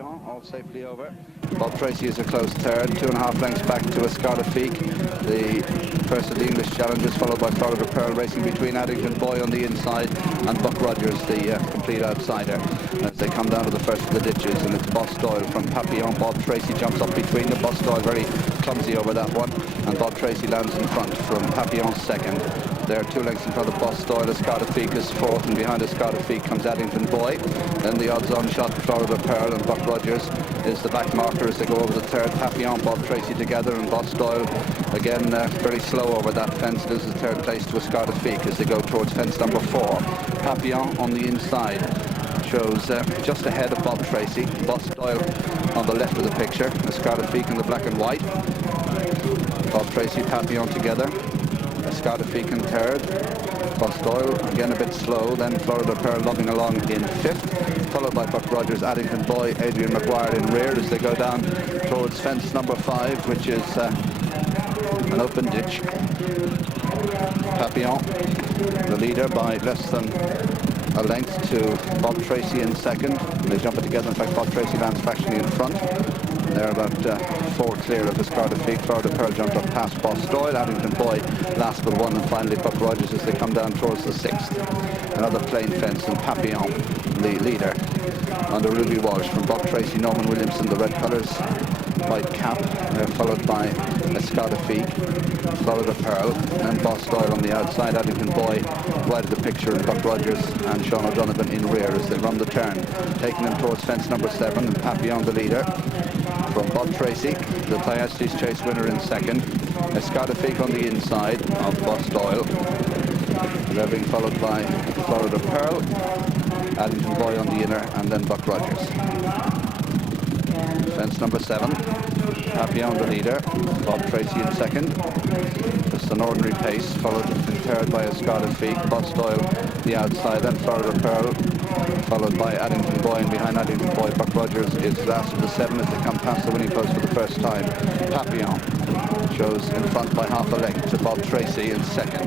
All safely over. Bob Tracy is a close third, 2.5 lengths back to Escardafique, the first of the English challengers, followed by Florida Pearl, racing between Addington Boy on the inside and Buck Rogers, the complete outsider, as they come down to the first of the ditches. And it's Boss Doyle from Papillon. Bob Tracy jumps up between them. Boss Doyle very clumsy over that one, and Bob Tracy lands in front from Papillon second. They're 2 lengths in front of Boss Doyle. Escardafique is fourth, and behind Escardafique comes Addington Boy. Then the odds-on shot, Florida Pearl, and Buck Rogers is the back marker as they go over the third. Papillon, Bob Tracy together, and Boss Doyle again very slow over that fence, loses third place to Escardafique as they go towards fence number 4. Papillon on the inside shows just ahead of Bob Tracy. Boss Doyle on the left of the picture, Escardafique in the black and white. Bob Tracy, Papillon together. Escardafique in third. Boss Doyle again a bit slow, then Florida Pearl lobbing along in fifth, followed by Buck Rogers, Addington Boy, Adrian McGuire in rear as they go down towards fence number 5, which is an open ditch. Papillon, the leader by less than a length to Bob Tracy in second. They jump it together. In fact, Bob Tracy lands fractionally in front. They're about 4 clear of Escardafique. Florida Pearl jumped up past Boss Doyle. Addington Boy last but one, and finally Buck Rogers as they come down towards the 6th. Another plain fence, and Papillon, the leader, under Ruby Walsh from Bob Tracy, Norman Williamson, the red colours, white cap. They're followed by Escardafique, Florida Pearl, and Boss Doyle on the outside. Addington Boy right of the picture, and Buck Rogers and Sean O'Donovan in rear as they run the turn, taking them towards fence number 7, and Papillon the leader from Bob Tracy, the Thyestes Chase winner in second. Escardafique on the inside of Boss Doyle. They're being followed by Florida Pearl, Addington Boy on the inner, and then Buck Rogers. Fence number 7, Papillon the leader, Bob Tracy in second. Just an ordinary pace, followed in third by Escardafique, Boss Doyle the outside, then Florida Pearl, followed by Addington Boy, and behind Addington Boy, Buck Rogers is last of the 7 as they come past the winning post for the first time. Papillon shows in front by half a length to Bob Tracy in second.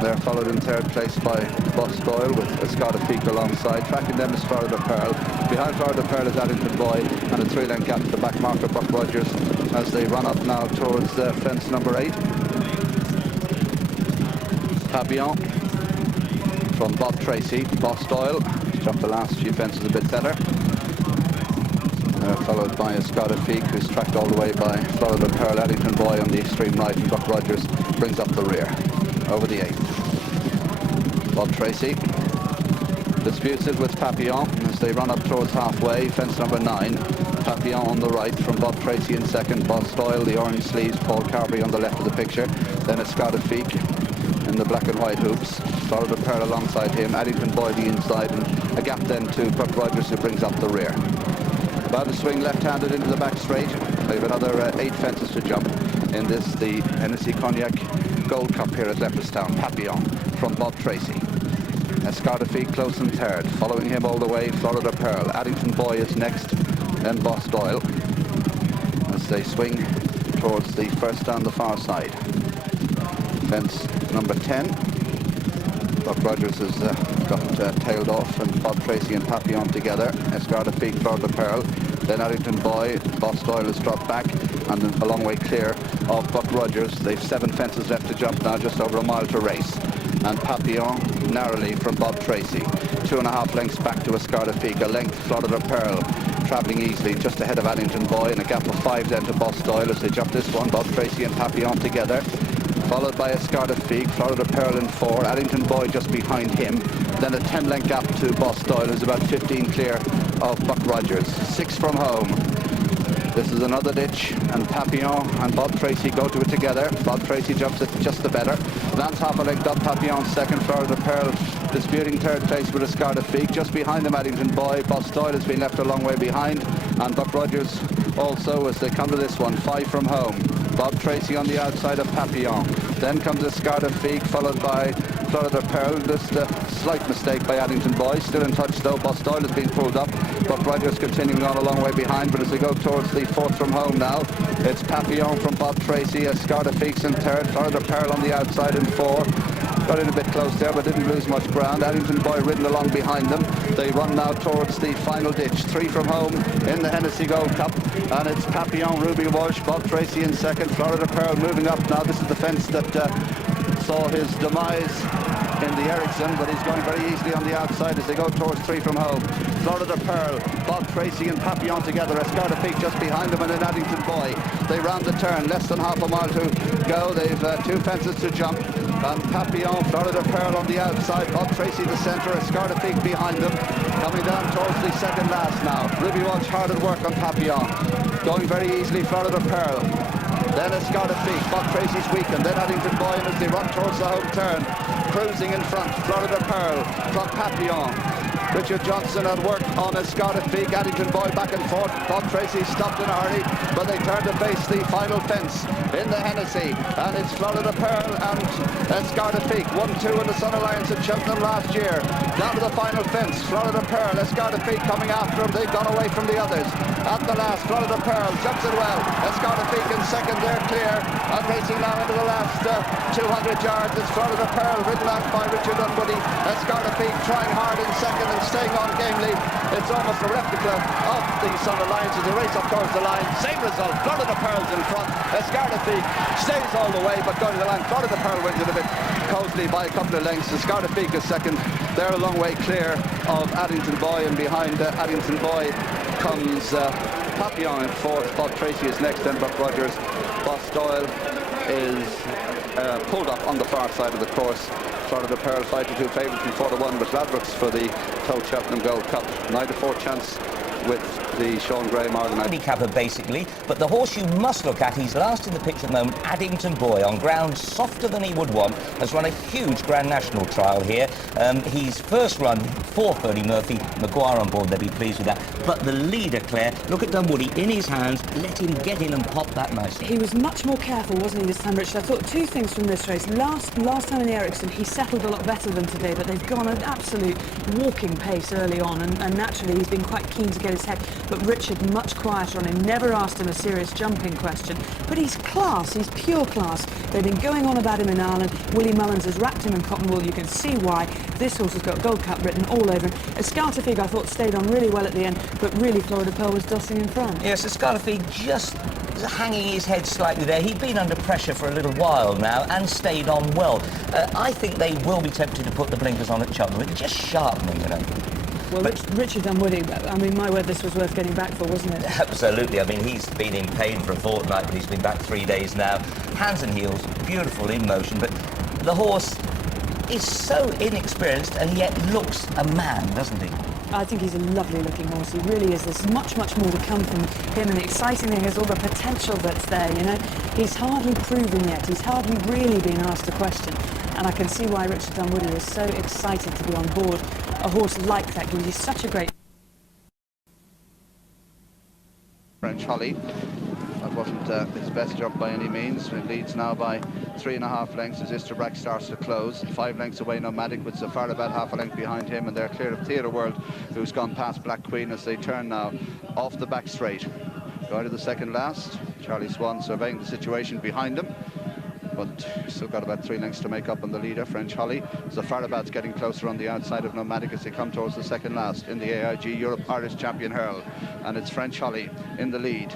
They're followed in third place by Boss Doyle with Escardafique alongside. Tracking them is Florida Pearl. Behind Florida Pearl is Addington Boy, and a 3-length gap to the back marker, Buck Rogers, as they run up now towards fence number 8. Papillon from Bob Tracy, Boss Doyle jumped the last few fences a bit better. Followed by Escardafique, who's tracked all the way by Florida Pearl. Addington Boy on the extreme right, and Buck Rogers brings up the rear over the 8th. Bob Tracy disputes it with Papillon as they run up towards halfway, fence number 9. Papillon on the right from Bob Tracy in second. Boss Doyle, the orange sleeves, Paul Carberry on the left of the picture. Then Escardafique in the black and white hoops. Florida Pearl alongside him. Addington Boy the inside, and a gap then to Buck Rogers, who brings up the rear. About to swing left-handed into the back straight. They have another 8 fences to jump in this, the Hennessy Cognac Gold Cup here at Leopardstown. Papillon from Bob Tracy. Escardafique close in third. Following him all the way, Florida Pearl. Addington Boy is next, then Boss Doyle, as they swing towards the first down the far side. Fence number 10. Buck Rogers has got tailed off, and Bob Tracy and Papillon together. Escardafique, Florida Pearl, then Addington Boy. Boss Doyle has dropped back and a long way clear of Buck Rogers. They've 7 fences left to jump now, just over a mile to race. And Papillon narrowly from Bob Tracy. 2.5 lengths back to Escardafique, a length Florida Pearl travelling easily just ahead of Addington Boy, and a gap of 5 then to Boss Doyle as they jump this one. Bob Tracy and Papillon together, followed by Escardafique, Florida Pearl in 4, Addington Boy just behind him, then a 10-length gap to Boss Doyle, who's about 15 clear of Buck Rogers. 6 from home. This is another ditch, and Papillon and Bob Tracy go to it together. Bob Tracy jumps it just the better. Lands half a length up, Papillon second, Florida Pearl disputing third place with Escardafique. Just behind them, Addington Boy. Boss Doyle has been left a long way behind, and Buck Rogers also as they come to this one. 5 from home. Bob Tracy on the outside of Papillon. Then comes Escardafique, followed by Florida Pearl. Just a slight mistake by Addington Boy. Still in touch though. Boss Doyle has been pulled up. Buck Rogers continuing on a long way behind, but as they go towards the 4th from home now, it's Papillon from Bob Tracy. Escardafique's in 3rd. Florida Pearl on the outside in 4. got in a bit close there, but didn't lose much ground. Addington Boy ridden along behind them. They run now towards the final ditch. 3 from home in the Hennessy Gold Cup, and it's Papillon, Ruby Walsh, Bob Tracy in second. Florida Pearl moving up now. This is the fence that saw his demise in the Ericsson, but he's going very easily on the outside as they go towards 3 from home. Florida Pearl, Bob Tracy and Papillon together. Escarda Peak just behind them, and then Addington Boy. They round the turn, less than half a mile to go. They've 2 fences to jump, and Papillon, Florida Pearl on the outside, Bob Tracy the centre, Escarda Peak behind them, coming down towards the second last now. Ruby Walsh hard at work on Papillon, going very easily, Florida Pearl. Then Escarda Peak, Bob Tracy's weakened, then Addington Boy, and as they run towards the home turn, cruising in front, Florida Pearl from Papillon. Richard Johnson at work on Escarda Peak. Addington Boy back and forth. Bob Tracy stopped in a hurry, but they turn to face the final fence in the Hennessy, and it's Florida Pearl and Escarda Peak. 1-2 in the Sun Alliance at Cheltenham last year. Down to the final fence, Florida Pearl, Escarda Peak coming after them. They've gone away from the others. At the last, Florida Pearl jumps it well. Escarda Peak in second, they're clear. And racing now into the last 200 yards. It's Florida Pearl, ridden out by Richard Dunwoody. Escarda Peak trying hard in second and staying on gamely. It's almost a replica of the Sun Alliance as they race up towards the line. Same result, Florida Pearl's in front. Escarda Peak stays all the way, but going to the line, Florida Pearl wins it a bit cosily by a couple of lengths. Escarda Peak is second. They're a long way clear of Addington Boy, and behind Addington Boy comes Papillon in fourth. Bob Tracy is next, then Buck Rogers. Boss Doyle is pulled up on the far side of the course. Florida Pearl 5-2 favourite from 4-1 with Ladbrokes for the Cheltenham Gold Cup. 9-4 chance with the Sean Graham Ireland handicapper basically, but the horse you must look at, he's last in the picture at the moment, Addington Boy, on ground softer than he would want, has run a huge Grand National trial here. He's first run for Ferdy Murphy, Maguire on board, they'll be pleased with that. But the leader, Claire, look at Dunwoody in his hands, let him get in and pop that nicely. He was much more careful, wasn't he, this time, Richard? I thought 2 things from this race. Last time in the Ericsson, he settled a lot better than today, but they've gone at absolute walking pace early on, and naturally he's been quite keen to get his head. But Richard much quieter on him, never asked him a serious jumping question. But he's class, he's pure class. They've been going on about him in Ireland. Willie Mullins has wrapped him in cotton wool. You can see why. This horse has got Gold Cup written all over him. Escarda Fig, I thought, stayed on really well at the end, but really Florida Pearl was dossing in front. Yes, Escarda Fig just hanging his head slightly there. He'd been under pressure for a little while now and stayed on well. I think they will be tempted to put the blinkers on at Cheltenham. It's just sharpening, you know. Well, Richard Dunwoody, I mean, my word, this was worth getting back for, wasn't it? Absolutely. I mean, he's been in pain for a fortnight, but he's been back 3 days now. Hands and heels, beautiful in motion, but the horse is so inexperienced and yet looks a man, doesn't he? I think he's a lovely looking horse, he really is. There's much more to come from him, and the exciting thing is all the potential that's there, you know. He's hardly proven yet, he's hardly really been asked a question, and I can see why Richard Dunwoody is so excited to be on board a horse like that, because he's such a great... French Holly. That wasn't his best jump by any means. It leads now by 3.5 lengths as Isterbrack starts to close. 5 lengths away Nomadic with Zafarabad half a length behind him, and they're clear of Theatre World, who's gone past Black Queen as they turn now off the back straight. Going to the second last. Charlie Swan surveying the situation behind him, but still got about 3 lengths to make up on the leader, French Holly. Zafarabad's getting closer on the outside of Nomadic as they come towards the second last in the AIG Europe Irish Champion Hurl, and it's French Holly in the lead,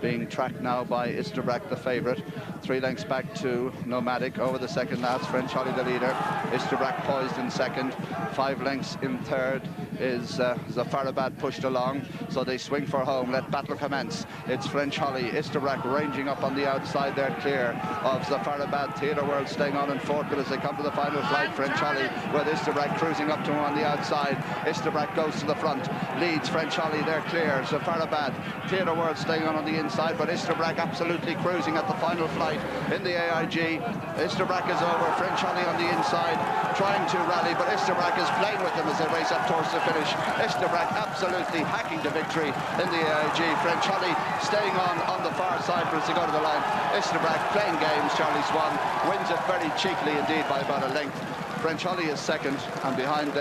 being tracked now by Isterbrack, the favourite. 3 lengths back to Nomadic over the second last. French Holly the leader. Isterbrack poised in second. 5 lengths in third is Zafarabad pushed along, so they swing for home. Let battle commence. It's French Holly, Isterbrack ranging up on the outside. They're clear of Zafarabad. Theatre World staying on in fourth, but as they come to the final flight, French Holly with Isterbrack cruising up to him on the outside. Isterbrack goes to the front, leads French Holly. They're clear. Zafarabad, Theatre World staying on the inside, but Isterbrack absolutely cruising at the final flight in the AIG. Isterbrack is over. French Holly on the inside, trying to rally, but Isterbrack is playing with them as they race up towards the finish. Isterbrack absolutely hacking to victory in the AIG. French Holly staying on the far side as they go to the line. Isterbrack playing games. Charlie Swan wins it very cheekily indeed by about a length. French Holly is second, and behind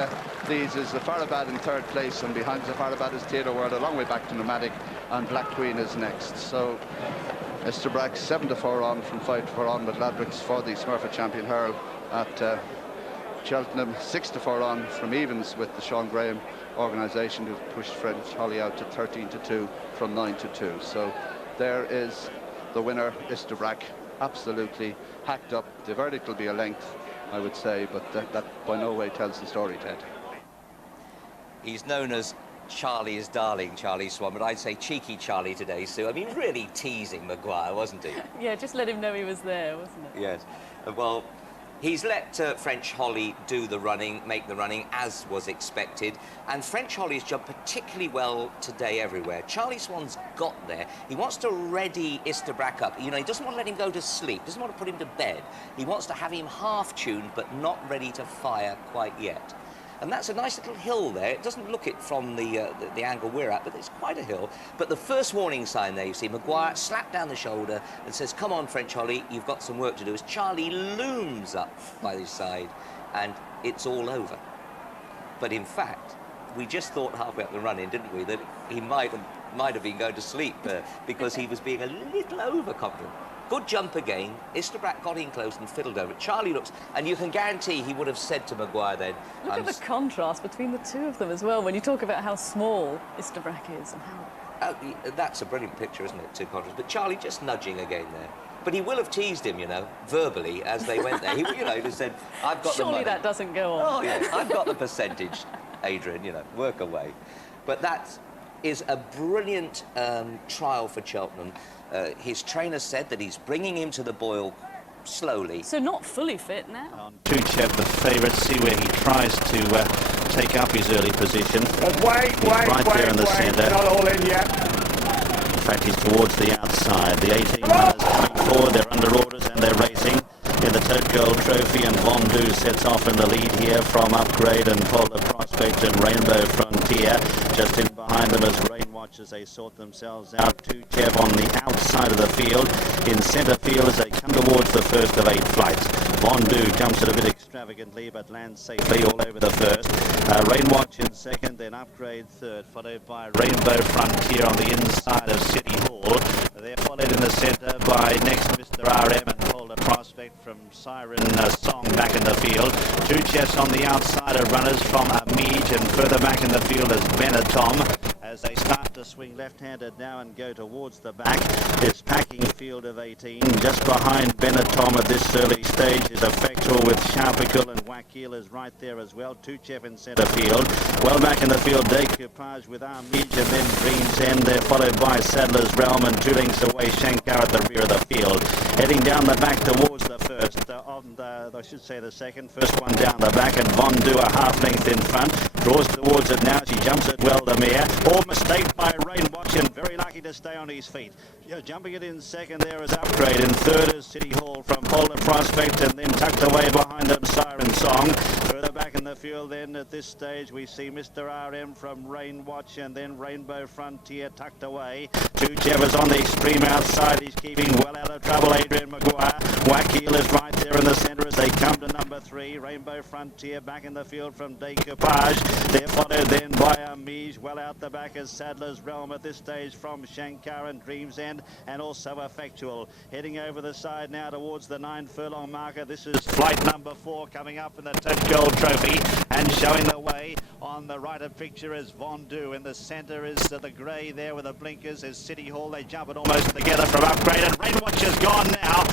these is Zafarabad in third place, and behind Zafarabad is Theatre World, a long way back to Nomadic, and Black Queen is next. So Isterbrack 7-4 on from 5-4 on with Ladbrokes for the Smurfit Champion Hurl at Cheltenham 6-4 on from evens with the Sean Graham organisation, who've pushed French Holly out to 13-2 from 9-2. So there is the winner, Isterbrack, absolutely hacked up. The verdict will be a length, I would say, but that by no way tells the story, Ted. He's known as Charlie's darling, Charlie Swan, but I'd say cheeky Charlie today, Sue. I mean, really teasing Maguire, wasn't he? Yeah, just let him know he was there, wasn't it? Yes. Well, he's let French Holly do the running, make the running, as was expected. And French Holly's jumped particularly well today everywhere. Charlie Swan's got there. He wants to ready Isterbrack up. You know, he doesn't want to let him go to sleep, doesn't want to put him to bed. He wants to have him half-tuned, but not ready to fire quite yet. And that's a nice little hill there. It doesn't look it from the angle we're at, but it's quite a hill. But the first warning sign there, you see, Maguire slapped down the shoulder and says, come on, French Holly, you've got some work to do, as Charlie looms up by his side, and it's all over. But in fact, we just thought halfway up the run-in, didn't we, that he might have been going to sleep because he was being a little overconfident. Good jump again. Isterbrack got in close and fiddled over it. Charlie looks, and you can guarantee he would have said to Maguire then... Look at the contrast between the two of them as well, when you talk about how small Isterbrack is and how... that's a brilliant picture, isn't it, two contrasts? But Charlie just nudging again there. But he will have teased him, you know, verbally, as they went there. He, you know, he said, I've got the money. Surely that doesn't go on. Oh, yeah, I've got the percentage, Adrian, you know, work away. But that is a brilliant trial for Cheltenham. His trainer said that he's bringing him to the boil slowly. So not fully fit now. Tuchev, the favourite, see where he tries to take up his early position. Wait, there in the centre. Not all in yet. In fact, he's towards the outside. The 18 runners coming forward, they're under orders and they're racing in the Tote Gold Trophy, and Vondu sets off in the lead here from Upgrade and Polar Prospect and Rainbow Frontier. Just in behind them as Rain Watchers, they sort themselves out. Tuchev on the outside of the field. In centre field as they come towards the first of 8 flights. Vondu jumps it a bit extravagantly but lands safely all over the first. Rain Watch in second, then Upgrade third, followed by Rainbow Frontier on the inside of City Hall. They're followed in the centre by next Mr. RM and Polar Prospect from Siren Song back in the field. Tuchev's on the outside of runners from Amij, and further back in the field is Benetton. As they start to swing left-handed now and go towards the back, this packing field of 18. Just behind Benetton at this early stage is Effectual with Sharpical, and Wakil is right there as well. Tuchev in centre field. Well back in the field, Decoupage with Amij, and then Dream's End. They're followed by Sadler's Realm, and 2 lengths away Shankar at the rear of the field. Heading down the back towards the first, I should say the second. First one down the back, and Vondu a half length in front. Draws towards it now. She jumps it well, the mare. All mistake by Rain Watch, and very lucky to stay on his feet. Yeah, jumping it in second there is Upgrade. In third is City Hall from Polar Prospect, and then tucked away behind them Siren Song. Further back in the field then at this stage we see Mr. RM from Rain Watch, and then Rainbow Frontier tucked away. Tuchev is on the extreme outside. He's keeping well out of trouble, Adrian Maguire. Wakil is right there in the centre as they come to number 3. Rainbow Frontier back in the field from Decoupage. They're followed then by Amij. Well out the back is Sadler's Realm at this stage from Shankar and Dream's End, and also Effectual. Heading over the side now towards the 9 furlong marker. This is flight number 4 coming up in the Tote Gold Trophy, and showing the way on the right of picture is Vondu. In the centre is the grey there with the blinkers is City Hall. They jump it almost together from Upgrade, and Rain Watch has gone now.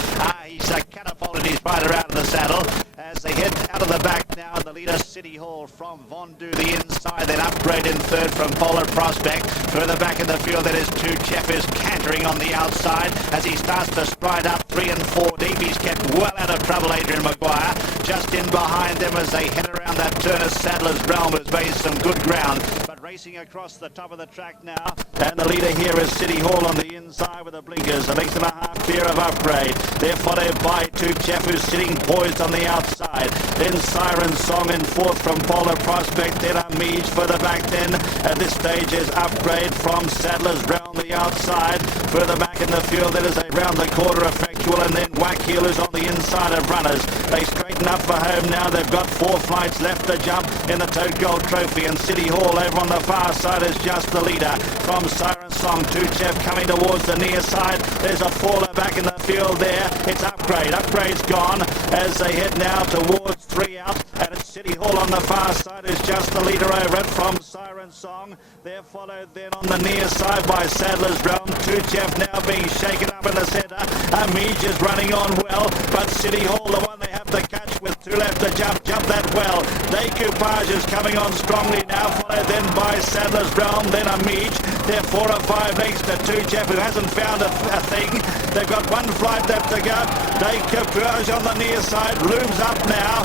He's catapulted his rider out of the saddle as they head out of the back now, and the leader City Hall from Vondu the inside, then Upgrade in third from Polar Prospect. Further back in the field there is Tuchev is cantering on the outside as he starts to stride up 3 and 4 deep. He's kept well out of trouble, Adrian Maguire. Just in behind them as they head around that turn of Sadler's Realm has made some good ground, but racing across the top of the track now, and the leader here is City Hall on the inside with the blinkers, a length and a half clear of Upgrade. They're followed by Tuchev, who's sitting poised on the outside, then Siren Song in fourth from Polar Prospect, then Amij further back. Then at this stage is Upgrade from Sadler's Realm the outside. Further back in the field there is a round the corner Effectual, and then Wakil is on the inside of runners. They straighten up for home now. They've got 4 flights left to jump in the Tote Gold Trophy, and City Hall over on the far side is just the leader from Siren Song. Tuchev coming towards the near side. There's a faller back in the field there. It's Upgrade. Upgrade's gone as they head now towards 3 out. And it's City Hall on the far side who's just the leader over it from Siren Song. They're followed then on the near side by Sadler's Realm. Tuchev now being shaken up in the centre. Amij is running on well, but City Hall, the one they have to catch with 2 left to jump that well. Decoupage is coming on strongly now, followed then by Sadler's Realm, then Amij. They're 4 or 5 lengths to Tuchev, who hasn't found a thing. They've got 1 flight left to go. Decoupage on the near side, looms up now,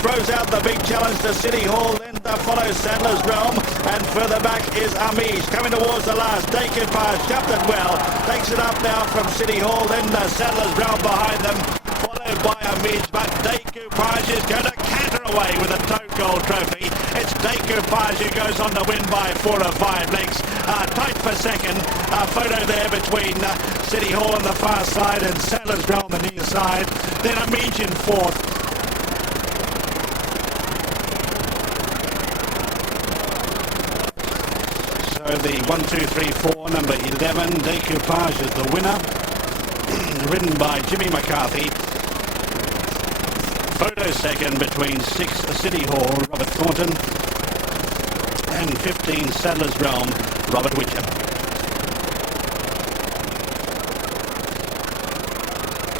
throws out the big challenge to City Hall, then to follow Sadler's Realm, and further back is Amij, coming towards the last. Decoupage jumped it well, takes it up now from City Hall, then Sadler's Realm behind them, followed by Amij, but Decoupage is going to canter away with a Tote Gold Trophy. It's Decoupage who goes on to win by 4 or 5 lengths. Tight for second. A photo there between City Hall on the far side and Sadler's Realm on the near side. Then Amij in 4th. So the 1, 2, 3, 4, number 11, Decoupage is the winner. Ridden by Jimmy McCarthy. Photo second between 6 City Hall, Robert Thornton, and 15 Sadler's Realm, Robert Witcher.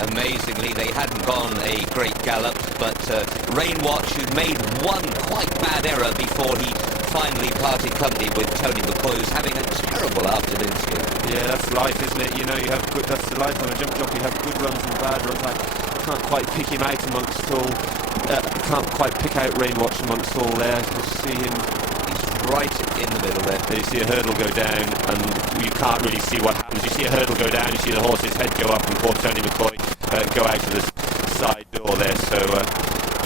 Amazingly, they hadn't gone a great gallop, but Rainwatch, who made 1 quite bad error before he finally parted company with Tony McCoy, who's having a terrible afternoon, Stu. Yeah, that's life, isn't it? You know, you have good, that's the life of a jump jockey. You have good runs and bad runs. I can't quite pick him out amongst all. Can't quite pick out Rainwatch amongst all there. You see him. He's right in the middle there. You see a hurdle go down, and you can't really see what happens. You see a hurdle go down, you see the horse's head go up, and poor Tony McCoy go out of the side door there. So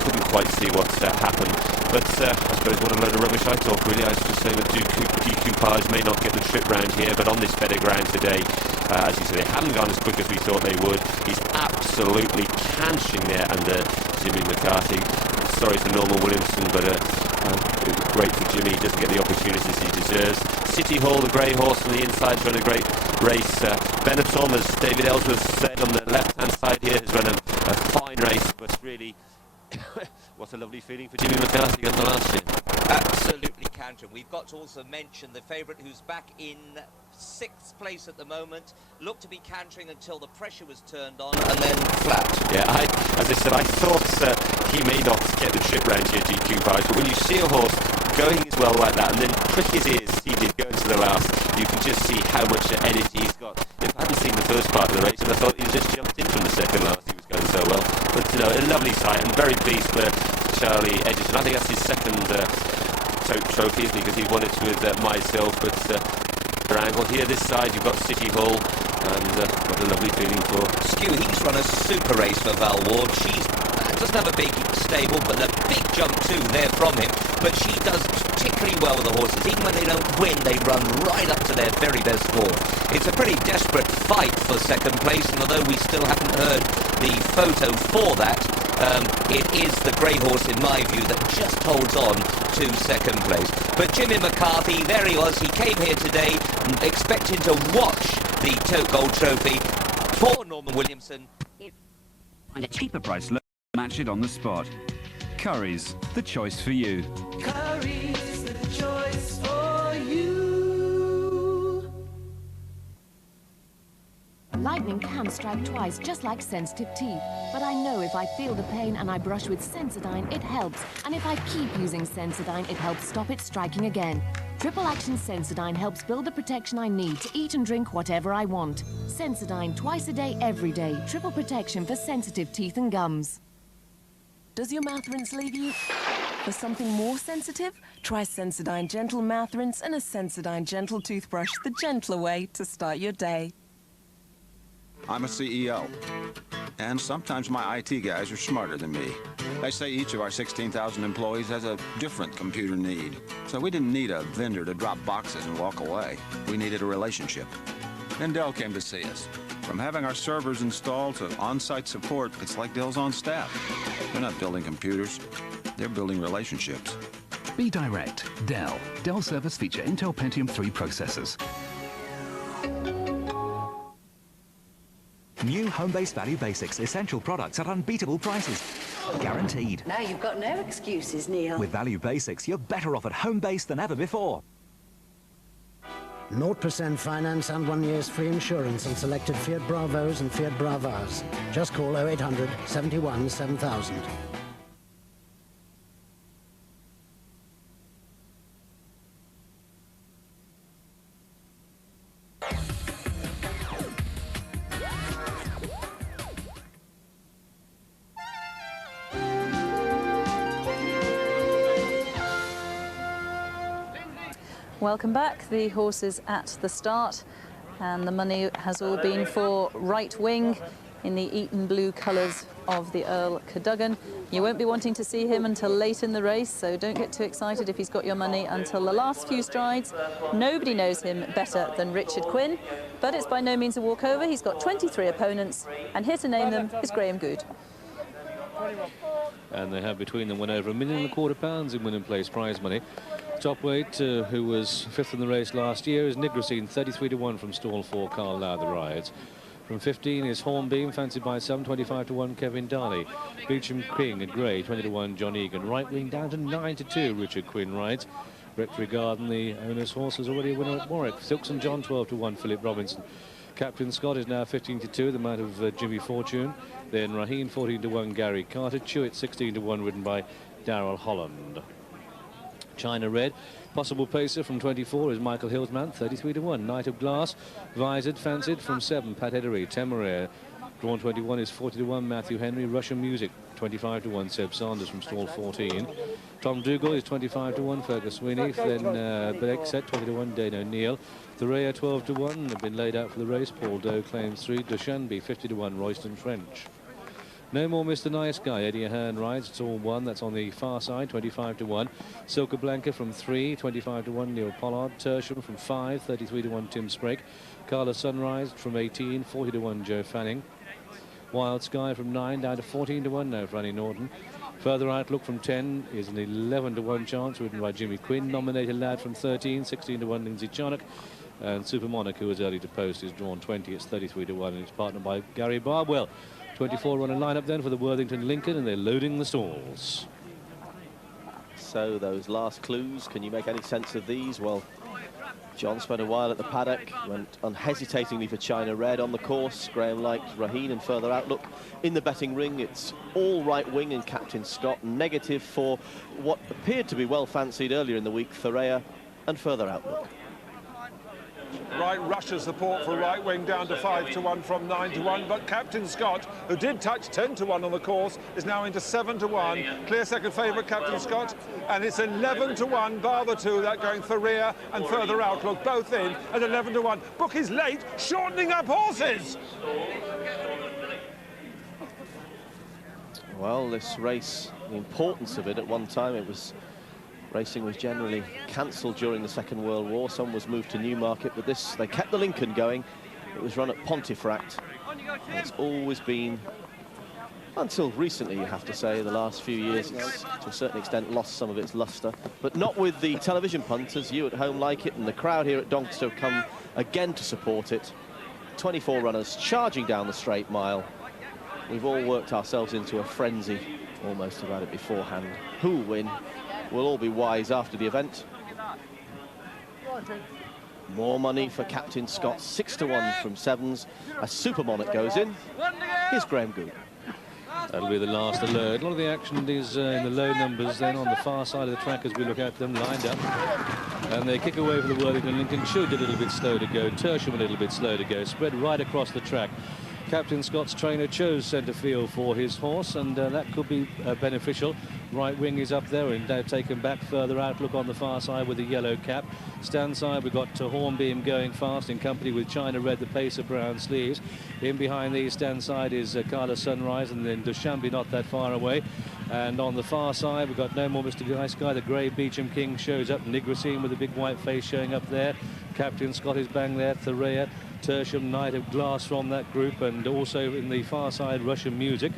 couldn't quite see what's happened. But I suppose what a load of rubbish I talk, really. I was just saying that Decoupage may not get the trip round here, but on this better ground today, as you say, they haven't gone as quick as we thought they would. He's absolutely canching there under Jimmy McCarthy. Sorry for Norman Williamson, but great for Jimmy. He doesn't get the opportunities he deserves. City Hall, the grey horse on the inside, has run a great race. Benetton, as David Ellsworth said, on the left-hand side here, has run a fine race, but really... what a lovely feeling for Jimmy McCarthy on the last year. Absolutely cantering. We've got to also mention the favourite, who's back in 6th place at the moment, looked to be cantering until the pressure was turned on and then flat. Yeah, as I said, I thought he may not get the trip round here, Decoupage, but when you see a horse going as well like that, and then quick as he did going to the last, you can just see how much energy he's got. If I hadn't seen the first part of the race, and I thought he just jumped in from the second last, he was going so well. But, you know, a lovely sight, and very pleased for Charlie Edgerton. I think that's his second trophy, isn't he? Because he won it with myself, but angle here, this side, you've got City Hall, and what a lovely feeling for... Stu, he's run a super race for Val Ward. She's doesn't have a big stable, but a big jump too there from him. But she does particularly well with the horses. Even when they don't win, they run right up to their very best form. It's a pretty desperate fight for second place, and although we still haven't heard the photo for that, it is the grey horse, in my view, that just holds on to second place. But Jimmy McCarthy, there he was. He came here today expecting to watch the Tote Gold Trophy. Poor Norman Williamson. And a cheaper price, match it on the spot. Curry's, the choice for you. Curry's, the choice for you. Lightning can strike twice, just like sensitive teeth. But I know if I feel the pain and I brush with Sensodyne, it helps. And if I keep using Sensodyne, it helps stop it striking again. Triple Action Sensodyne helps build the protection I need to eat and drink whatever I want. Sensodyne, twice a day, every day. Triple protection for sensitive teeth and gums. Does your mouth rinse leave you for something more sensitive? Try Sensodyne Gentle Mouth Rinse and a Sensodyne Gentle Toothbrush, the gentler way to start your day. I'm a CEO, and sometimes my IT guys are smarter than me. They say each of our 16,000 employees has a different computer need. So we didn't need a vendor to drop boxes and walk away. We needed a relationship. Then Dell came to see us. From having our servers installed to on-site support, it's like Dell's on staff. They're not building computers, they're building relationships. Be direct. Dell. Dell servers feature Intel Pentium 3 processors. New home-based Value Basics. Essential products at unbeatable prices. Guaranteed. Now you've got no excuses, Neil. With Value Basics, you're better off at home base than ever before. 0% finance and 1 year's free insurance on selected Fiat Bravos and Fiat Bravas. Just call 0800 71 7000. Welcome back. The horses at the start, and the money has all been for Right Wing in the Eton blue colours of the Earl Cadogan. You won't be wanting to see him until late in the race, so don't get too excited if he's got your money until the last few strides. Nobody knows him better than Richard Quinn, but it's by no means a walkover. He's got 23 opponents, and here to name them is Graham Good. And they have between them won over £1.25 million in win and place prize money. Top weight, who was 5th in the race last year, is Nigrosine, 33-1 from stall 4, Carl Lowther rides. From 15 is Hornbeam, fancied by some, 25-1, Kevin Darley. Beecham King at grey, 20-1, John Egan. Right Wing down to 9-2, Richard Quinn rides. Rectory Garden, the owner's horse, is already a winner at Warwick. Silks and John, 12-1, Philip Robinson. Captain Scott is now 15-2, the amount of Jimmy Fortune. Then Raheen, 14-1, Gary Carter. Chewett, 16-1, ridden by Darrell Holland. China Red, possible pacer from 24 is Michael Hillsman, 33-1. Knight of Glass, visored, fancied from 7, Pat Edery. Temeraire, drawn 21 is 40-1, Matthew Henry. Russian Music, 25-1, Seb Sanders from stall 14. Tom Dougal is 25-1, Fergus Sweeney. Then Blake set, 20-1, Dane O'Neill. Thurea, 12-1, have been laid out for the race. Paul Doe claims 3. Dushanbe, 50-1, Royston French. No more Mr. Nice Guy. Eddie Ahern rides. It's all 1. That's on the far side, 25-1. Silka Blanca from 3, 25-1, Neil Pollard. Tertium from 5, 33-1, Tim Sprake. Carla Sunrise from 18, 40-1, Joe Fanning. Wild Sky from 9 down to 14-1 now for Annie Norton. Further Outlook from 10 is an 11-1 chance, ridden by Jimmy Quinn. Nominated Lad from 13, 16-1, Lindsay Charnock. And Super Monarch, who was early to post, is drawn 20. It's 33-1, and it's partnered by Gary Barbwell. 24 runner lineup then for the Worthington Lincoln, and they're loading the stalls. So those last clues, can you make any sense of these? Well, John spent a while at the paddock, went unhesitatingly for China Red on the course. Graham liked Raheen and Further Outlook. In the betting ring, it's all Right Wing and Captain Scott. Negative for what appeared to be well fancied earlier in the week, Thurea and Further Outlook. Right Russia support for Right Wing down to 5-1 from 9-1, but Captain Scott, who did touch 10-1 on the course, is now into 7-1. Clear second favourite, Captain Scott, and it's 11-1, bar the 2, that going Thurea and Further Outlook, both in at 11-1. Bookies late, shortening up horses. Well, this race, the importance of it, at one time it was racing was generally cancelled during the Second World War. Some was moved to Newmarket, but this, they kept the Lincoln going. It was run at Pontefract. It's always been, until recently, you have to say, the last few years, it's to a certain extent lost some of its lustre. But not with the television punters. You at home like it, and the crowd here at Doncaster have come again to support it. 24 runners charging down the straight mile. We've all worked ourselves into a frenzy almost about it beforehand. Who will win? We'll all be wise after the event. More money for Captain Scott, 6-1 from 7s. A Super Monarch goes in. Here's Graham Good. That'll be the last alert. A lot of the action is in the low numbers then on the far side of the track as we look at them lined up. And they kick away for the Worthington Lincoln. Should a little bit slow to go. Tertium a little bit slow to go. Spread right across the track. Captain Scott's trainer chose centre field for his horse, and that could be beneficial. Right Wing is up there and now taken back. Further Outlook on the far side with the yellow cap. Stand side, we've got Hornbeam going fast in company with China Red, the pacer, brown sleeves. In behind these stand side is Carla Sunrise, and then Dushanbe not that far away. And on the far side, we've got No More Mr. Nice Guy. The grey Beecham King shows up. Nigrosine with a big white face showing up there. Captain Scott is bang there. Thurea, Tertium, Knight of Glass from that group, and also in the far side Russian Music.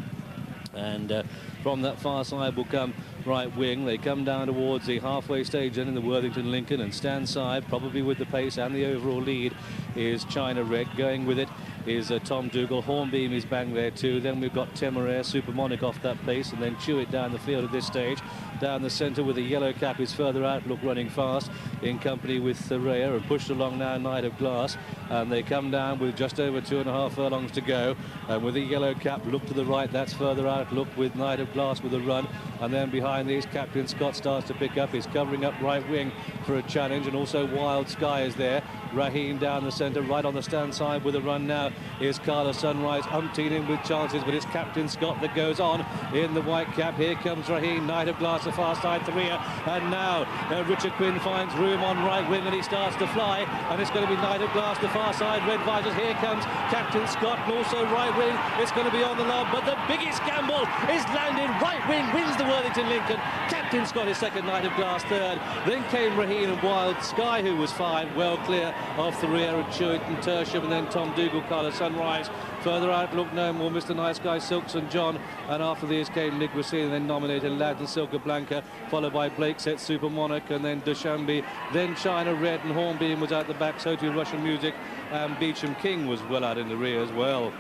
And from that far side will come Right Wing. They come down towards the halfway stage then in the Worthington Lincoln, and stand side, probably with the pace and the overall lead, is China Red. Going with it is Tom Dougal. Hornbeam is bang there too. Then we've got Temeraire, Supermonic off that pace, and then Chew It down the field at this stage. Down the centre with the yellow cap is Further Outlook running fast in company with Thuraya, and pushed along now Knight of Glass, and they come down with just over 2.5 furlongs to go, and with the yellow cap, look to the right, that's Further Outlook with Knight of Glass with a run, and then behind these Captain Scott starts to pick up. He's covering up right wing for a challenge, and also Wild Sky is there. Raheen down the centre, right on the stand side with a run now is Carla Sunrise, umpteen in with chances, but it's Captain Scott that goes on in the white cap. Here comes Raheen, Knight of Glass, the far side, Thuraya, and now Richard Quinn finds room on right wing, and he starts to fly, and it's going to be Knight of Glass, the far side, red visors. Here comes Captain Scott, and also right wing. It's going to be on the lob, but the biggest gamble is landed. Right wing wins the Worthington Lincoln. Captain Scott is second, Knight of Glass third. Then came Raheen and Wild Sky, who was fine, well clear of Thuraya and Chewit and Tersham, and then Tom Dougal, Carla Sunrise. Further Outlook, no more, Mr. Nice Guy, Silks and John, and after these came Nigrosine, and then nominated Lad and Silka Blanca, followed by Blake Set, Super Monarch, and then Dushanbe, then China Red, and Hornbeam was at the back, so too Russian Music, and Beecham King was well out in the rear as well.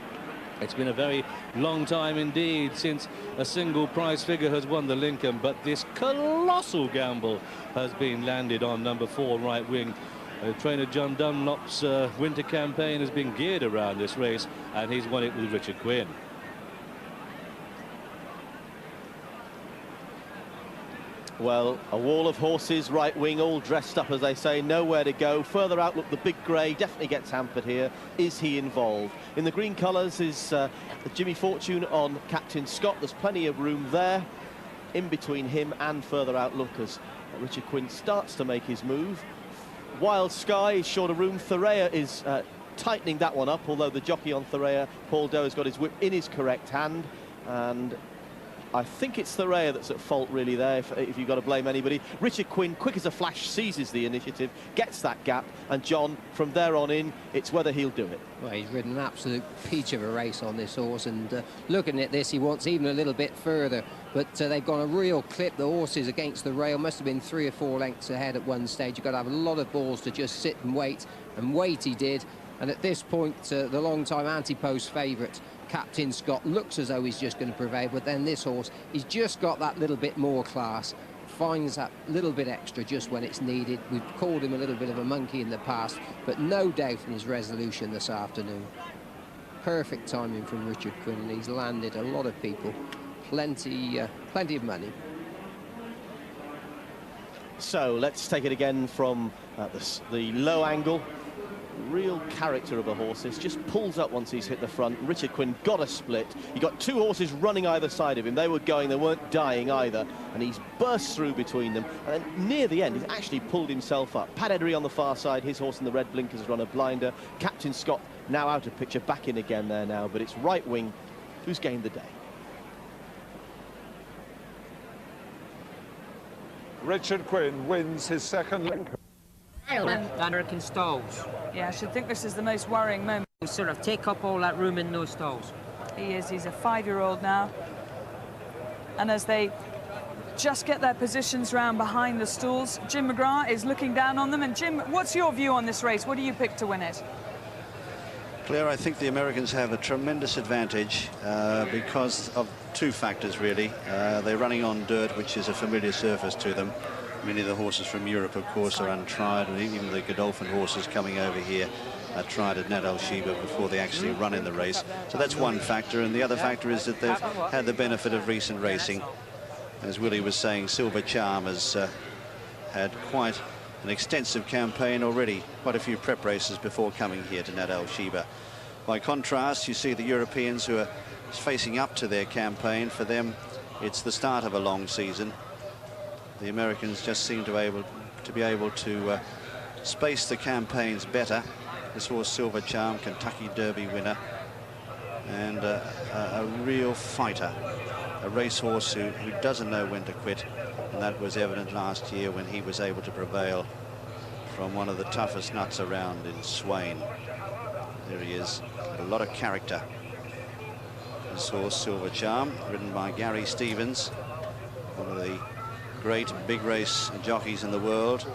It's been a very long time indeed since a single prize figure has won the Lincoln, but this colossal gamble has been landed on number 4 right wing. Trainer John Dunlop's winter campaign has been geared around this race, and he's won it with Richard Quinn. Well, a wall of horses, right wing, all dressed up, as they say, nowhere to go. Further Outlook, the big grey, definitely gets hampered here. Is he involved? In the green colours is Jimmy Fortune on Captain Scott. There's plenty of room there in between him and Further Outlook as Richard Quinn starts to make his move. Wild Sky is short of room. Thuraya is tightening that one up, although the jockey on Thuraya, Paul Doe, has got his whip in his correct hand, and I think it's Thuraya that's at fault really there, if you've got to blame anybody. Richard Quinn, quick as a flash, seizes the initiative, gets that gap, and John, from there on in, it's whether he'll do it. Well, he's ridden an absolute peach of a race on this horse, and looking at this, he wants even a little bit further, but they've gone a real clip. The horses against the rail must have been 3 or 4 lengths ahead at one stage. You've got to have a lot of balls to just sit and wait he did. And at this point, the long-time anti-post favourite, Captain Scott, looks as though he's just going to prevail, but then this horse, he's just got that little bit more class, finds that little bit extra just when it's needed. We've called him a little bit of a monkey in the past, but no doubt in his resolution this afternoon. Perfect timing from Richard Quinn, and he's landed a lot of people plenty of money. So let's take it again from the low angle. Real character of a horse. This just pulls up once he's hit the front. Richard Quinn got a split. You got 2 horses running either side of him. They were going, they weren't dying either, and he's burst through between them, and then near the end he's actually pulled himself up. Pat Edery on the far side, his horse in the red blinkers has run a blinder. Captain Scott now out of picture, back in again there now, but it's right wing who's gained the day. Richard Quinn wins his second Lincoln. American stalls. Yeah, I should think this is the most worrying moment. Sort of take up all that room in those stalls. He is. He's a 5-year-old now. And as they just get their positions round behind the stalls, Jim McGrath is looking down on them. And Jim, what's your view on this race? What do you pick to win it? Claire, I think the Americans have a tremendous advantage because of 2 factors, really. They're running on dirt, which is a familiar surface to them. Many of the horses from Europe, of course, are untried, and even the Godolphin horses coming over here are tried at Nat Al-Sheba before they actually run in the race. So that's one factor, and the other factor is that they've had the benefit of recent racing. As Willie was saying, Silver Charm has had quite an extensive campaign already, quite a few prep races before coming here to Nat Al-Sheba. By contrast, you see the Europeans who are facing up to their campaign. For them, it's the start of a long season. The Americans just seem to be able to space the campaigns better. This horse, Silver Charm, Kentucky Derby winner, and a real fighter, a racehorse who doesn't know when to quit, and that was evident last year when he was able to prevail from one of the toughest nuts around in Swain. There he is, a lot of character. This horse, Silver Charm, ridden by Gary Stevens, one of the great big race jockeys in the world,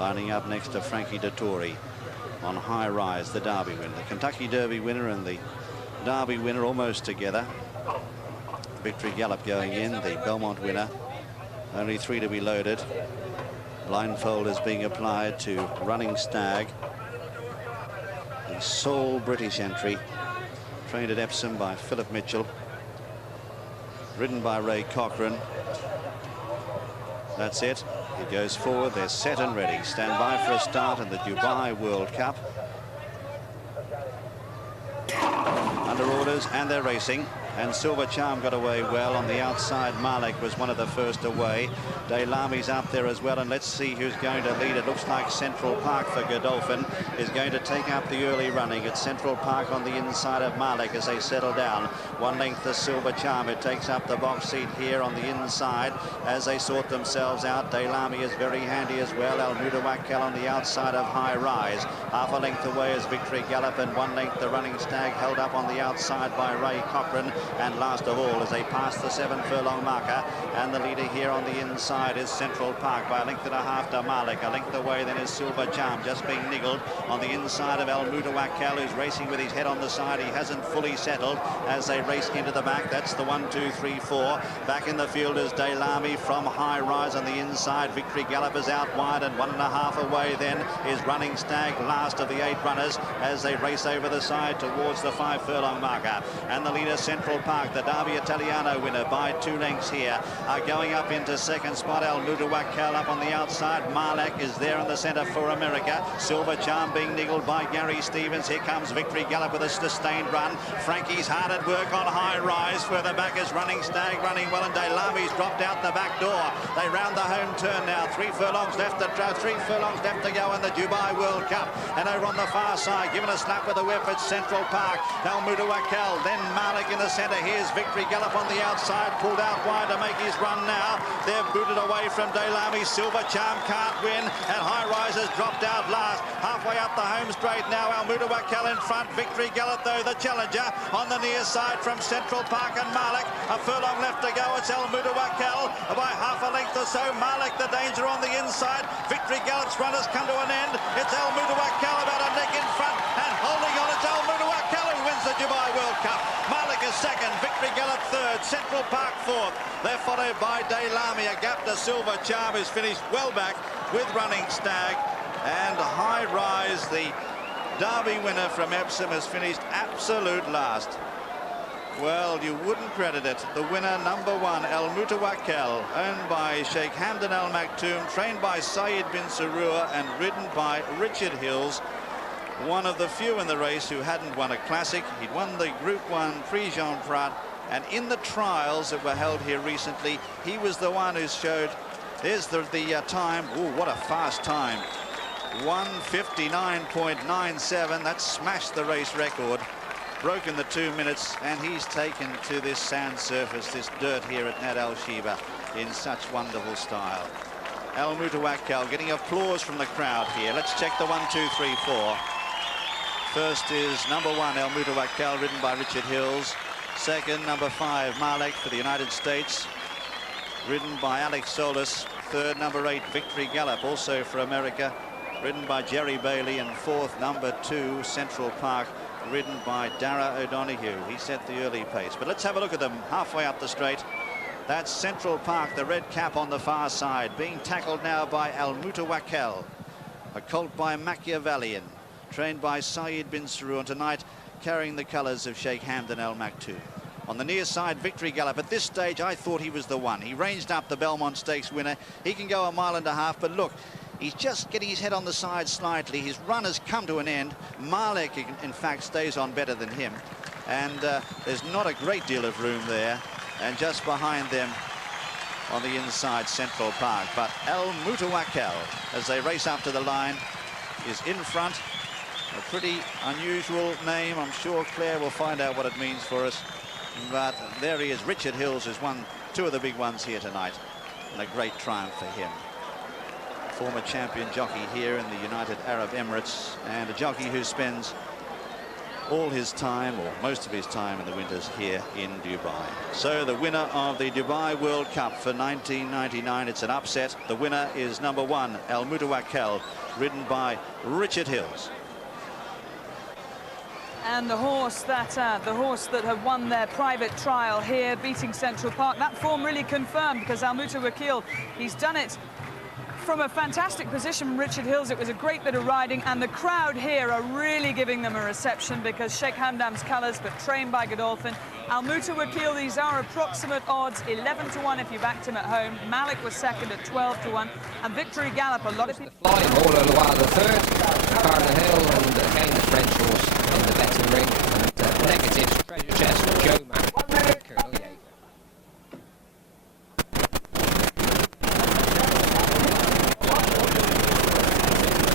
lining up next to Frankie Dettori. on High Rise, the Derby winner. The Kentucky Derby winner and the Derby winner almost together. Victory Gallop going in, the Belmont winner. Only 3 to be loaded. Blindfold is being applied to Running Stag, the sole British entry, trained at Epsom by Philip Mitchell, ridden by Ray Cochrane. That's it. He goes forward. They're set and ready. Stand by for a start in the Dubai World Cup. Under orders, and they're racing. And Silver Charm got away well on the outside. Malik was one of the first away. Daylami's out there as well, and let's see who's going to lead. It looks like Central Park for Godolphin is going to take up the early running. It's Central Park on the inside of Malik as they settle down. 1 length the Silver Charm. It takes up the box seat here on the inside as they sort themselves out. Daylami is very handy as well. El Mutawakkel on the outside of High Rise. Half a length away is Victory Gallop, and 1 length the Running Stag, held up on the outside by Ray Cochrane. And last of all, as they pass the 7 furlong marker, and the leader here on the inside is Central Park by a length and a half to Malik. A length away then is Silver Charm, just being niggled on the inside of El Mutawakkel, who's racing with his head on the side. He hasn't fully settled as they race into the back. That's the 1, 2, 3, 4. Back in the field is Daylami from High Rise on the inside. Victory Gallop is out wide, and 1.5 away then is Running Stag, last of the 8 runners, as they race over the side towards the 5 furlong marker. And the leader, Central Park, the Derby Italiano winner by 2 lengths here, are going up into second spot. El Mutawakkel up on the outside. Malek is there in the centre for America. Silver Charm being niggled by Gary Stevens. Here comes Victory Gallop with a sustained run. Frankie's hard at work on High Rise. Further back is Running Stag running well, and Daylami's dropped out the back door. They round the home turn now. 3 furlongs left to 3 furlongs left to go in the Dubai World Cup. And over on the far side, given a slap with a whip, it's Central Park. El Mutawakkel, then Malik in the centre. Here's Victory Gallop on the outside, pulled out wide to make his run now. They're booted away from Daylami. Silver Charm can't win, and High Rise has dropped out last. Halfway up the home straight now, El Mutawakkel in front. Victory Gallop, though, the challenger on the near side from Central Park and Malik. A furlong left to go. It's El Mutawakkel by half a length or so. Malik, the danger on the inside. Victory Gallop's run has come to an end. It's El Mutawakkel about a neck in front, and holding on, it's El Mutawakkel who wins the Dubai World Cup. Malik is second, Victory Gallop third, Central Park fourth. They're followed by Daylami. A gap to Silver Charm, who's finished well back with Running Stag. And High Rise, the Derby winner from Epsom, has finished absolute last. Well, you wouldn't credit it. The winner, number 1, El Mutawakkel, owned by Sheikh Hamdan Al Maktoum, trained by Saeed bin Sarur and ridden by Richard Hills. One of the few in the race who hadn't won a classic. He'd won the Group 1 Prix Jean Prat, and in the trials that were held here recently, he was the one who showed, there's the time. Oh, what a fast time. 1:59.97. That smashed the race record, broken the 2 minutes, and he's taken to this sand surface, this dirt here at Nad Al Sheba, in such wonderful style. El Mutawakkel getting applause from the crowd here. Let's check the 1, 2, 3, 4. First is number 1, El Mutawakkel, ridden by Richard Hills. Second, number 5, Malik for the United States, ridden by Alex Solis. Third, number 8, Victory Gallop, also for America, ridden by Jerry Bailey. And fourth, number 2, Central Park, ridden by Dara O'Donoghue. He set the early pace. But let's have a look at them halfway up the straight. That's Central Park, the red cap on the far side, being tackled now by El Mutawakkel, a colt by Machiavellian, trained by Saeed bin Sarur, and tonight carrying the colours of Sheikh Hamdan Al Maktoum. On the near side, Victory Gallop. At this stage, I thought he was the one. He ranged up the Belmont Stakes winner. He can go 1.5 miles, but look, he's just getting his head on the side slightly. His run has come to an end. Malik, in fact, stays on better than him. And there's not a great deal of room there. And just behind them on the inside, Central Park. But El Mutawakkel, as they race up to the line, is in front. A pretty unusual name. I'm sure Claire will find out what it means for us. But there he is. Richard Hills has won 2 of the big ones here tonight, and a great triumph for him. Former champion jockey here in the United Arab Emirates, and a jockey who spends all his time, or most of his time, in the winters here in Dubai. So the winner of the Dubai World Cup for 1999, it's an upset. The winner is number 1, El Mutawakkel, ridden by Richard Hills. And the horse that have won their private trial here, beating Central Park, that form really confirmed, because Almuta Wakil, he's done it from a fantastic position from Richard Hills. It was a great bit of riding, and the crowd here are really giving them a reception, because Sheikh Hamdam's colours, but trained by Godolphin. Almuta Wakil, these are approximate odds, 11 to 1 if you backed him at home. Malik was second at 12 to 1, and Victory Gallop, a lot of people... Flying all over the while, the third, Cardinal Hill, and again the French horse in the betting ring, and negatives, Treasure Chest, Joe Mack, and Colonel Yeager.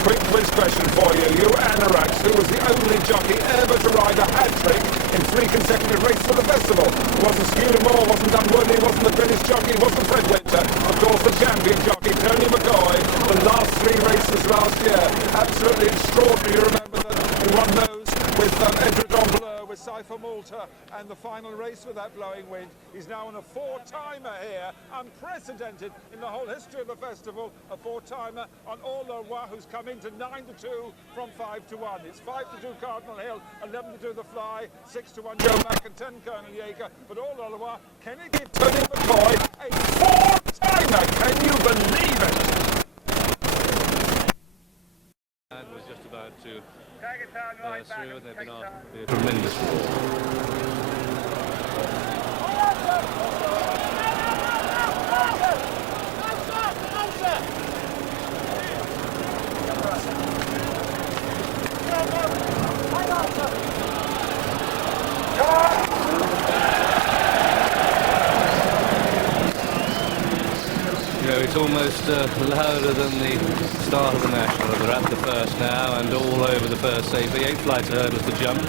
Quick quiz question for you. You Anorax, who was the only jockey ever to ride a hat-trick in 3 consecutive races for the festival. Wasn't Scudamore, wasn't Dunwoody, wasn't the British jockey, wasn't Fred Winter. Of course, the champion jockey, Tony McCoy, the last 3 races last year. Absolutely extraordinary. You remember that he won those with Edward Bleu, with Cypher Malta, and the final race with that blowing wind. He's now on a 4-timer here, unprecedented in the whole history of the festival. A 4-timer on All Le Roi, who's come into 9 to 2 from 5 to 1. It's 5 to 2 Cardinal Hill, 11 to 2 The Fly, 6 to 1 Joe Mack, and 10 Colonel Yeager. But All Le Roi, can he give Tony McCoy a 4-timer? Can you believe it? And was just about to through, they've been after a tremendous It's almost louder than the start of the National. They're at the first now and all over the first safely. 8 flights of hurdles to jump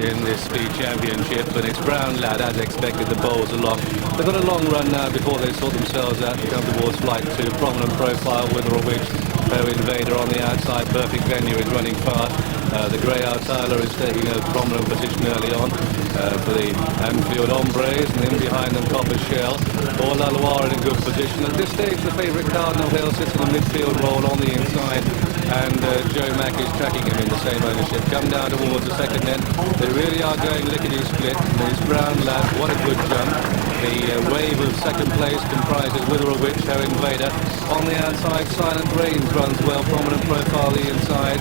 in this speed championship, but it's Brown Lad, as expected, the bowls along. They've got a long run now before they sort themselves out and come towards flight 2. Prominent profile, Wither or Witch, Invader on the outside, perfect venue is running fast. The Grey Out Tyler is taking a prominent position early on for the Anfield Hombres, and in behind them Copper Shell. All La Loire in a good position. At this stage the favourite Cardinal Hill sits in the midfield role on the inside, and Joe Mack is tracking him in the same ownership. Come down towards the second net. They really are going lickety-split. There's Brown Lad, what a good jump. The wave of second place comprises Wither or Witch, Invader. On the outside, Silent Rains runs well, prominent profile the inside.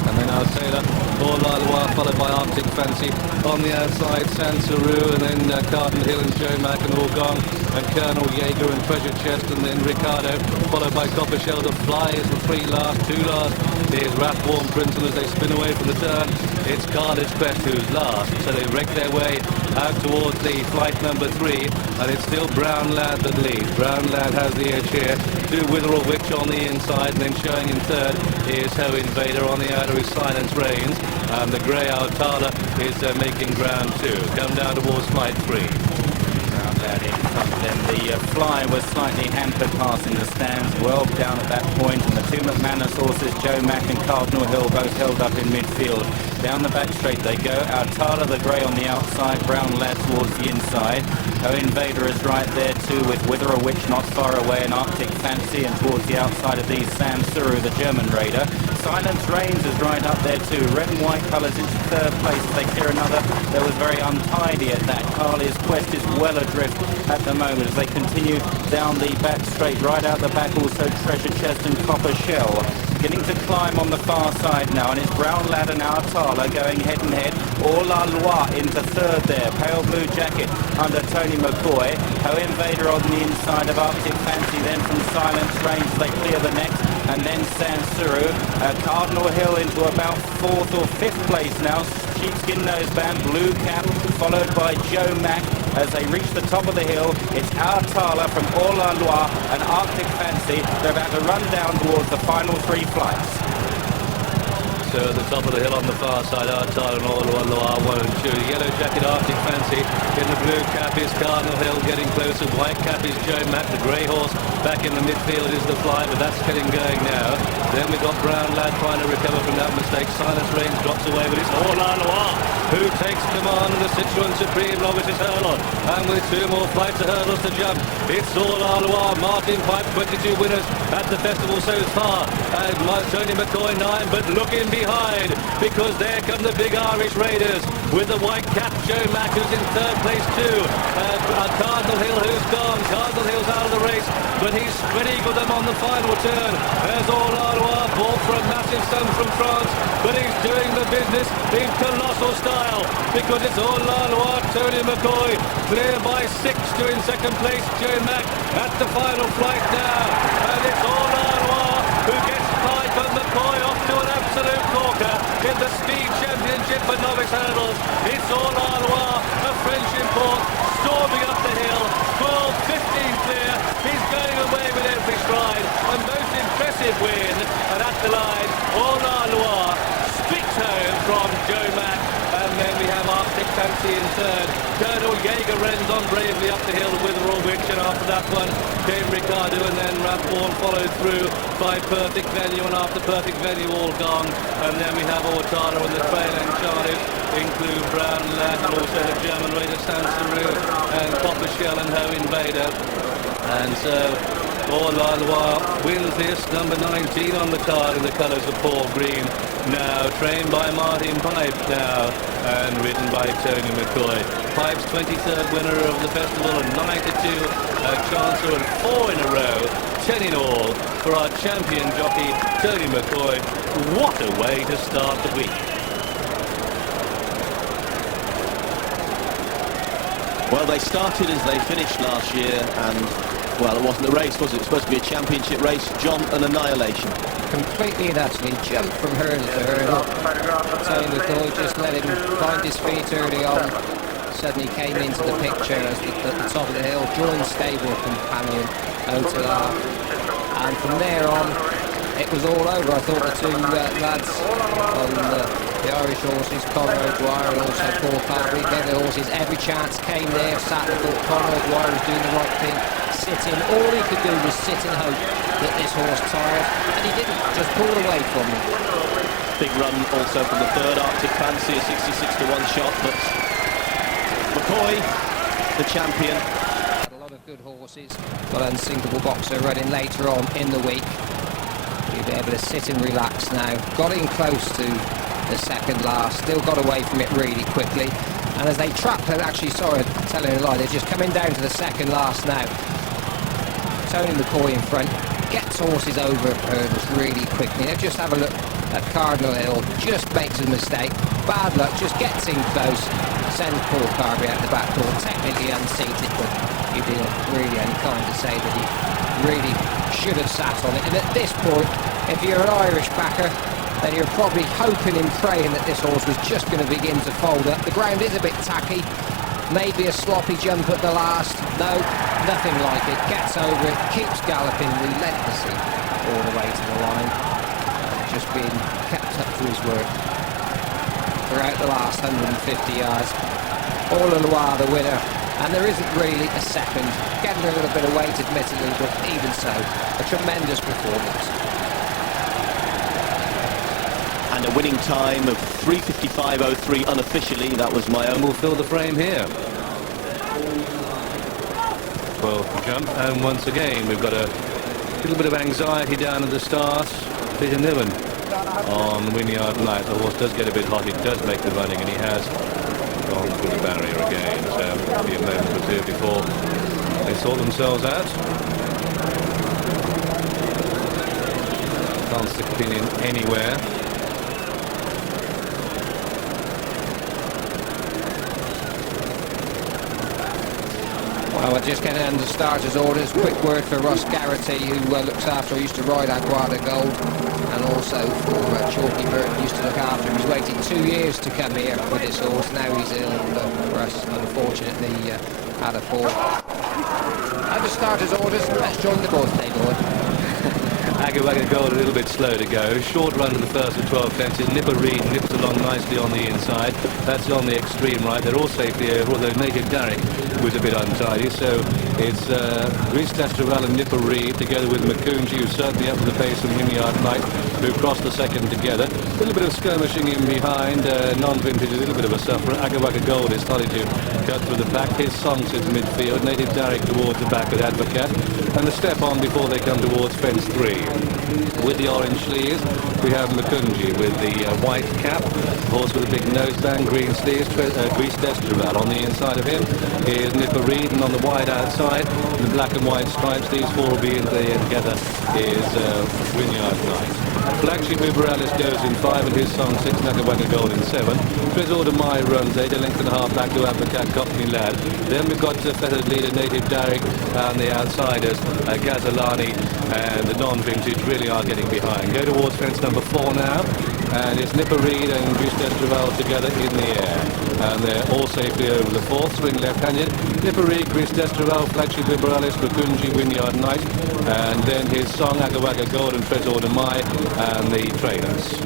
And then our Taylor, All La Loire, followed by Arctic Fancy. On the outside, Sansaru, and then Cardinal Hill and Joe Mack and Orgong, and Colonel Yeager and Treasure Chest, and then Ricardo, followed by Copper Shell. The Fly is the 3 last, 2 last. Here's Rathborn Prince, and as they spin away from the turn, it's Cardiff Quest who's last. So they wreck their way out towards the flight number 3, and it's still Brown Lad that leads. Brown Lad has the edge here. 2 Wither or Witch on the inside, and then showing in third is Ho Invader. On the outer is Silence Reigns, and the Grey Autala is making ground 2. Come down towards flight 3. Brown Lad in front of them. The Fly was slightly hampered passing the stands, well down at that point, and the 2 McManus horses, Joe Mack and Cardinal Hill, both held up in midfield. Down the back straight they go. Autala, the Grey on the outside, Brown Lad towards the inside. Ho Invader is right there too, with Wither or Witch not far away, and Arctic Fancy, and towards the outside of these, Sam Suru, the German Raider. Silence Reigns is right up there too. Red and white colours into third place. If they clear another, that was very untidy at that. Carly's Quest is well adrift at the moment as they continue down the back straight. Right out the back also Treasure Chest and Copper Shell. Beginning to climb on the far side now, and it's Brown Lad and Autala going head and head. All La Loire into third there. Pale Blue Jacket under Tony McCoy. Ho Invader on the inside of Arctic Fancy, then from Silence Range they clear the next, and then Sansuru. Cardinal Hill into about 4th or 5th place now. Sheepskin Noseband, Blue Cap, followed by Joe Mack. As they reach the top of the hill, it's Autala from All La Loire and Arctic Fancy. They're about to run down towards the final 3 flights. So at the top of the hill on the far side, Autala and All La Loire 1 and 2. The yellow jacket Arctic Fancy. In the blue cap is Cardinal Hill getting closer. White cap is Joe Mack. The grey horse back in the midfield is the Fly, but that's getting going now. Then we've got Brown Lad trying to recover from that mistake. Silence Reigns drops away, but it's All La Loire who takes command of the Citroën Supreme Novices hurdle. And with 2 more flights of hurdles to jump, it's all Alois. Martin Pipe, 22 winners at the festival so far. And Tony McCoy 9, but looking behind, because there come the big Irish Raiders with the white cap, Joe Mack, who's in 3rd place too. Cardinal Hill, who's gone. Cardinal Hill's out of the race, but he's spread-eagled them on the final turn. There's all Alois, bought for a massive sum from France, but he's doing the business in colossal style, because it's all Alois. Tony McCoy clear by 6 to in 2nd place Joe Mack at the final flight now, and it's all Alois who gets Pipe and McCoy off to an absolute corker in the Speed Championship for novice hurdles. It's all Alois, a French import, storming up the hill, 12-15 clear. He's going away with every stride. A most impressive win, and at the line, all Alois speaks home from Joe Mack. And then we have Arctic Fancy in 3rd. Colonel Jaeger runs on bravely up the hill with Rowich, and after that one came Ricardo, and then Rathborn followed through by Perfect Venue, and after Perfect Venue all gone. And then we have Ortana and the trail and Charlotte include Brown Lad, and also the German Raider Sansaru and Copper Shell and Ho Invader. And so all Alois wins this, number 19 on the card in the colours of Paul Green. Now trained by Martin Pipe now, and ridden by Tony McCoy. Pipe's 23rd winner of the festival, and 9-2 chancer, and 4 in a row, 10 in all for our champion jockey Tony McCoy. What a way to start the week. Well, they started as they finished last year, and well, it wasn't a race, was it? It was supposed to be a championship race. John, an annihilation. Completely and utterly jumped from hurdle to hurdle. Tony McCoy just let him find his feet early on. Suddenly came into the picture as at the top of the hill, joined stable companion Otalar. And from there on, it was all over. I thought the 2 lads on the Irish horses, Conor O'Dwyer and also Paul Carberry, gave the horses every chance, came there, sat and thought Conor O'Dwyer was doing the right thing. Sit in. All he could do was sit and hope that this horse tired, and he didn't, just pulled away from him. Big run also from the 3rd Arctic Fancy, a 66-to-1 shot, but McCoy, the champion. Had a lot of good horses. Got Unsinkable Boxer running later on in the week. He'll be able to sit and relax now. Got in close to the 2nd last, still got away from it really quickly. And as they trapped, actually, sorry, I'm telling a lie, they're just coming down to the 2nd last now. Tony McCoy in front, gets horses over hurdles really quickly. Now just have a look at Cardinal Hill, just makes a mistake. Bad luck, just gets in close, sends Paul Carberry out the back door, technically unseated, but you'd be really unkind to say that he really should have sat on it. And at this point, if you're an Irish backer, then you're probably hoping and praying that this horse was just going to begin to fold up. The ground is a bit tacky, maybe a sloppy jump at the last. No, nothing like it. Gets over it, keeps galloping relentlessly all the way to the line. Just being kept up to his work throughout the last 150 yards. All Alois the winner, and there isn't really a second. Getting a little bit of weight, admittedly, but even so, a tremendous performance. And a winning time of 3:55.03 unofficially. That was my own. We'll fill the frame here. 12 jump, and once again we've got a little bit of anxiety down at the start. Peter Niven on the Wynyard Light. The horse does get a bit hot, he does make the running, and he has gone through the barrier again. So it'll be a moment or two before they sort themselves out. Can't stick a pin in anywhere. Well, we're just getting under starters' orders. Quick word for Ross Garrity, who looks after, used to ride Aguada Gold, and also for Chalky Burton, used to look after him. He's waited 2 years to come here with this horse. Now he's ill, and Russ, unfortunately, had a fall. Under starters' orders, let's join the birthday board. Aguada Gold a little bit slow to go. Short run to the first of 12 fences. Nipper Reed nips along nicely on the inside. That's on the extreme right. They're all safely over, although Native Derrick was a bit untidy. So it's Grease Testraval and Nipper Reed together with Makunji, who's certainly up to the pace from Wynyard Knight, who crossed the second together. A little bit of skirmishing in behind. Non-vintage, a little bit of a sufferer. Agawagga Gold is starting to cut through the pack. His song sits midfield. Native Derek towards the back of Advocat. And the step on before they come towards fence 3. With the orange sleeves, we have Makunji with the white cap. Horse with a big noseband, green sleeves. Grease Testraval. On the inside of him is Nipper Reed, and on the wide outside, the black and white stripes, these four will be in there together, is Wynyard Knight. Flagship Uber Alice goes in 5 and his song 6, Agawagga Gold in 7. Trésor de Mai runs 8, a length and a half back to Advocat Cockney Lad. Then we've got feathered leader Native Derek and the outsiders, Gazalani and the non-vintage really are getting behind. Go towards fence number 4 now, and it's Nipper Reed and Grease Testraval together in the air. And they're all safely over the 4th, swing left-handed. Nipper Reed, Grease Testraval, Flagship Uber Alice, Makunji, Wynyard Knight, and then his song Agawagga Gold and Trésor de Mai and the trainers.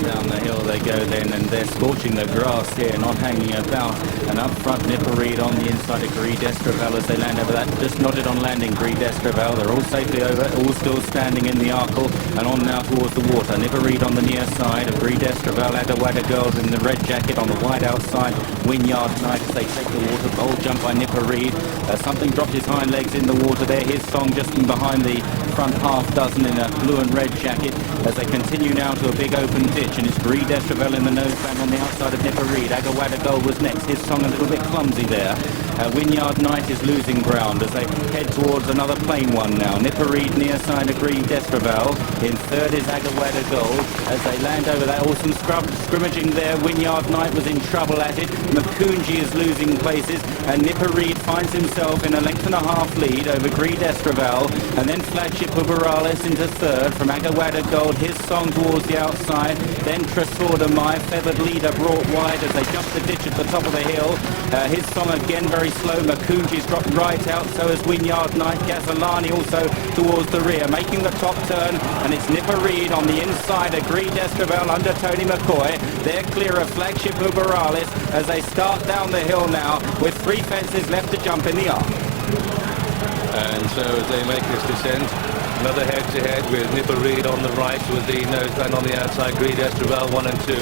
Down the hill they go then, and they're scorching the grass here, not hanging about. And up front, Nipper Reed on the inside of Grease Testraval as they land over that. Just nodded on landing, Grease Testraval. They're all safely over, all still standing in the arkle, and on now towards the water. Nipper Reed on the near side of Grease Testraval, Agawagga Gold in the red jacket on the wide outside. Wynyard Knight as they take the water. Bold jump by Nipper Reed. Something dropped his hind legs in the water there. His song just in behind the front half dozen in a blue and red jacket as they continue now to a big open ditch, and it's Grease Testraval in the noseband on the outside of Nipper Reed. Agawagga Gold was next. His song a little bit clumsy there. Wynyard Knight is losing ground as they head towards another plain one now. Nipper Reed near side of Grease Testraval. In 3rd is Agawagga Gold as they land over that awesome scrimmaging there. Wynyard Knight was in trouble at it. Makunji is losing places, and Nipper Reed finds himself in a length and a half lead over Grease Testraval, and then Flagship Uberalis into 3rd from Agawagga Gold. His song towards the outside. Then Trésor de Mai, feathered leader, brought wide as they jump the ditch at the top of the hill. His song again very slow. Makunji's dropped right out, so is Wynyard Knight. Gazalani also towards the rear, making the top turn, and it's Nipper Reed on the inside of Grease Testraval under Tony McCoy. They're clear of Flagship Uberalis as they start down the hill now with 3 fences left to jump in the arc. And so as they make this descent, another head-to-head with Nipper Reed on the right with the noseband on the outside, Grease Testraval 1 and 2.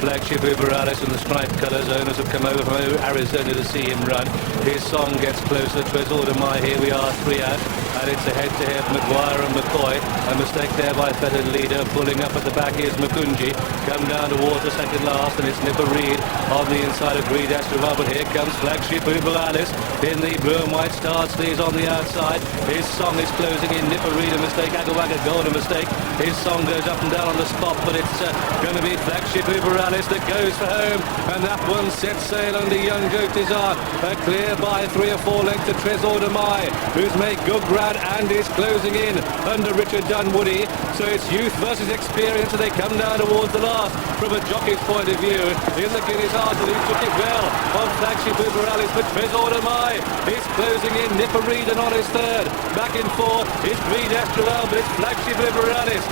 Flagship Uberalis in the striped colours. Owners have come over from Arizona to see him run. His song gets closer. Trésor de Mai, here we are, 3 out. And it's a head-to-head, Maguire and McCoy. A mistake there by feathered leader. Pulling up at the back is Makunji. Come down towards the second last, and it's Nipper Reed on the inside of Grease Testraval. But here comes Flagship Uberalis in the blue and white star sleeves on the outside. His song is closing in. Nipper Reed a mistake. Agawagga Gold a mistake. His song goes up and down on the spot, but it's going to be Flagship Uberalis that goes for home, and that one sets sail under young Gautizard. Clear by 3 or 4 lengths to Trésor de Mai, who's made good ground and is closing in under Richard Dunwoody. So it's youth versus experience, and they come down towards the last from a jockey's point of view. In the Guinness Arsenal, who took it well on Flagship Uberalis, but Trésor de Mai is closing in. Nipper Reed and on his 3rd. Back in 4th is Grease Testraval, but it's Flagship Uberalis.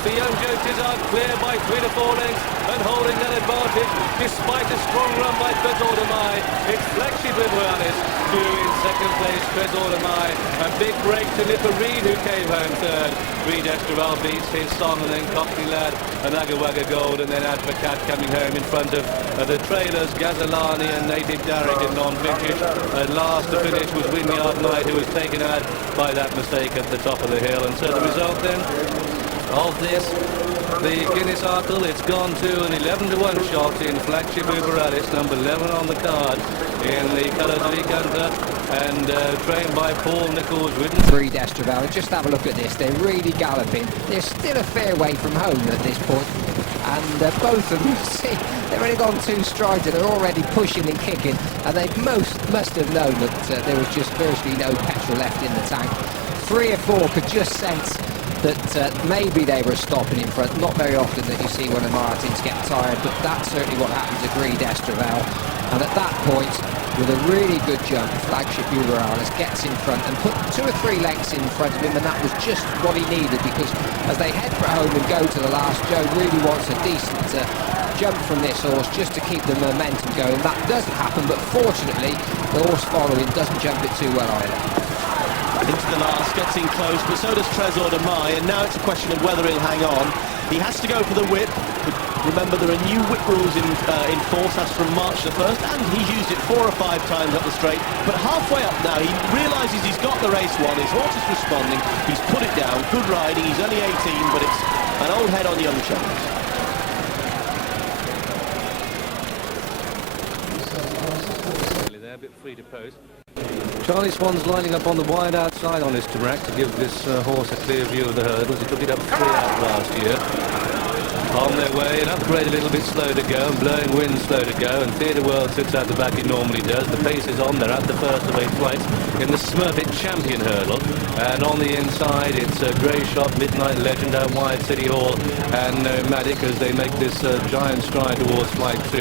The young Gautizard clear by 3 to 4 lengths and holding that advantage despite a strong run by Trésor de Mai. It's Flagship Uberalis who in 2nd place, Trésor de Mai. A big break to Nipper Reed, who came home 3rd. Grease Testraval beats his song, and then Cockney Lad and Agawagga Gold, and then Advocat coming home in front of the trailers, Gazalani and Native Derek in non-vintage. And last to finish was Wynyard Knight, who was taken out by that mistake at the top of the hill. And so the result then of this, the Guinness Arkle, it's gone to an 11-to-1 shot in Flagship Uberalis, number 11 on the card, in the colours of Uganda, and trained by Paul Nichols. Grease Testraval, just have a look at this. They're really galloping. They're still a fair way from home at this point. And both of them, see, they've only gone 2 strides and they're already pushing and kicking. And they must have known that there was just virtually no petrol left in the tank. 3 or 4 could just sense that maybe they were stopping in front. Not very often that you see one of Martins get tired, but that's certainly what happened to Grease Testraval. And at that point, with a really good jump, Flagship Uberalis gets in front and put 2 or 3 lengths in front of him, and that was just what he needed, because as they head for home and go to the last, Joe really wants a decent jump from this horse just to keep the momentum going. That doesn't happen, but fortunately, the horse following doesn't jump it too well either. Into the last, gets in close, but so does Trésor de Mai, and now it's a question of whether he'll hang on. He has to go for the whip. Remember, there are new whip rules in force as from March the 1st, and he's used it 4 or 5 times up the straight. But halfway up now, he realises he's got the race won. His horse is responding. He's put it down. Good riding. He's only 18, but it's an old head on young shoulders. They're a bit free to post. Charlie Swan's lining up on the wide outside on Istabrac to give this horse a clear view of the hurdles. He took it up 3 out last year. On their way, an upgrade a little bit slow to go, and blowing wind slow to go, and Theatre World sits at the back, it normally does. The pace is on, they're at the first of 8 flights in the Smurfit Champion hurdle, and on the inside it's a Grey Shot, Midnight Legend out wide, City Hall and Nomadic as they make this giant stride towards flight 2.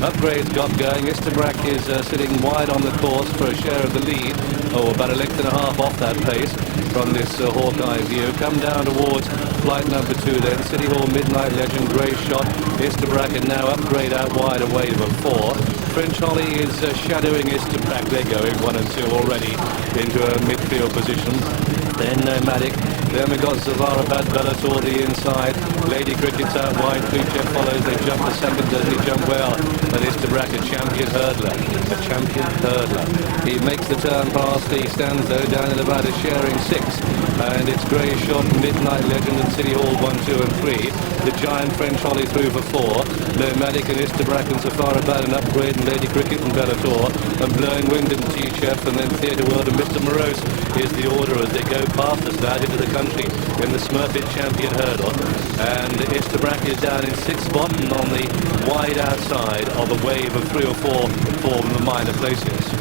Upgrades got going. Istabrac is sitting wide on the course for a share of the lead, or about a length and a half off that pace from this Hawkeye view. Come down towards flight number 2 then, City Hall, Midnight Legend, Grey Shot, Istabrac, and now Upgrade out wide away of a 4. French Holly is shadowing Istabrac. They're going 1 and 2 already into a midfield position. Then Nomadic. Then we got Zavarabat, Bellator the inside. Lady Cricket's out wide. Khrushchev follows. They jump the second. Does he jump well? But Istabrac, a champion hurdler. A champion hurdler. He makes the turn past. He stands though down at about a sharing 6. And it's Grey Shot, Midnight Legend and City Hall 1, 2 and 3. The giant French Holly through for 4. Nomadic and Istabrac and Safarabat and Upgrade and Lady Cricket and Bellator. And Blowing Wind and T-Chef, and then Theatre World and Mr. Morose is the order as they go past the start into the country in the Smurfit Champion hurdle. And Istabrac is down in 6th spot and on the wide outside of a wave of 3 or 4 from the minor places.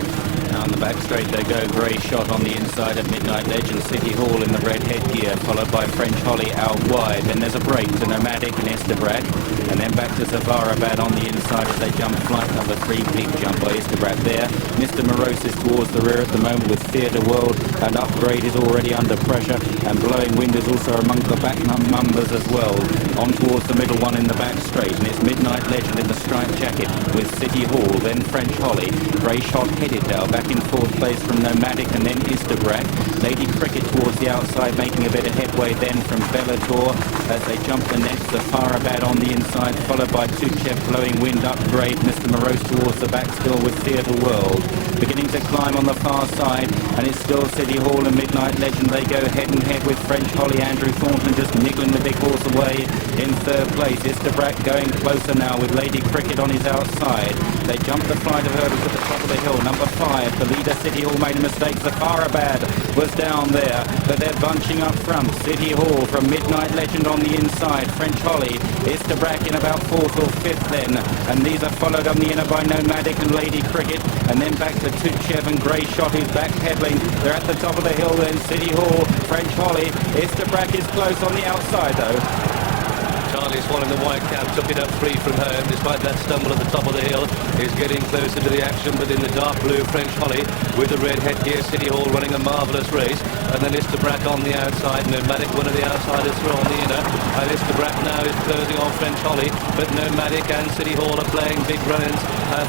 On the back straight they go. Grey Shot on the inside of Midnight Legend, City Hall in the red headgear, followed by French Holly out wide. Then there's a break to Nomadic and Istabrac, and then back to Zavarabat on the inside as they jump flight number 3. Big jump by Istabrac there. Mr. Morose is towards the rear at the moment with Theatre World, and Upgrade is already under pressure, and Blowing Wind is also among the back numbers as well. On towards the middle one in the back straight, and it's Midnight Legend in the striped jacket with City Hall, then French Holly. Grey Shot headed now back in 4th place from Nomadic, and then Istabrac. Lady Cricket towards the outside, making a bit of headway then from Bellator as they jump the net. Safarabat on the inside, followed by Tuchev, Blowing Wind, Upgrade. Mr. Morose towards the back still with Theatre World. Beginning to climb on the far side, and it's still City Hall and Midnight Legend. They go head and head with French Holly. Andrew Thornton just niggling the big horse away in 3rd place. Istabrac going closer now with Lady Cricket on his outside. They jump the flight of hurdles at the top of the hill. Number 5, the leader City Hall made a mistake. Safarabad was down there, but they're bunching up front. City Hall from Midnight Legend on the inside. French Holly, Istabrac in about 4th or 5th then, and these are followed on the inner by Nomadic and Lady Cricket, and then back to Tuchev and Grey Shot who's back pedaling. They're at the top of the hill then. City Hall, French Holly, Istabrac is close on the outside though. Charlie Swan in the white cap took it up 3 from home despite that stumble at the top of the hill. Is getting closer to the action, but in the dark blue French Holly with the red headgear. City Hall running a marvellous race, and then Istabrac on the outside. Nomadic, one of the outsiders, through on the inner, and Istabrac now is closing on French Holly, but Nomadic and City Hall are playing big run-ins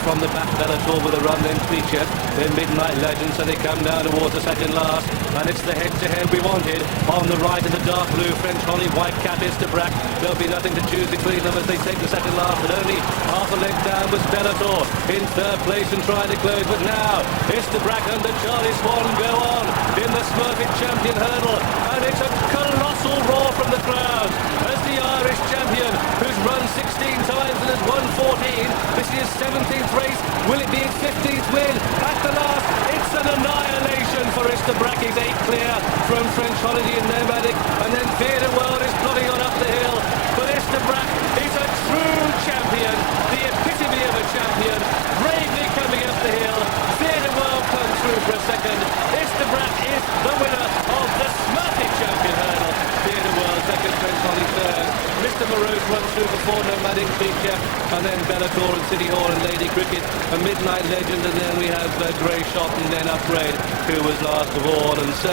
from the back. Bellator with a run, then Khrushchev, then Midnight Legend, so they come down towards the second last, and it's the head-to-head we wanted. On the right of the dark blue French Holly, white cap Istabrac. There'll be nothing to choose between them as they take the second last, but only half a leg down was Bellator in 3rd place and trying to close. But now Istabrac under Charlie Swan go on in the Smurfit Champion hurdle, and it's a colossal roar from the crowd as the Irish champion, who's run 16 times and has won 14. This is his 17th race. Will it be his 15th win? At the last, it's an annihilation for Istabrac. He's 8 clear from French Holiday and Nomadic, and then Theatre World is plodding on up the hill. But Istabrac is a true champion, the epitome of a champion, bravely coming up the hill. Theatre World comes through for a second. Istabrac is the winner of the Smurfit Champion hurdle. Theatre World second, French Holly 3rd. Mr. Morose runs through before Nomadic, Feature, and then Bellator and City Hall and Lady Cricket, a Midnight Legend, and then we have Grey Shot and then Upgrade, who was last of all. And so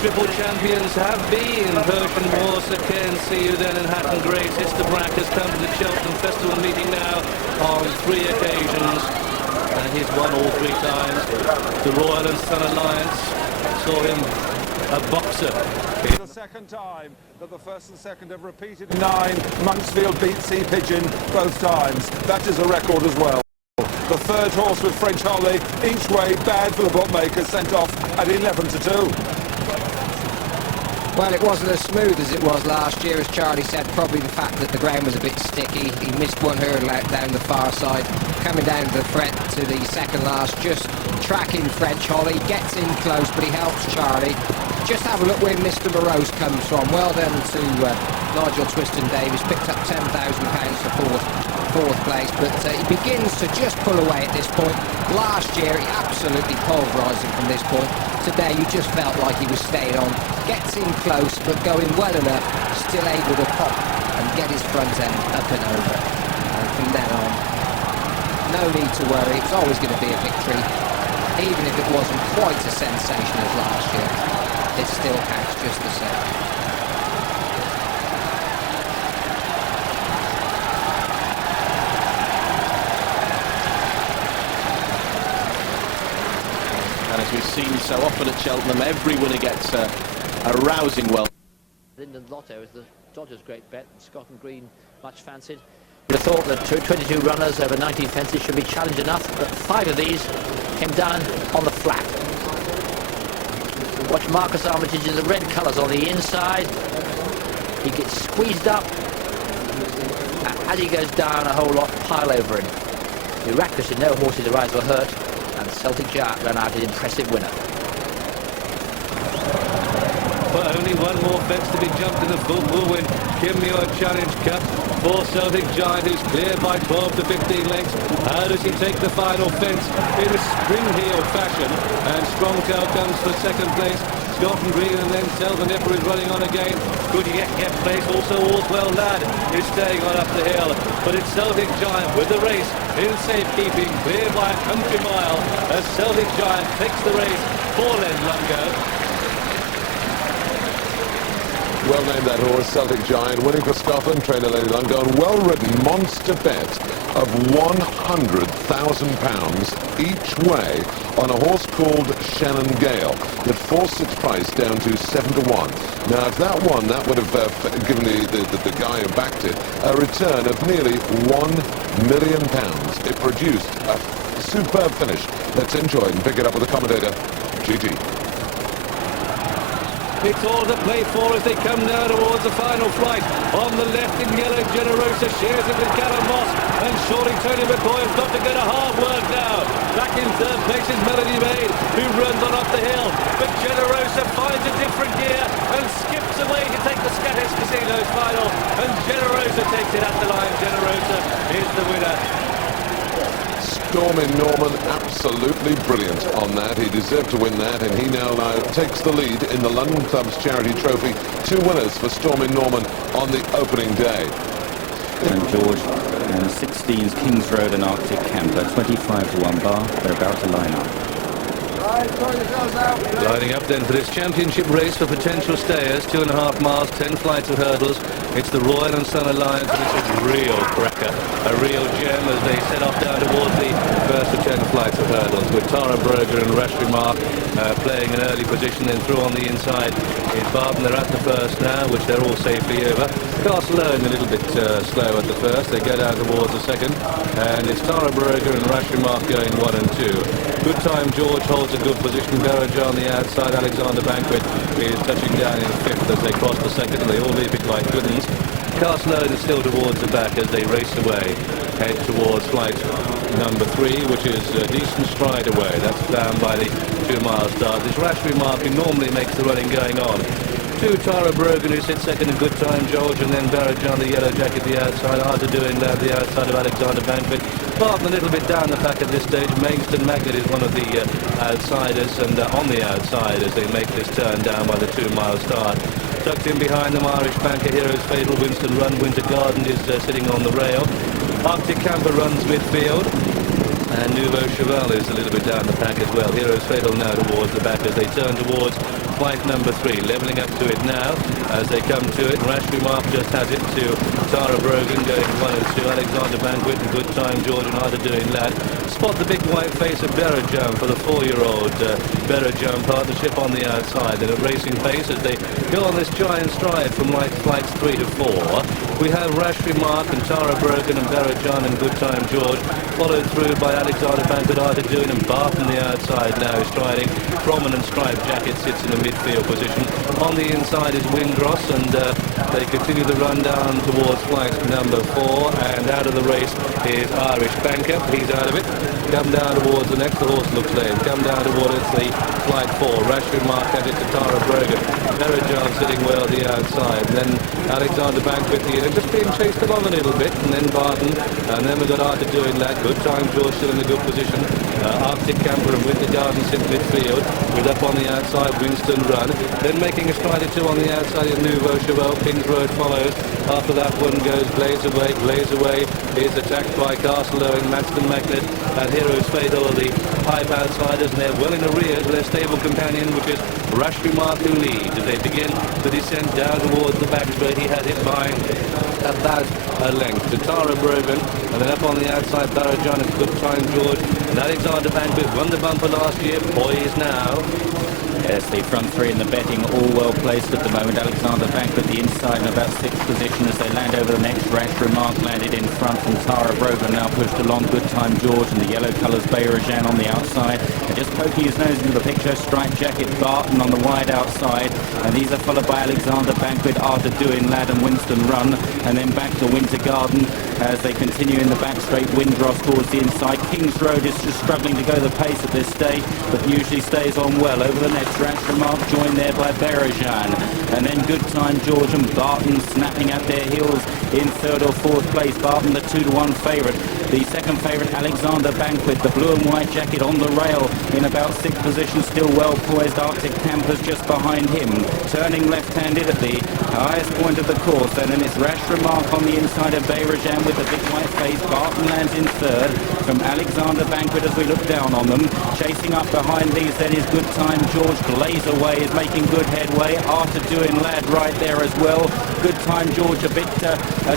triple champions have been. Persian Warsaw, Cairn, see you then in Hatton Grace. Brack has come to the Cheltenham Festival meeting now on 3 occasions. And he's won all 3 times. The Royal and Sun Alliance saw him a boxer. It's the second time that the first and second have repeated 9. Monksfield beat Sea Pigeon both times. That is a record as well. The third horse with French Holly, each way bad for the bookmakers, sent off at 11-2. Well, it wasn't as smooth as it was last year, as Charlie said. Probably the fact that the ground was a bit sticky. He missed one hurdle out down the far side. Coming down to the fret to the second last, just tracking French Holly. Gets in close, but he helps Charlie. Just have a look where Mr. Morose comes from. Well done to Nigel Twiston-Davies. Picked up £10,000 for fourth place, but he begins to just pull away at this point. Last year, he absolutely pulverised him from this point. Today, you just felt like he was staying on. Gets in close, but going well enough, still able to pop and get his front end up and over. And from then on, no need to worry. It was always going to be a victory. Even if it wasn't quite as sensational as last year, it still counts just the same. As we've seen so often at Cheltenham, every winner gets a rousing welcome. Linden Lotto is the Dodgers' great bet, and Scott and Green much fancied. You'd have thought that 22 runners over 19 fences should be challenge enough, but 5 of these came down on the flat. Watch Marcus Armitage's the red colours on the inside. He gets squeezed up. As he goes down, a whole lot pile over him. Miraculously, no horses arise or hurt, and Celtic Giant ran out an impressive winner. But only one more fence to be jumped in the full Bullwin Kimmuir Challenge Cup for Celtic Giant, who's clear by 12 to 15 lengths. How does he take the final fence in a spring heel fashion? And Strongtail comes for second place. Scott and Green, and then Selva Nipper is running on again. Good yet place. Also Allswell Lad is staying on up the hill. But it's Celtic Giant with the race in safekeeping, clear by a country mile as Celtic Giant takes the race for Len Lungo. Well named that horse, Celtic Giant, winning for Scotland, trainer Lenny Lungo, and well-ridden monster bet of £100,000 each way on a horse called Shannon Gale that forced its price down to 7-1. Now, if that won, that would have given the guy who backed it a return of nearly £1 million. It produced a superb finish. Let's enjoy it and pick it up with the commentator, GG. It's all to play for as they come now towards the final flight. On the left in yellow, Generosa shares it with Callum Moss. And surely Tony McCoy has got to go to hard work now. Back in third place is Melody Maid, who runs on up the hill. But Generosa finds a different gear and skips away to take the Scottish Casinos final. And Generosa takes it at the line. Generosa is the winner. Stormy Norman, absolutely brilliant on that. He deserved to win that, and he now takes the lead in the London Club's Charity Trophy. 2 winners for Stormy Norman on the opening day. And George, 16's Kings Road and Arctic Camper, 25-1 bar. They're about to line up. Lining up then for this championship race for potential stayers, 2.5 miles, 10 flights of hurdles. It's the Royal and Sun Alliance, and it's a real cracker, a real gem as they set off down towards the first of 10 flights of hurdles, with Tara Berger and Rash Remark playing an early position, then through on the inside is Barton. They're at the first now, which they're all safely over. Castle Owen a little bit slow at the first. They go down towards the second, and it's Tara Berger and Rash Remark going 1 and 2. Good time, George holds a good position. Barrage on the outside. Alexander Banquet is touching down in 5th as they cross the second, and they all leave it like good ones. Castle Owen is still towards the back as they race away, head towards flight number 3, which is a decent stride away. That's down by the 2-mile start. This Rash Remark who normally makes the running going on. 2, Tara Brogan, who sits second in good time, George, and then Barrage on the yellow jacket the outside. Hard to doing that the outside of Alexander Banquet. Barton a little bit down the pack at this stage. Mainston Magnet is one of the outsiders, and on the outside as they make this turn down by the 2-mile start. Tucked in behind them, Irish Banker, Heroes Fatal, Winston Run, Winter Garden is sitting on the rail. Arctic Camper runs midfield. And Nouveau Cheval is a little bit down the pack as well. Heroes Fatal now towards the back as they turn towards flight number 3, levelling up to it now as they come to it. Rash Remark just has it to Tara Brogan, going 1 and 2. Alexander Banquet and Good Time George and Arthur Doing Lad. Spot the big white face of Berajam for the 4-year-old Berajam partnership on the outside. At a racing pace as they go on this giant stride from flights 3 to 4. We have Rash Remark and Tara Brogan and Berajam and Good Time George, followed through by Alexander Banquet, Arthur Doing and Barton the outside now striding. Prominent striped jacket sits in the midfield position. On the inside is Windross, and they continue the run down towards flight number 4, and out of the race is Irish Banker. He's out of it. Come down towards the next, the horse looks lame. Come down towards the flight 4. Rash Remark has it to Tara Brogan. Berajam sitting well the outside. Then Alexander Banquet and just being chased along a little bit, and then Barton, and then we've got Arthur Doing that. Good Time George still in a good position. Arctic Camper and Winter Garden sit midfield, with up on the outside Winston Run. Then making a stride or two on the outside is Nouveau Cheval. Kings Road follows. After that one goes Blaze Away. Blaze Away is attacked by Castle Owen, Manston Magnet, and Heroes Fatal are the pipe outsiders, and they're well in arrears with their stable companion, which is Rash Remark, who leads as they begin the descent down towards the back straight. He has it by about a length to Tara Brogan, and then up on the outside Berajam and Good Time George, and Alexander Banquet won the bumper last year, poised now. Yes, the front 3 in the betting all well placed at the moment. Alexander Banquet the inside in about 6th position as they land over the next. Rash Remark landed in front from Tara Brogan, now pushed along Good Time George, and the yellow colours Bayrajan on the outside. And just poking his nose into the picture, striped jacket Barton on the wide outside, and these are followed by Alexander Banquet, Arthur Doing Lad and Winston Run, and then back to Winter Garden as they continue in the back straight. Windross towards the inside. Kings Road is just struggling to go the pace at this stage, but usually stays on well over the next. Rash Remark joined there by Berajam, and then Good Time George and Barton snapping at their heels in 3rd or 4th place. Barton the 2-to-1 favourite. The 2nd favourite Alexander Banquet, the blue and white jacket on the rail in about 6th position, still well poised. Arctic Campers just behind him, turning left-handed at the highest point of the course, and then it's Rash Remark on the inside of Bayrajan with the big white face. Barton lands in 3rd from Alexander Banquet as we look down on them. Chasing up behind these then is Good Time George. Blaze Away is making good headway. Arthur Doing Lad right there as well. Good Time George a bit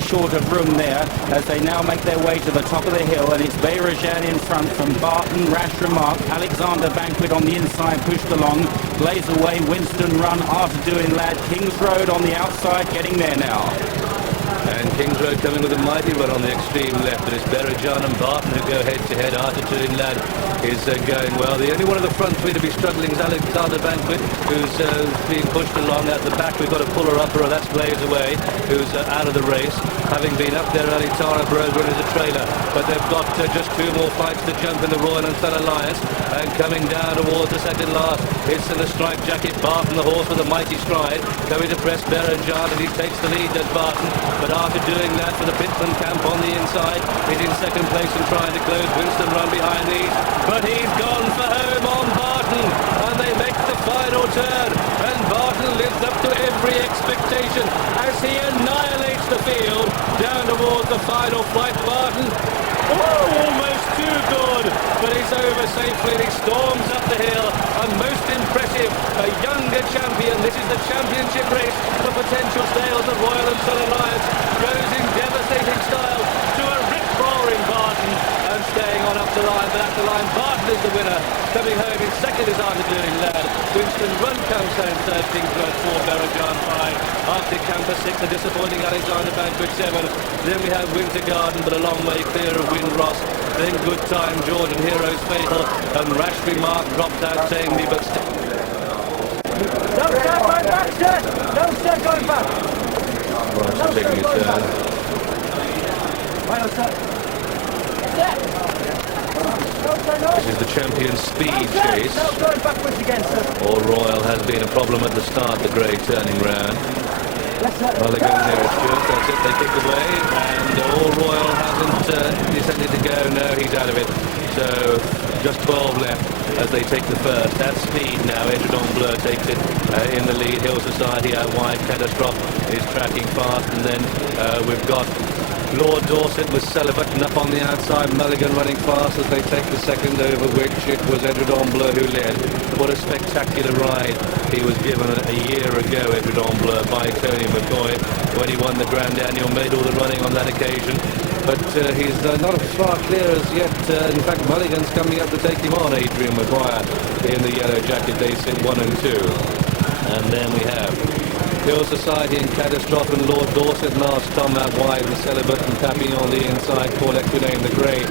short of room there as they now make their way to the top of the hill, and it's Bayrajan in front from Barton, Rash Remark, Alexander Banquet on the inside pushed along. Blaze Away, Winston Run, Arthur Doing Lad, Kings Road on the outside getting there now. And Kings Road coming with a mighty run on the extreme left, but it's Berajam and Barton who go head-to-head. Arthur Doing Lad is going well. The only one of the front 3 to be struggling is Alexander Banquet, who's being pushed along at the back. We've got a puller-upper, that's Blaze Away, who's out of the race, having been up there early. Tara Brogan is a trailer, but they've got just 2 more flights to jump in the Royal and Fell Alliance, and coming down towards the second last, it's in the striped jacket Barton, the horse with a mighty stride, going to press Berajam, and he takes the lead, does Barton, but after doing that for the Pitman camp on the inside, is in 2nd place and trying to close. Winston Run behind these, but he's gone for home on Barton, and they make the final turn, and Barton lives up to every expectation as he annihilates the field down towards the final flight. Barton, almost too good, but he's over safely and he storms up the hill. And most impressive, a younger champion. This is the championship race for potential sales of Royal and Sun Alliance. Goes in devastating style to a rip-roaring Barton and staying on up the line, but at the line Barton is the winner. Coming home in 2nd is Arthur Doing Lad. Winston Run comes home 3rd, Kings Road 4, Berajam 5, Arctic Camper 6, a disappointing Alexander Banquet 7. Then we have Winter Garden, but a long way clear of Windross. Then Good Time George and Heroes Fatal, and Rash Remark dropped out tamely, but still. Don't start going back, sir! Don't start going back! Well, taking a turn. Final start. This is the champion speed chase. All Royal has been a problem at the start, the grey turning round. Well, they go near his shirt, that's it, they kick away, and All Royal hasn't decided to go, no, he's out of it. So, just 12 left as they take the first. That's speed now, Edredon Blur takes it in the lead. Hill Society out wide, Catastrophe is tracking fast, and then we've got Lord Dorset was Celibate, and up on the outside, Mulligan running fast as they take the second, over which it was Edredon Bleu who led. What a spectacular ride he was given a year ago, Edredon Bleu, by Tony McCoy when he won the Grand Annual, made all the running on that occasion. But he's not as far clear as yet. In fact, Mulligan's coming up to take him on, Adrian Maguire in the yellow jacket. They sit 1 and 2. And then we have Hill Society and Catastrophe and Lord Dorset, and Last Tom out wide, and Celibate and Papillon on the inside, Paul Equinane the grey.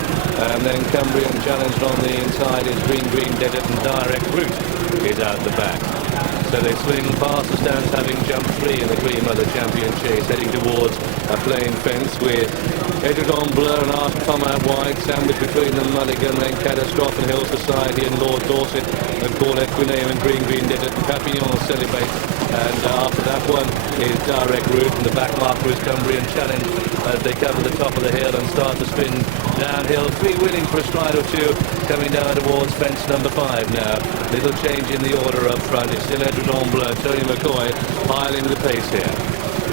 And then Cumbrian challenged on the inside is Green Desert, and Direct Route is out the back. So they swing past the stands, having jumped 3 in the Queen Mother Champion Chase, heading towards a plain fence with Edredon Bleu and Last Tom out wide, sandwiched between them Mulligan, then Catastrophe and Hill Society and Lord Dorset, and Paul Equinane and Green Desert and Papillon Celibate. And after that one is Direct Route, and the back marker is Cumbrian Challenge as they cover the top of the hill and start to spin downhill. 3 winning for a stride or 2, coming down towards fence number 5 now. Little change in the order up front. It's still Edredon Bleu, Tony McCoy piling the pace here.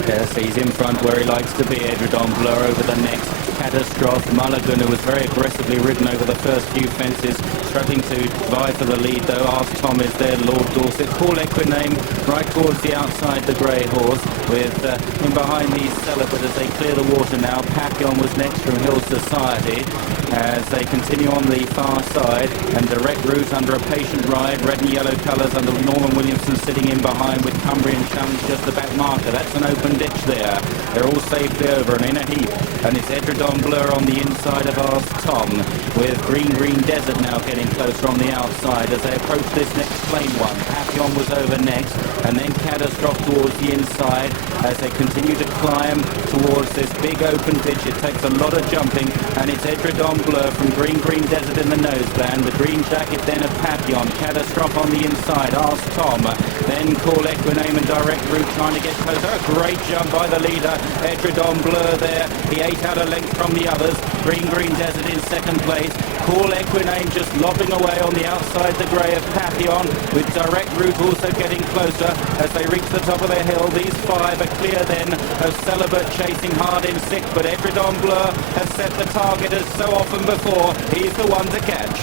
Yes, he's in front where he likes to be. Edredon Bleu over the next. Catastrophe, Mulligan, who was very aggressively ridden over the first few fences, struggling to vie for the lead though. Last Tom is there, Lord Dorset. Paul Equinane right towards the outside, the grey horse, with in behind these Celibate as they clear the water now. Papillon was next from Hill Society as they continue on the far side, and Direct Route under a patient ride, red and yellow colours under Norman Williamson sitting in behind with Cumbrian Challenge just the back marker. That's an open ditch there. They're all safely over and in a heap, and it's Edredon Bleu on the inside of Last Tom, with Green Desert now getting closer on the outside as they approach this next plain one. Papillon was over next, and then Catastrophe towards the inside as they continue to climb towards this big open ditch. It takes a lot of jumping, and it's Edredon Bleu from Green Desert in the noseband. The green jacket then of Papillon. Catastrophe on the inside. Last Tom, then Paul Equinane and Direct Route trying to get closer. A great jump by the leader, Edredon Bleu there. He ate out a length from the others. Green Desert in second place. Paul Equinane just lobbing away on the outside, the grey of Papillon, with Direct Route also getting closer as they reach the top of the hill. These 5 are clear then of Celibate chasing hard in 6, but Edredon Bleu has set the target as so often before. He's the one to catch.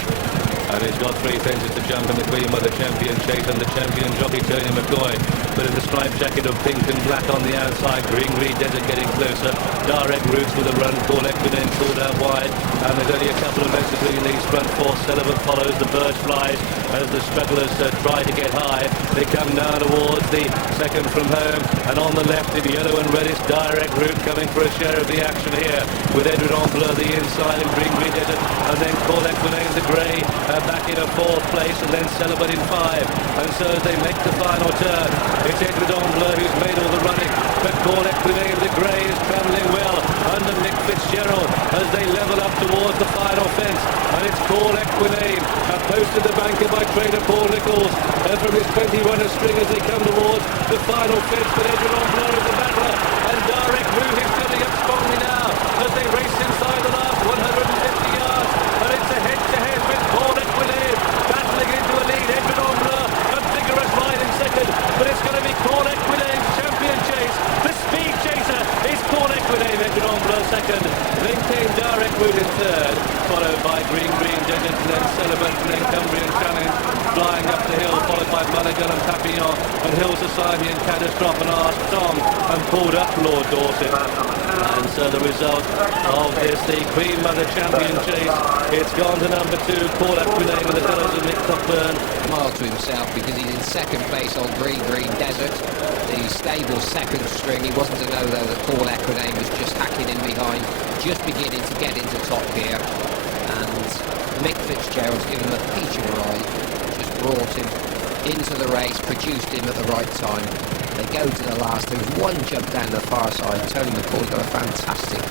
And he's got 3 fences to jump in the Queen Mother Champion Chase, and the champion jockey Tony McCoy, but in the striped jacket of pink and black on the outside. Green Desert getting closer. Direct Routes with a run. Paul Equinane pulled out wide, and there's only a couple of lengths between these front 4. Celibate follows, the bird flies as the strugglers try to get high. They come down towards the second from home, and on the left in yellow and reddish, Direct Route coming for a share of the action here, with Edredon Bleu the inside and Green Desert, and then Paul Equinane the grey back in a 4th place, and then Celibate in 5. And so as they make the final turn, it's Edredon Bleu who's made all the running, but Paul Equinane the grey is travelling well under Nick Fitzgerald as they level up towards the final fence, and it's Paul Equinane posted the banker by trainer Paul Nichols from his 20-runner string as they come towards the final fence, but Edredon Bleu is the battler, and Direct Route is coming up strongly now as they race inside the last 150 yards, and it's a head-to-head with Paul Equinane battling into a lead. Edredon Bleu, a vigorous ride in second, but it's going to be Paul Equinane's champion chase. The speed chaser is Paul Equinane. Edredon Bleu second, then came Direct Route in third, followed by Green Desert, and then Celibate, and then Cumbrian Challenge flying up the hill, followed by Mulligan and Papillon, and Hill Society and Catastrophe and Last Tom, and pulled up Lord Dorset. And so the result of this, the Queen Mother Champion Chase, it's gone to number 2, Paul Equinane with the colours of Nick Cockburn. Mile to himself because he's in second place on Green Desert. The stable second string. He wasn't to know though that Paul Equinane was just hacking in behind, just beginning to get into top gear. And Mick Fitzgerald's given him a peach of a ride, just brought him into the race, produced him at the right time. They go to the last. There was one jump down the far side. Tony McCoy got a fantastic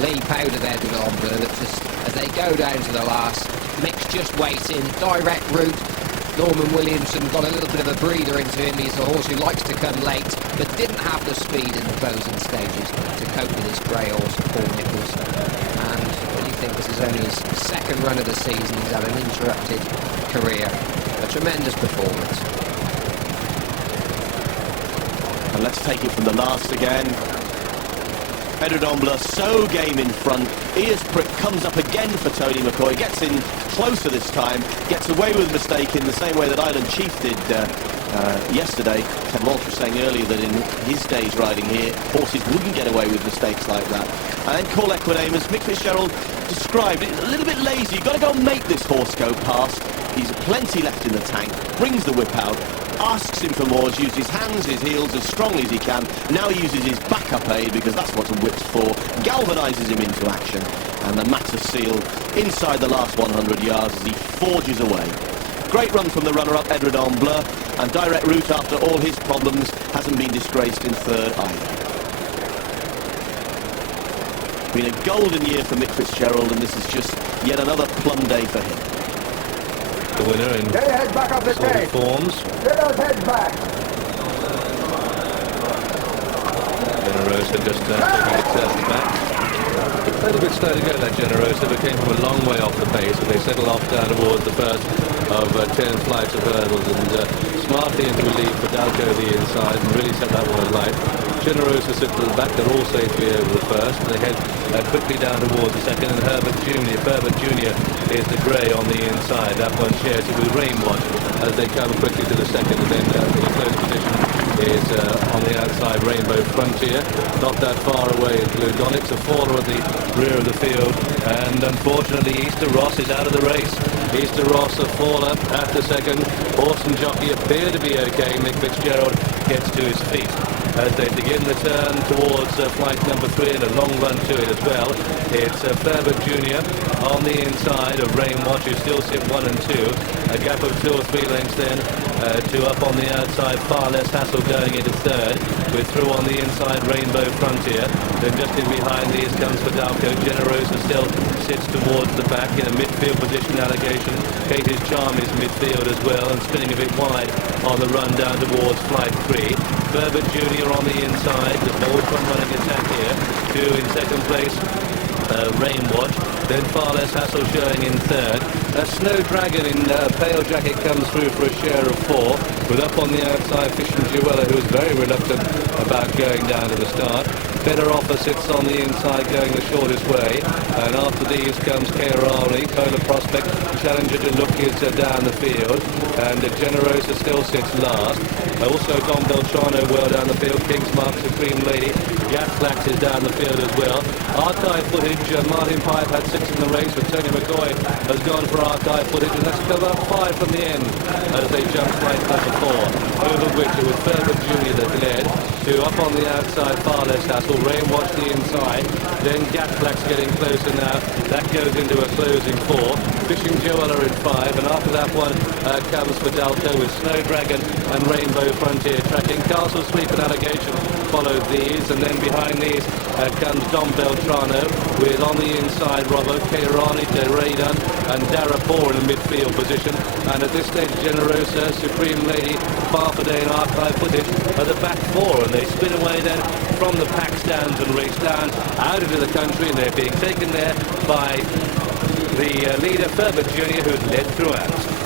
leap out of Edredon Bleu. That just as they go down to the last, Mick's just waiting. Direct Route. Norman Williamson got a little bit of a breather into him. He's a horse who likes to come late, but didn't have the speed in the closing stages to cope with his grey horse, Paul Nichols. And when you think this is only his second run of the season, he's had an interrupted career. A tremendous performance. And let's take it from the last again. Edredon so game in front. Ears Prick comes up again for Tony McCoy, gets in closer this time, gets away with a mistake in the same way that Island Chief did yesterday. Ted Walsh was saying earlier that in his days riding here, horses wouldn't get away with mistakes like that. And Call Equidamus, Mick Fitzgerald described it a little bit lazy. You've got to go and make this horse go past. He's plenty left in the tank, brings the whip out, asks him for more, uses his hands, his heels as strongly as he can. Now he uses his backup aid because that's what a whip's for. Galvanises him into action. And the matter sealed inside the last 100 yards as he forges away. Great run from the runner-up, Edredon Bleu, and direct route after all his problems hasn't been disgraced in third either. Been a golden year for Mick Fitzgerald, and this is just yet another plum day for him. The winner in Get your head back up the cage. forms. Get those heads back. Generosa just taking it back. A little bit slow to go, that Generosa, but came from a long way off the pace, and they settle off down towards the first of 10 flights of hurdles, and smartly into a lead for Dalco the inside, and really set that one alight. Generosa sits to the back, they're all safely over the first. They head quickly down towards the second, and Herbert Jr. is the grey on the inside. That one shares it with Rainwatch as they come quickly to the second, and then in a close position is on the outside Rainbow Frontier. Not that far away is Blue Donix, a faller at the rear of the field, and unfortunately Easter Ross is out of the race. Easter Ross, a faller at the second. Horse and jockey appear to be okay. Mick Fitzgerald gets to his feet as they begin the turn towards flight number 3, and a long run to it as well. It's Ferbert Jr. on the inside of Rainwatch, who still sit 1 and 2. A gap of 2 or 3 lengths then. 2 up on the outside, Far Less Hassle going into third. We're through on the inside, Rainbow Frontier. Then just in behind these comes Fidalco. Generosa still sits towards the back in a midfield position allocation. Katie's Charm is midfield as well, and spinning a bit wide on the run down towards flight 3. Ferbert Jr. on the inside, the ball front running attack here. 2 in second place, Rainwatch. Then Far Less Hassle showing in third. A Snow Dragon in pale jacket comes through for a share of 4, with up on the outside Fish and Jewella, who is very reluctant about going down to the start. Better Offer sits on the inside going the shortest way, and after these comes Kairali, Polar Prospect, Challenger to look is down the field, and Generosa still sits last. Also Dom Beltrano well down the field, King's Mark, Supreme Lady, Gap Flax is down the field as well. Archive footage, Martin Pipe had 6 in the race, but Tony McCoy has gone for archive footage, and that's about 5 from the end as they jump flight number 4, over which it was Ferbert Jr. that led. 2 up on the outside, Far Less Hassle, Rainwatch the inside, then Gap Flax getting closer now, that goes into a closing 4, Fishing Joella in 5, and after that one comes Fidalco with Snow Dragon and Rainbow Frontier tracking. Castle Sweep and Allegation followed these, and then behind these comes Dom Beltrano with on the inside Robert, Kairani, Deraydan and Darapur in the midfield position, and at this stage Generosa, Supreme Lady, Farfaday and Archive Footage are the back 4, and they spin away then from the pack stands and race down out into the country, and they're being taken there by the leader Ferbert Jr., who's led throughout.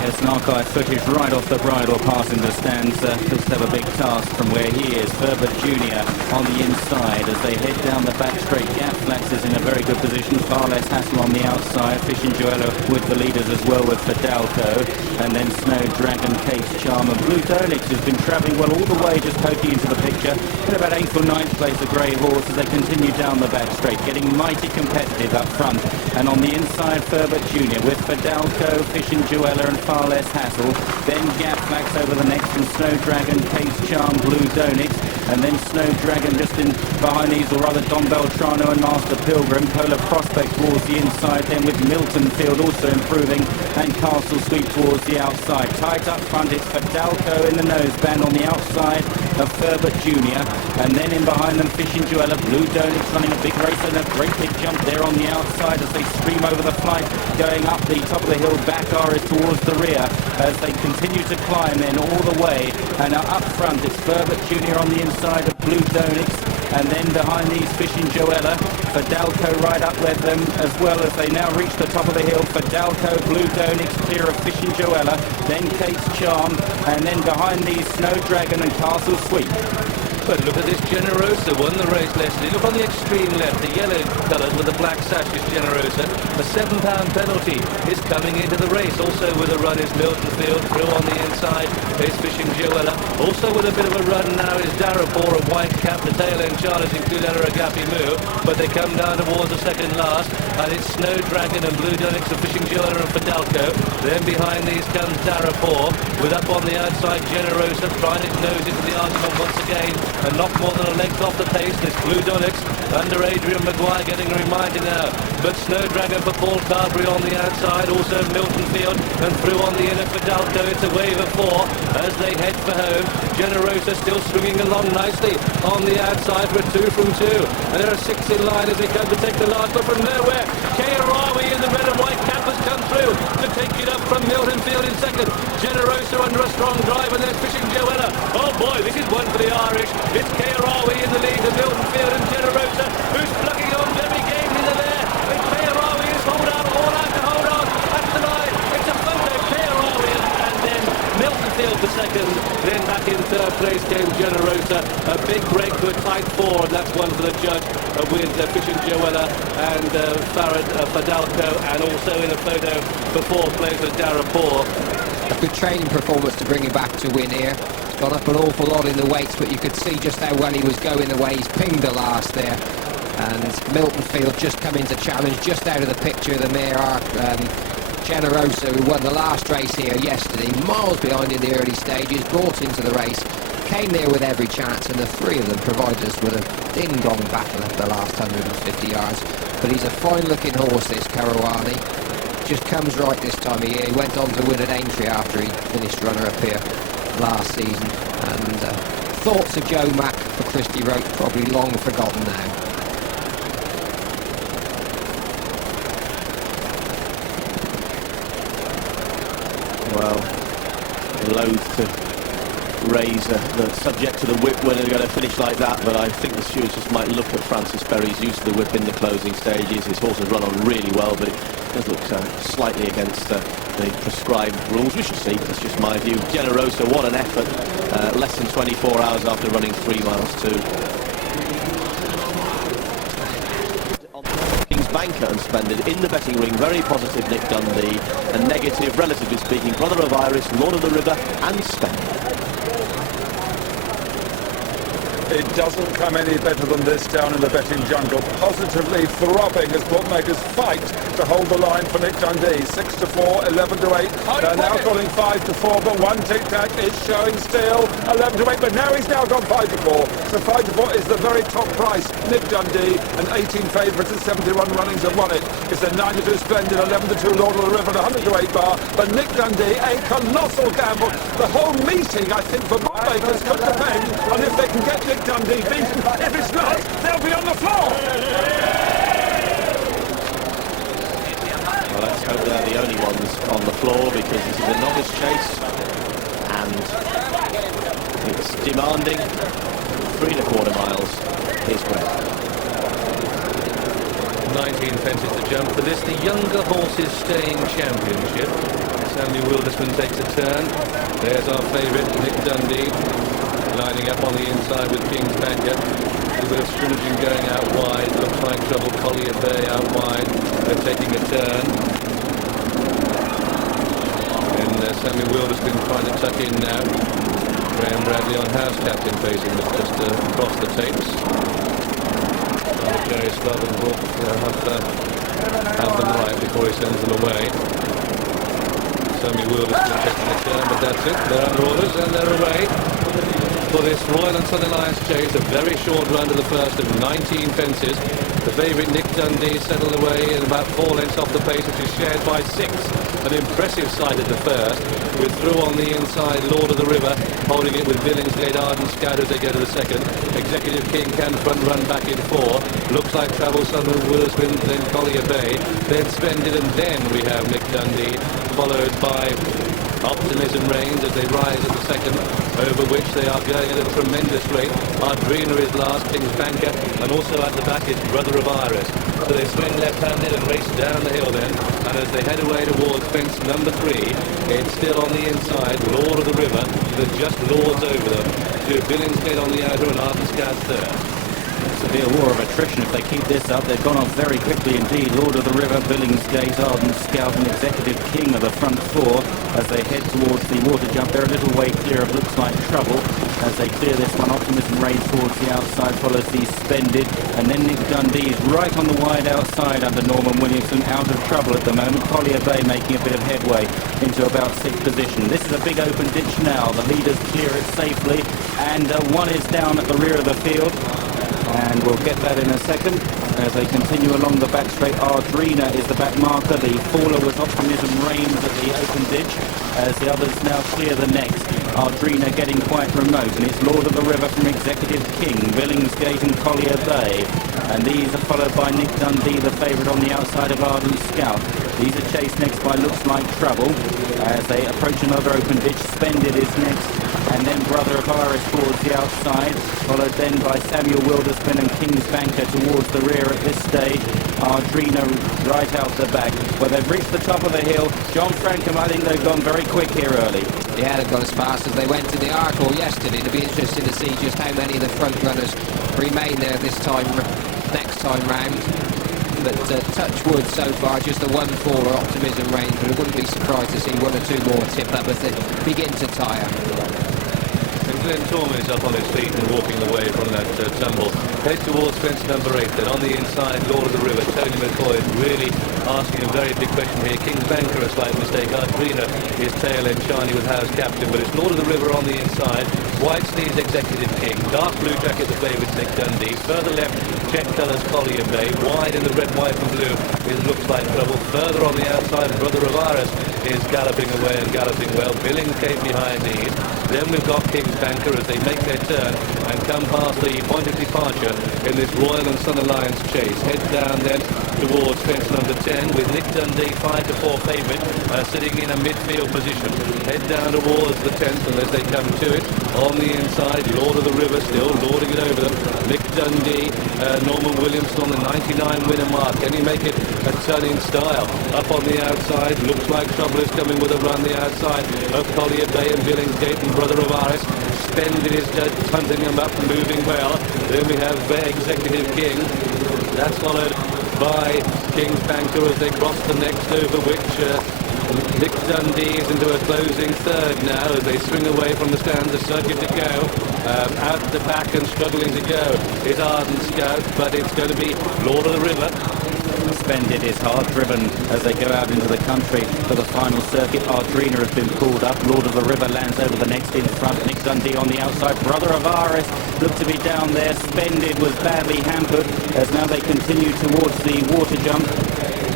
Yes, an archive footage right off the bridle passing the stands. Looks to have a big task from where he is. Ferbert Jr. on the inside as they head down the back straight. Gap Flax is in a very good position. Far Less Hassle on the outside. Fish and Joella with the leaders as well with Fidalco. And then Snow Dragon, Kate's Charm, and Blue Donix has been travelling well all the way, just poking into the picture. In about 8th or 9th place, the grey horse as they continue down the back straight, getting mighty competitive up front. And on the inside, Ferbert Jr. with Fidalco, Fish and Joella, and Far Less Hassle. Then Gap Flax over the next, and Snow Dragon, Kate's Charm, Blue Donix. And then Snow Dragon just in behind these, or rather Dom Beltrano and Master Pilgrim. Polar Prospect towards the inside, then with Milton Field also improving, and Castle Sweep towards the outside. Tight up front, it's Fidalco in the noseband on the outside of Ferbert Jr. And then in behind them, Fish and Joella, Blue Donix running a big race, and a great big jump there on the outside as they stream over the flight, going up the top of the hill. Bakar is towards the rear as they continue to climb then all the way, and up front it's Ferbert Jr. on the inside of Blue Donix, and then behind these Fish and Joella, Fidalco right up with them as well as they now reach the top of the hill. Fidalco, Blue Donix clear of Fish and Joella, then Kate's Charm, and then behind these Snow Dragon and Castle Sweep. effort. Look at this Generosa, won the race, Leslie. Look on the extreme left, the yellow colours with the black sash is Generosa. A £7 penalty is coming into the race. Also with a run is Milton Field. Through on the inside is Fishing Joella. Also with a bit of a run now is Darapur, a white cap. The tail end charters include Agapi Moo, but they come down towards the second last. And it's Snow Dragon and Blue Dunix of Fishing Joella and Fidalco. Then behind these comes Darapur, with up on the outside Generosa, trying to nose into the argument once again, and not more than a length off the pace. This Blue Dunix under Adrian Maguire getting a reminder now. But Snow Dragon for Paul Carberry on the outside, also Milton Field, and through on the inner Fidalco. It's a wave of 4 as they head for home. Generosa still swinging along nicely on the outside for a 2 from 2. And there are 6 in line as they come to take the last, but from nowhere, Kairawi in the red and white cap has come through to take it up from Milton Field in second. Generosa under a strong drive, and there's Fishing Joella. Oh boy, this is one for the Irish. It's Kairawi in the lead of Milton Field and Generosa, who's plugging on very gamely there. And Kairawi is all out to hold on at the line. It's a photo, Kairawi, and then Milton Field for second. Then back in third place came Generosa. A big break to a tight 4, and that's one for the judge with Fishing Joella and Farad Fidalco, and also in a photo for fourth place was Darapur. A good training performance to bring him back to win here. He's gone up an awful lot in the weights, but you could see just how well he was going the way he's pinged the last there. And Milton Field just come into challenge, just out of the picture of the mare Generosa, who won the last race here yesterday, miles behind in the early stages, brought into the race, came there with every chance, and the 3 of them provided us with a ding-dong battle at the last 150 yards. But he's a fine-looking horse, this Karawani. Just comes right this time of year. He went on to win at Aintree after he finished runner-up here last season. And thoughts of Joe Mack for Christy Rote probably long forgotten now. Well, loath to raise the subject to the whip when they're going to finish like that, but I think the stewards just might look at Francis Berry's use of the whip in the closing stages. His horse has run on really well, but it does look slightly against the prescribed rules. We should see, that's just my view. Generosa, what an effort, less than 24 hours after running 3 miles too. Banker and Splendid in the betting ring, very positive Nick Dundee, and negative, relatively speaking, Brother of Iris, Lord of the River and Splendid. It doesn't come any better than this down in the betting jungle. Positively throbbing as bookmakers fight to hold the line for Nick Dundee. 6 to 4, 11 to 8. They're now calling 5 to 4, but one tic-tac is showing still 11 to 8. But now he's now gone 5 to 4. So 5 to 4 is the very top price. Nick Dundee and 18 favourites at 71 runnings have won it. It's a 9 to 2 Splendid, 11 to 2 Lord of the River, and 100 to 8 bar. But Nick Dundee, a colossal gamble. The whole meeting, I think, for bookmakers could depend on if they can get Nick Dundee beaten. If it's not, they'll be on the floor. Well, let's hope they're the only ones on the floor, because this is a novice chase and it's demanding 3 1/4 miles. Here's Greg. 19 fences to jump for this, the younger horses staying championship. Sammy Wildersman takes a turn. There's our favourite, Nick Dundee, lining up on the inside with King's Banker. A bit of scrimmaging going out wide. Looks like Trouble Collier Bay out wide. They're taking a turn. And Sammy Wildersman trying to tuck in now. Graham Bradley on house captain facing us just across the tapes. Jerry Scott and Brooke have them right before he sends them away. Sammy Wildersman taking a turn, but that's it. They're under orders and they're away for this Royal and Sun Alliance chase. A very short run to the first of 19 fences. The favourite Nick Dundee settled away in about 4 lengths off the pace, which is shared by 6. An impressive sight at the first, with through on the inside Lord of the River, holding it with Billingsgate, Arden Scout as they go to the second. Executive King can front run back in 4. Looks like Travel Southern Wildersman, then Collier Bay, then Splendid, and then we have Nick Dundee, followed by Optimism Reigns as they rise at the second, over which they are going at a tremendous rate. Ardrina is last, King's Banker, and also at the back is Brother of Iris. So they swing left-handed and race down the hill then, and as they head away towards fence number 3, it's still on the inside, Lord of the River, that just lords over them. to Billingsgate on the outer and Arden Scout third. This will be a war of attrition if they keep this up. They've gone off very quickly indeed. Lord of the River, Billingsgate, Arden Scout and Executive King are the front four as they head towards the water jump. They're a little way clear of Looks Like Trouble as they clear this one. Optimism Reigns towards the outside, follows the Splendid, and then Nick Dundee's right on the wide outside under Norman Williamson, out of trouble at the moment. Collier Bay making a bit of headway into about sixth position. This is a big open ditch now. The leaders clear it safely, and one is down at the rear of the field. And we'll get that in a second as they continue along the back straight. Ardrina is the back marker. The faller was Optimism Reigns at the open ditch as the others now clear the next. Ardrina getting quite remote, and it's Lord of the River from Executive King, Billingsgate and Collier Bay. And these are followed by Nick Dundee, the favourite on the outside of Arden Scout. These are chased next by Looks Like Trouble as they approach another open ditch. Splendid is next, and then Brother of Iris towards the outside, followed then by Samuel Wilderspin and King's Banker towards the rear at this stage. Ardrina right out the back. Where they've reached the top of the hill, John Frankham, I think they've gone very quick here early. Yeah, they've gone as fast as they went to the Arkle yesterday. It'll be interesting to see just how many of the front runners remain there this time, next time round. But touch wood so far, just the one faller, Optimism Reigns, but I wouldn't be surprised to see one or two more tip up as they begin to tire. And Glenn Torm is up on his feet and walking away from that tumble. Head towards fence number 8, then on the inside, Lord of the River, Tony McCoy really asking a very big question here. King's Banker, a slight mistake. Ardrina is tail end shiny with House Captain, but it's Lord of the River on the inside. White Sleeves Executive King, dark blue jacket the favourite Nick Dundee. Further left, jet colours Collier Bay. Wide in the red, white and blue is Looks Like Trouble. Further on the outside, Brother of Iris is galloping away and galloping well. Billingsgate behind these. Then we've got King's Banker as they make their turn and come past the point of departure in this Royal and Sun Alliance chase. Head down then towards fence number 10 with Nick Dundee 5-4 favourite sitting in a midfield position. Head down towards the 10th and as they come to it, on the inside, Lord of the River still lording it over them. Nick Dundee, Norman Williamson on the 99 winner mark. Can he make it a ton in style? Up on the outside, Looks Like Trouble is coming with a run the outside of Collier Bay and Billingsgate and Brother of Iris. Splendid is hunting them up, moving well. Then we have Executive King. That's followed by King's Banker as they cross the next, over which Nick Dundee is into a closing third now as they swing away from the stand. The circuit to go. Out the back and struggling to go is Arden Scout, but it's going to be Lord of the River. Splendid is hard driven as they go out into the country for the final circuit. Ardrina has been pulled up. Lord of the River lands over the next in front. Nick Dundee on the outside. Brother of Iris looked to be down there. Splendid was badly hampered as now they continue towards the water jump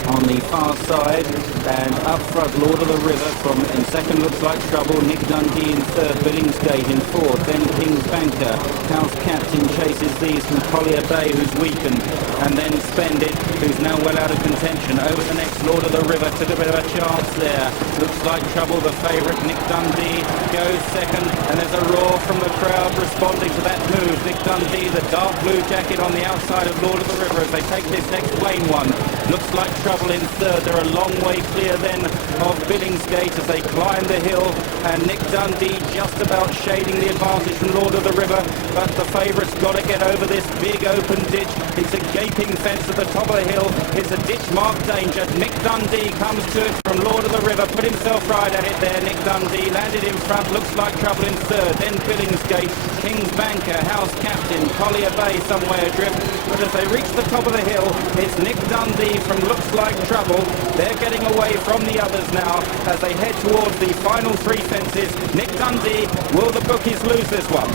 on the far side, and up front Lord of the River from in second Looks Like Trouble, Nick Dundee in third, Billingsgate in fourth, then King's Banker. House Captain chases these from Collier Bay who's weakened, and then Splendid who's now well out of contention. Over the next Lord of the River took a bit of a chance there. Looks Like Trouble, the favourite. Nick Dundee goes second, and there's a roar from the crowd responding to that move. Nick Dundee, the dark blue jacket on the outside of Lord of the River as they take this next plain one. Looks Like Trouble in third. They're a long way clear then of Billingsgate as they climb the hill, and Nick Dundee just about shading the advantage from Lord of the River, but the favourite's got to get over this big open ditch. It's a gaping fence at the top of the hill. It's a ditch marked danger. Nick Dundee comes to it from Lord of the River, put himself right at it there. Nick Dundee landed in front. Looks Like Trouble in third, then Billingsgate, King's Banker, House Captain, Collier Bay somewhere adrift, but as they reach the top of the hill, it's Nick Dundee from Looks Like Trouble. They're getting away from the others now as they head towards the final three fences. Nick Dundee, will the bookies lose this one?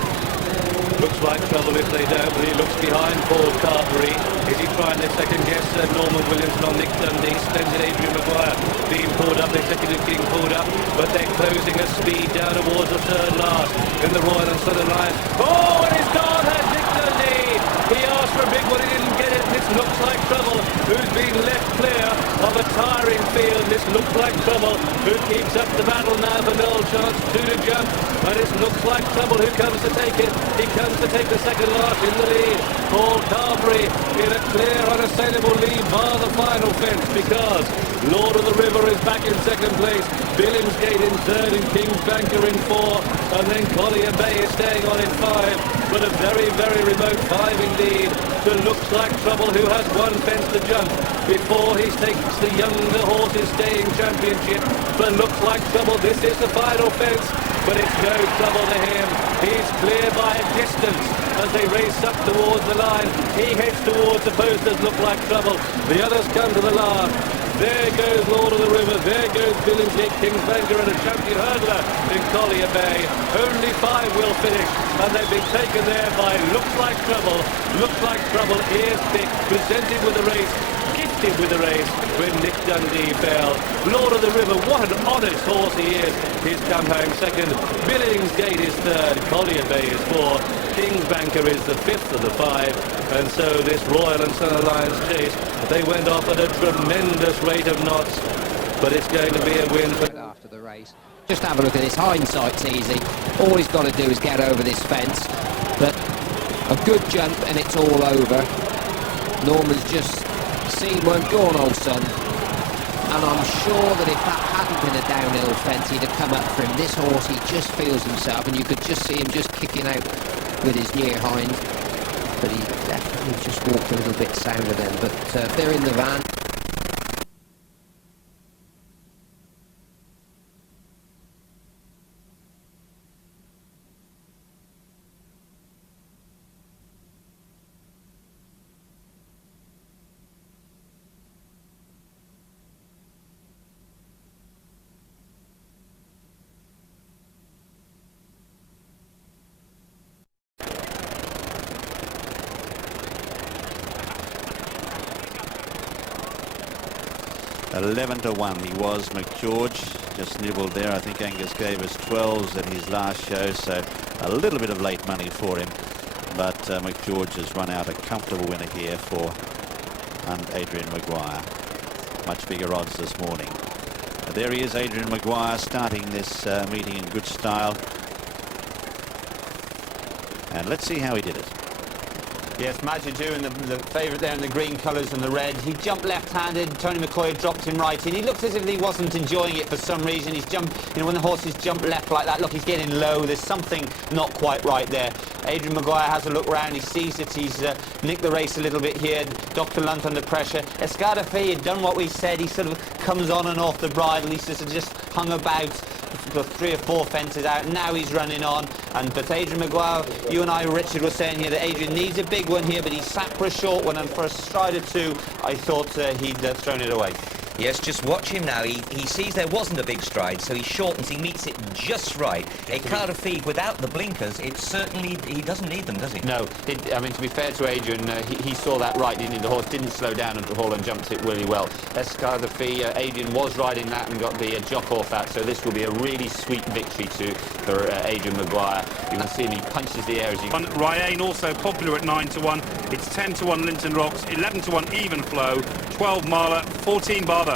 Looks Like Trouble if they don't, but he looks behind Paul Carberry. Is he trying to second guess Norman Williamson on Nick Dundee? Splendid Adrian Maguire being pulled up, Executive King pulled up, but they're closing a speed down towards the third last in the Royal and Southern Alliance. Oh, and he's gone, has Nick Dundee. He asked for a big one, he didn't get it, and it Looks Like Trouble, who's been left clear of a tiring field. This looks like trouble. Who keeps up the battle now for Noel Chance? 2 to jump. And it looks like trouble. Who comes to take it? He comes to take the second last in the lead. Paul Carberry in a clear, unassailable lead bar the final fence, because Lord of the River is back in second place. Billingsgate in third and King's Banker in 4. And then Collier Bay is staying on in 5. But a very, very remote 5 indeed to Looks Like Trouble, who has 1 fence to jump before he takes the younger horses staying championship. But Looks Like Trouble, this is the final fence, but it's no trouble to him. He's clear by a distance as they race up towards the line. He heads towards the posters, Look Like Trouble. The others come to the last. There goes Lord of the River, there goes Billingsgate, King's Banker, and a champion hurdler in Collier Bay. Only 5 will finish, and they've been taken there by Looks Like Trouble. Looks Like Trouble is picked, presented with the race, gifted with the race when Nick Dundee fell. Lord of the River, what an honest horse he is. He's come home second. Billingsgate is third. Collier Bay is 4. King's Banker is the 5th of the 5. And so this Royal and Sun Alliance chase, they went off at a tremendous rate of knots. But it's going to be a win for... After the race. Just have a look at this. Hindsight's easy. All he's got to do is get over this fence. But a good jump and it's all over. Norman's just seen one. Go on, old son. And I'm sure that if that hadn't been a downhill fence, he'd have come up for him. This horse, he just feels himself, and you could just see him just kicking out with his near hind. But he definitely just walked a little bit sounder then. But they're in the van. $11-1 he was. McGeorge just nibbled there. I think Angus gave us 12s at his last show, so a little bit of late money for him. But McGeorge has run out a comfortable winner here for Adrian Maguire. Much bigger odds this morning. But there he is, Adrian Maguire, starting this meeting in good style. And let's see how he did it. Yes, Majidou and the favourite there in the green colours and the red. He jumped left-handed. Tony McCoy dropped him right in. He looked as if he wasn't enjoying it for some reason. He's jumped, you know, when the horses jump left like that, look, he's getting low. There's something not quite right there. Adrian Maguire has a look round. He sees that he's nicked the race a little bit here. Dr. Lunt under pressure. Escadafe had done what we said. He sort of comes on and off the bridle. He sort of just hung about for 3 or 4 fences out. Now he's running on. But Adrian Maguire, you and I, Richard, were saying here that Adrian needs a big one here, but he sat for a short one, and for a stride or 2, I thought he'd thrown it away. Yes, just watch him now. He sees there wasn't a big stride, so he shortens, he meets it just right. A card of feed without the blinkers, it certainly, he doesn't need them, does he? No, I mean, to be fair to Adrian, he saw that right, didn't he? The horse didn't slow down at all and jumped it really well. Escadafe, Adrian was riding that and got the jock off that, so this will be a really sweet victory for Adrian Maguire. You can see him, he punches the air as he... Ryan also popular at 9-1. It's 10-1 Linton Rocks, 11-1 Even Flow, 12 Marla, 14 Barbados.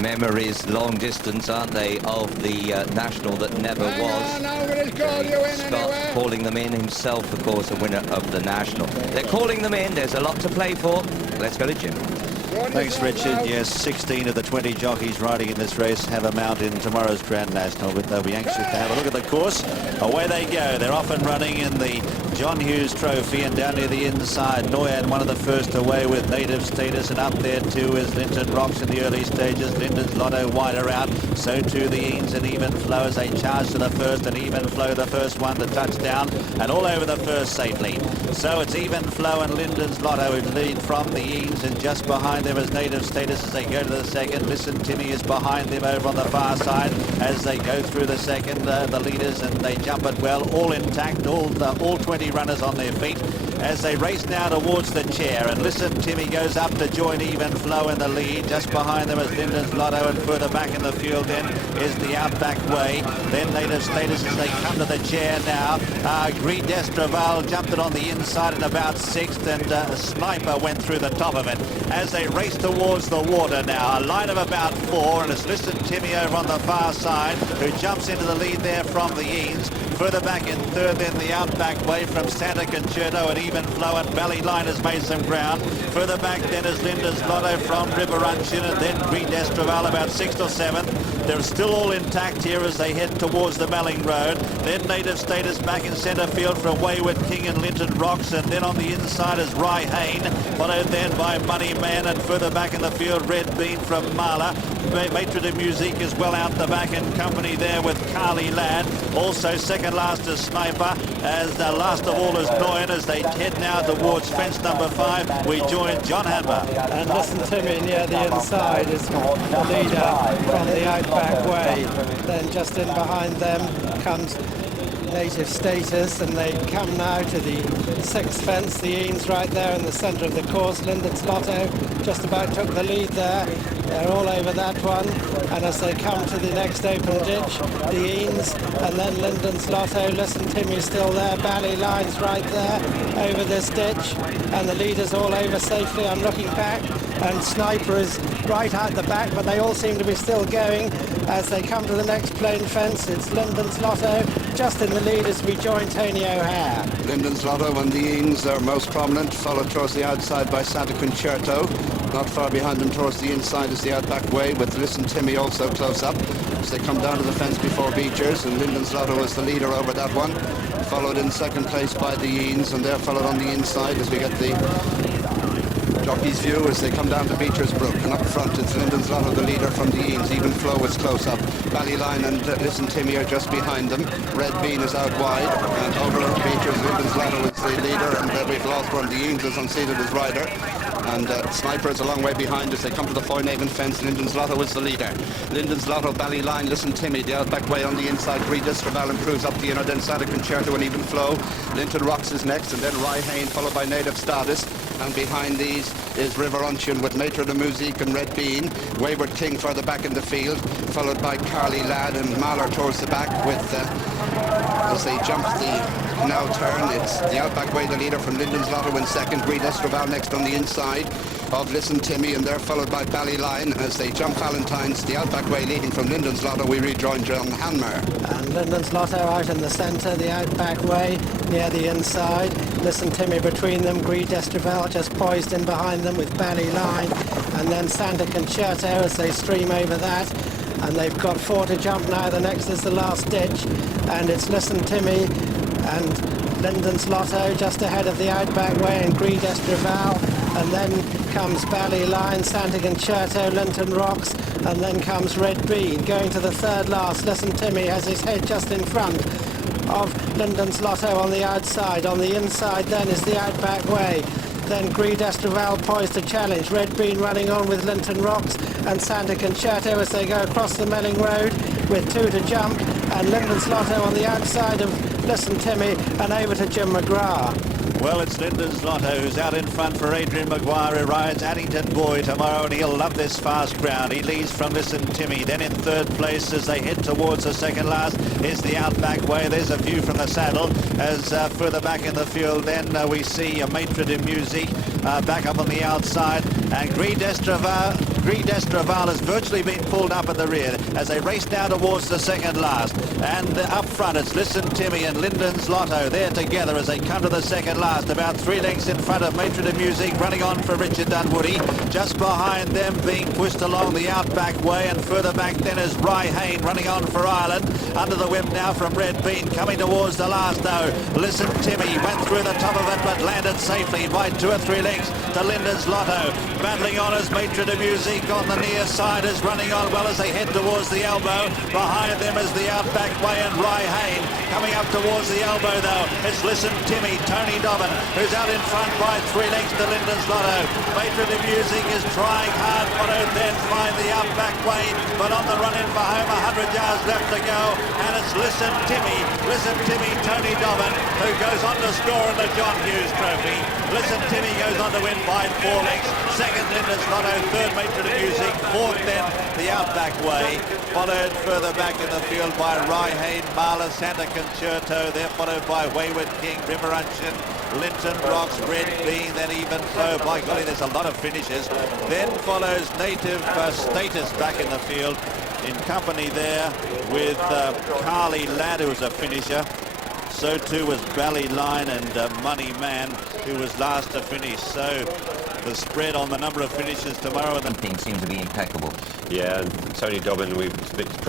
Memories, long distance, aren't they, of the national that never was. Scott calling them in himself, of course, a winner of the national. They're calling them in. There's a lot to play for. Let's go to Jim. Thanks, Richard. Yes, 16 of the 20 jockeys riding in this race have a mount in tomorrow's Grand National, but they'll be anxious to have a look at the course. Away they go. They're off and running in the John Hughes Trophy, and down near the inside, Noyan, one of the first away with native status, and up there too is Linton Rocks in the early stages. Linton's Lotto wider out, so too the Eanes and Even Flow as they charge to the first, and Even Flow the first one to touch down, and all over the first safely. So it's Even Flow and Linton's Lotto who lead from the Eanes, and just behind them is native status as they go to the second. Listen Timmy is behind them over on the far side as they go through the second, the leaders, and they jump it well, all intact, all 20 runners on their feet. as they race now towards the chair. And Listen Timmy goes up to join Even Flow in the lead. Just behind them is Linden's Lotto, and further back in the field then is the Outback Way. Then Native Status as they come to the chair now. Green Destraval jumped it on the inside in about sixth, and Sniper went through the top of it. As they race towards the water now, a line of about four, and it's Listen Timmy over on the far side, who jumps into the lead there from the Eanes. Further back in third, then the Outback Way from Santa Concerto, and Even Flow, and Ballyline has made some ground. Further back then is Linda's Lotto from River Unchin, and then Green Destraval about sixth or seventh. They're still all intact here as they head towards the Melling Road. Then Native Status back in centre field from Wayward King and Linton Rocks, and then on the inside is Rye Hain, followed then by Money Man, and further back in the field Red Bean from Marla. Maitre de Musique is well out the back in company there with Carly Ladd. Also second last is Sniper, as the last of all is Noyan. As they head now towards fence number 5, we join John Hanmer. And Listen Timmy near the inside is the leader from the Outback Way. Then just in behind them comes Native Status, and they come now to the 6th fence. The Eanes right there in the centre of the course. Linden's Lotto just about took the lead there. They're all over that one, and as they come to the next open ditch, the Eanes, and then Linden's Lotto. Listen Timmy's still there. Ballyline's right there over this ditch, and the leaders all over safely. I'm looking back, and Sniper is right out the back, but they all seem to be still going as they come to the next plain fence. It's Linden's Lotto just in the lead as we join Tony O'Hare. Linden's Lotto and the Eanes are most prominent, followed towards the outside by Santa Concerto. Not far behind them towards the inside is the Outback Way, with Listen Timmy also close up as they come down to the fence before Beechers, and Linden's Lotto is the leader over that one, followed in second place by the Eanes, and they're followed on the inside as we get the jockey's view as they come down to Beecher's Brook. And up front it's Linden's Lotto, the leader from the Eanes. Even Flow is close up. Ballyline and Listen Timmy are just behind them. Red Bean is out wide, and over Beecher's Linden's Lotto is the leader, and we've lost one. The Eanes is unseated as rider, and Sniper is a long way behind as they come to the Foynaven fence. Linden's Lotto is the leader. Linden's Lotto, Ballyline, Listen Timmy, the Outback Way on the inside. Green Destraval improves up the inner, then Santa Concerto and Even Flow. Linton Rocks is next, and then Rye Hain, followed by Native Status, and behind these is River Unchin with Maitre de Musique and Red Bean. Wayward King further back in the field, followed by Carly Ladd and Mahler towards the back with, as they jump the now turn, it's the Outback Way, the leader from Linden's Lotto in second. Green Destraval next on the inside of Listen Timmy, and they're followed by Ballyline as they jump Valentine's. The Outback Way leading from Linden's Lotto. We rejoin John Hanmer. And Linden's Lotto out in the centre, the Outback Way near the inside. Listen Timmy between them. Green Destraval just poised in behind them with Ballyline, and then Santa Concerto as they stream over that. And they've got 4 to jump now. The next is the last ditch, and it's Listen Timmy and Linden's Lotto just ahead of the Outback Way and Green Destraval, and then comes Ballyline, Santa Concerto, Linton Rocks, and then comes Red Bean. Going to the third last, Listen Timmy has his head just in front of Linden's Lotto on the outside. On the inside then is the Outback Way. Then Green Destraval poised to challenge. Red Bean running on with Linton Rocks and Santa Concerto as they go across the Melling Road with 2 to jump, and Linden's Lotto on the outside of Listen Timmy and over to Jim McGrath. Well, it's Linden's Lotto who's out in front for Adrian Maguire, who rides Addington Boy tomorrow, and he'll love this fast ground. He leads from Listen Timmy. Then in third place as they head towards the second last is the Outback Way. There's a view from the saddle as further back in the field then we see a Maitre de Musique back up on the outside, and Green Destraval has virtually been pulled up at the rear as they race down towards the second last. And up front it's Listen Timmy and Linden's Lotto. They're together as they come to the second last, about 3 lengths in front of Maitre de Musique, running on for Richard Dunwoody. Just behind them being pushed along the Outback Way, and further back then is Rye Hain running on for Ireland. Under the whip now from Red Bean, coming towards the last though. Listen Timmy went through the top of it but landed safely by 2 or 3 lengths to Linden's Lotto. Battling on as Maitre de Musique Music on the near side is running on well as they head towards the elbow. Behind them is the Outback Way and Rye Hain. Coming up towards the elbow though, it's Listen Timmy, Tony Dobbin, who's out in front by 3 lengths to Lyndon's Lotto. Regrettably Music is trying hard, followed then by the Outback Way, but on the run in for home, 100 yards left to go, and it's Listen Timmy, Tony Dobbin, who goes on to score in the John Hughes Trophy. Listen Timmy goes on to win by 4 lengths. Second, Lyndon's Lotto. Third, Regrettably Music. Fourth, then, the Outback Way. Followed further back in the field by Rye Hain, Marla, Santa Concerto. They're followed by Wayward King, Riveruncheon, Linton Rocks, Red Bean, then Even Flow. By golly, there's a lot of finishes. Then follows Native Status back in the field, in company there with Carly Ladd, who was a finisher. So too was Ballyline and Money Man, who was last to finish. So the spread on the number of finishes tomorrow. Things seem to be impeccable. Yeah, and Tony Dobbin, we've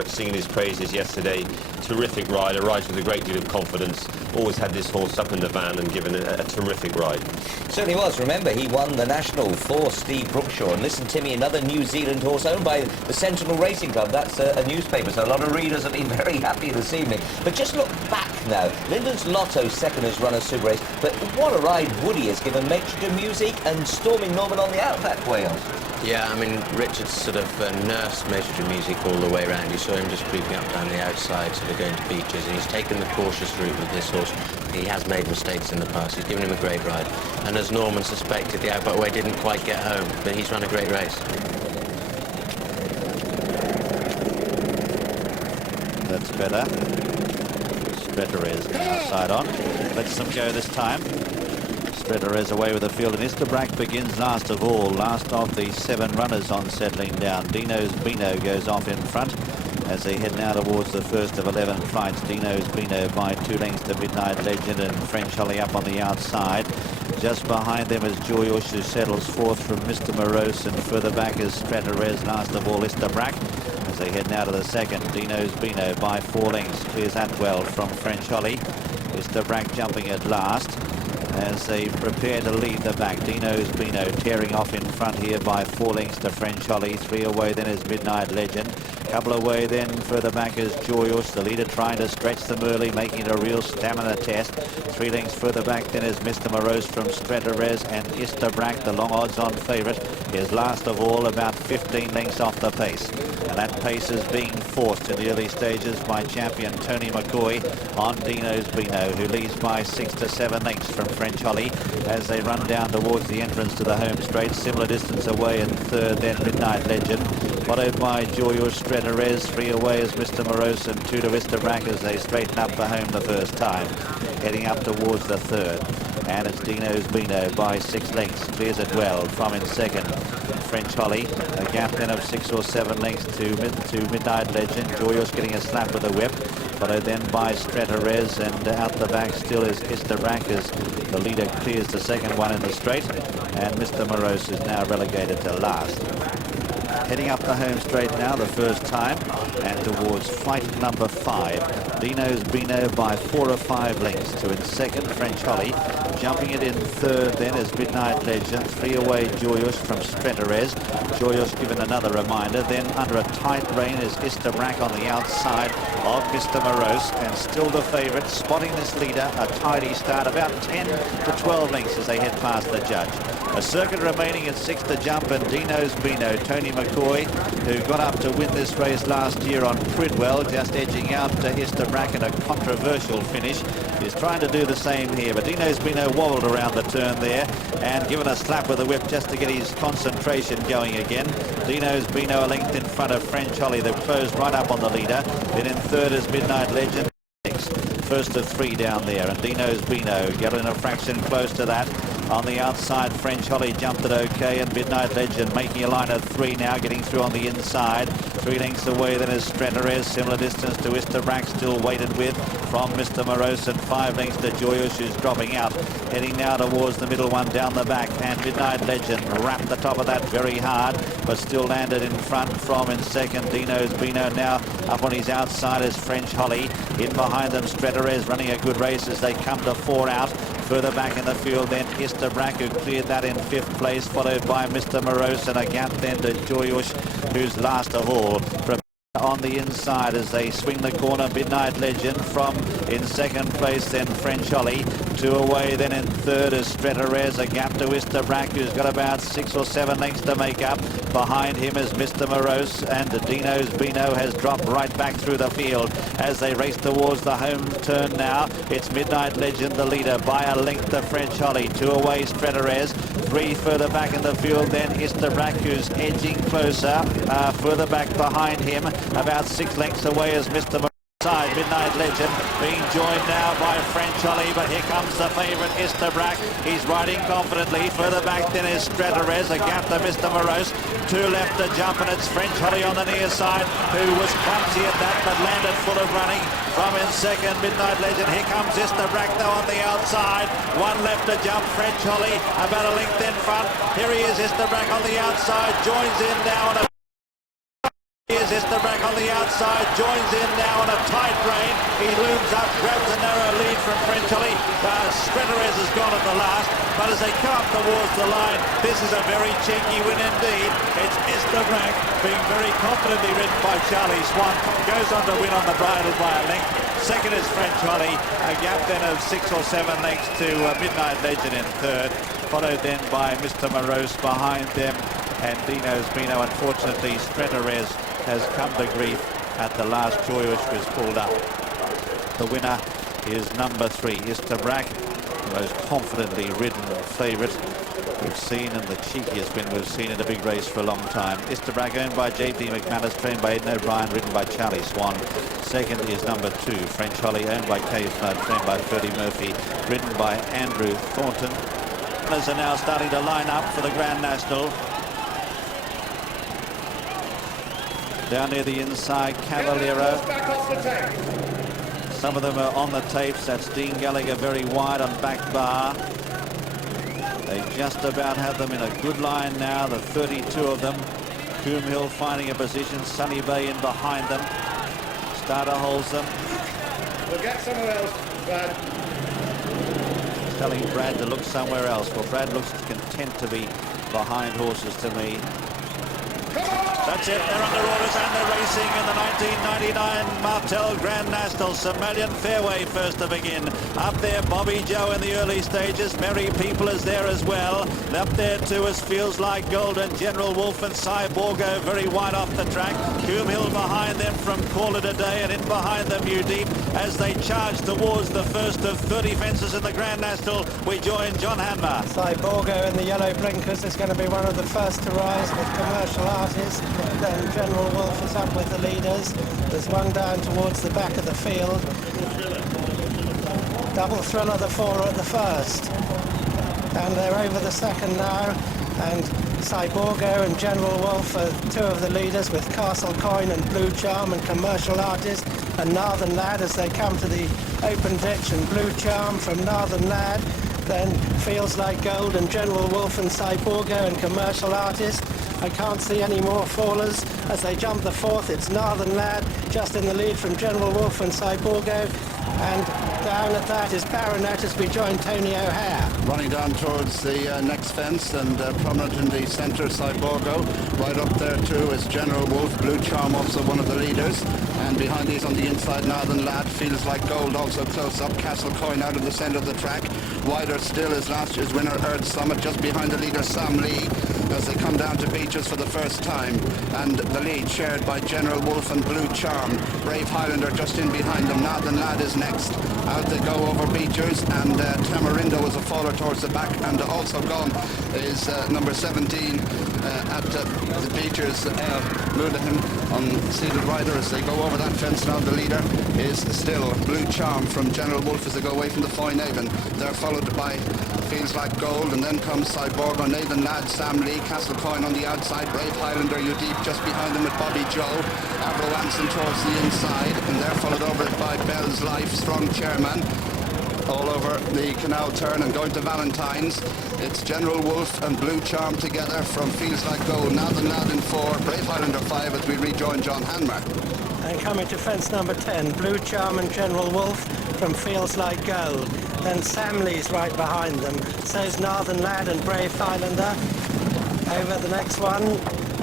singing his praises yesterday. Terrific rider, rides with a great deal of confidence. Always had this horse up in the van and given a terrific ride. Certainly was. Remember, he won the National for Steve Brookshaw. And Listen Timmy, another New Zealand horse owned by the Sentinel Racing Club. That's a newspaper, so a lot of readers have been very happy this evening. But just look back now. Lyndon's Lotto second has run a super race, but what a ride Woody has given Regrettably Music and Storming Norman on the Outback Way. Yeah, I mean, Richard sort of nursed Regrettably Music all the way around. You saw him just creeping up down the outside, sort of going to beaches, and he's taken the cautious route with this horse. He has made mistakes in the past. He's given him a great ride. And as Norman suspected, the Outback Way didn't quite get home, but he's run a great race. That's better. Stretterez outside on. Lets them go this time. Stretterez away with the field, and Isterbrack begins last of all. Last of the 7 runners on settling down. Dino's Beano goes off in front as they head now towards the first of 11 fights. Dino's Beano by 2 lengths to Midnight Legend, and French Holly up on the outside. Just behind them is Joyush, who settles fourth from Mr. Morose, and further back is Stretterez. Last of all, Isterbrack. As they head now to the second, Dino's Beano by 4 lengths clears Atwell from French Holly. Isterbrack jumping at last as they prepare to lead the back. Dino's Beano tearing off in front here by 4 lengths to French Holly. 3 away then is Midnight Legend. Couple away then further back is Joyush, the leader trying to stretch them early, making it a real stamina test. 3 lengths further back then is Mr. Morose from Stretterez, and Isterbrack, the long odds on favourite, is last of all, about 15 lengths off the pace. And that pace is being forced in the early stages by champion Tony McCoy on Dino's Beano, who leads by 6 to 7 lengths from French Holly as they run down towards the entrance to the home straight. Similar distance away in third then Midnight Legend, followed by Joyush, Stretterez. 3 away is Mr. Morose, and 2 to Isterbrack as they straighten up for home the first time, heading up towards the third. And it's Dino's Beano by 6 lengths, clears it well from in second. French Holly, a gap then of 6 or 7 lengths to Midnight Legend. Joyush getting a slap with the whip, followed then by Stretterez, and out the back still is Isterbrack as the leader clears the second one in the straight, and Mr. Morose is now relegated to last. Heading up the home straight now, the first time, and towards fight number 5. Dino's Beano by 4 or 5 lengths to in second, French Holly. Jumping it in third then is Midnight Legend. 3 away Joyush from Stretterez. Joyush given another reminder. Then under a tight rein is Isterbrack on the outside of Mr. Morose, and still the favourite, spotting this leader. A tidy start, about 10 to 12 lengths as they head past the judge. A circuit remaining at 6 to jump, and Dino's Beano, Tony McCoy, who got up to win this race last year on Pridwell, just edging out to Isterbrack in a controversial finish, is trying to do the same here. But Dino's Beano wobbled around the turn there and given a slap with the whip just to get his concentration going again. Dino's Beano a length in front of French Holly. They've closed right up on the leader. Then in third is Midnight Legend. First of 3 down there, and Dino's Beano getting a fraction close to that. On the outside, French Holly jumped it okay, and Midnight Legend making a line of 3 now, getting through on the inside. 3 lengths away then is Stretterez, similar distance to Isterbrack, still weighted with from Mr. Morose, and 5 lengths to Joyush, who's dropping out. Heading now towards the middle one down the back, and Midnight Legend wrapped the top of that very hard, but still landed in front from in second. Dino's Beano now up on his outside is French Holly. In behind them, Stretterez running a good race as they come to 4 out. Further back in the field then Isterbrack, who cleared that in 5th place, followed by Mr. Morose, and a gap then to Joyush, who's last of all. From on the inside as they swing the corner, Midnight Legend from in 2nd place, then French Ollie. 2 away then in 3rd is Stretarez, a gap to Isterbrack, who's got about 6 or 7 lengths to make up. Behind him is Mr. Morose, and Dino's Bino has dropped right back through the field as they race towards the home turn now. It's Midnight Legend the leader by a length to French Ollie. 2 away Stretarez, 3 further back in the field then Isterbrack, who's edging closer. Further back behind him, about 6 lengths away is Mr. Side Midnight Legend being joined now by French Ollie, but here comes the favourite Isterbrack. He's riding confidently. Further back then is Stretarez, a gap to Mr. Morose. 2 left to jump, and it's French Ollie on the near side, who was clumsy at that but landed full of running. From in 2nd, Midnight Legend. Here comes Isterbrack though on the outside. 1 left to jump, French Ollie about a length in front. Here he is, Isterbrack on the outside, joins in now on a Here's Isterbrack on the outside, joins in now on a tight rein. He looms up, grabs a narrow lead from French Ollie. Stretarez has gone at the last, but as they come up towards the line, this is a very cheeky win indeed. It's Isterbrack being very confidently ridden by Charlie Swan. Goes on to win on the bridle by a length. 2nd is French Ollie, a gap then of 6 or 7 lengths to Midnight Legend in 3rd. Followed then by Mr. Morose behind them, and Dino's Bino. Unfortunately, Stretarez has come to grief at the last. Joyush was pulled up. The winner is number 3, Isterbrack, the most confidently ridden favourite we've seen, and the cheekiest win we've seen in a big race for a long time. Isterbrack, owned by J.P. McManus, trained by Aidan O'Brien, ridden by Charlie Swan. 2nd is number 2, French Ollie, owned by Cave Flood, trained by Ferdy Murphy, ridden by Andrew Thornton. Runners are now starting to line up for the Grand National. Down near the inside, Cavaliero. Some of them are on the tapes. That's Dean Gallagher very wide on back bar. They just about have them in a good line now, the 32 of them. Coombe Hill finding a position, Sunny Bay in behind them. Starter holds them. We'll get somewhere else, Brad. Telling Brad to look somewhere else. Well, Brad looks content to be behind horses to me. That's it, they're under orders and they're racing in the 1999 Martel Grand National. Somalian Fairway first to begin. Up there, Bobby Joe in the early stages. Merry People is there as well. Up there too is Feels Like Gold and General Wolf and Cyborgo very wide off the track. Coombe Hill behind them from Call It A Day, and in behind them New Deep as they charge towards the first of 30 fences in the Grand National. We join John Hanmer. Cyborgo in the yellow blinkers is going to be one of the first to rise with Commercial Artist. Then General Wolf is up with the leaders. There's one down towards the back of the field. Double Thriller, the 4 at the first. And they're over the 2nd now. And Cyborgo and General Wolf are 2 of the leaders, with Castle Coin and Blue Charm and Commercial Artist and Northern Lad as they come to the open ditch, and Blue Charm from Northern Lad. Then Feels Like Gold and General Wolf and Cyborgo and Commercial Artist. I can't see any more fallers as they jump the 4th. It's Northern Lad just in the lead from General Wolf and Cyborgo. And down at that is Baronet as we join Tony O'Hare. Running down towards the next fence, and prominent in the centre, Cyborgo. Right up there too is General Wolf, Blue Charm also one of the leaders. And behind these on the inside, Northern Lad, Feels Like Gold also close up. Castle Coin out of the centre of the track. Wider still is last year's winner, Earth Summit, just behind the leader, Sam Lee, as they come down to Beaches for the first time. And the lead shared by General Wolf and Blue Charm. Brave Highlander just in behind them. Northern Lad is next. Out they go over Beachers, and Tamarindo is a faller towards the back, and also gone is number 17 at the Beachers, Mudahan on seated rider as they go over that fence. Now the leader is still Blue Charm from General Wolf as they go away from the Foynaven. They're followed by Feels Like Gold, and then comes Cyborg, Nathan Ladd, Sam Lee, Castle Coin on the outside, Brave Highlander, you deep just behind them with Bobby Joe, Avro Anson towards the inside, and they're followed over by Bell's Life, Strong Chairman, all over the canal turn and going to Valentine's. It's General Wolf and Blue Charm together from Feels Like Gold. Northern Lad in 4, Brave Highlander 5 as we rejoin John Hanmer. And coming to fence number 10, Blue Charm and General Wolf from Feels Like Gold. Then Sam Lee's right behind them. So's Northern Lad and Brave Highlander. Over the next one,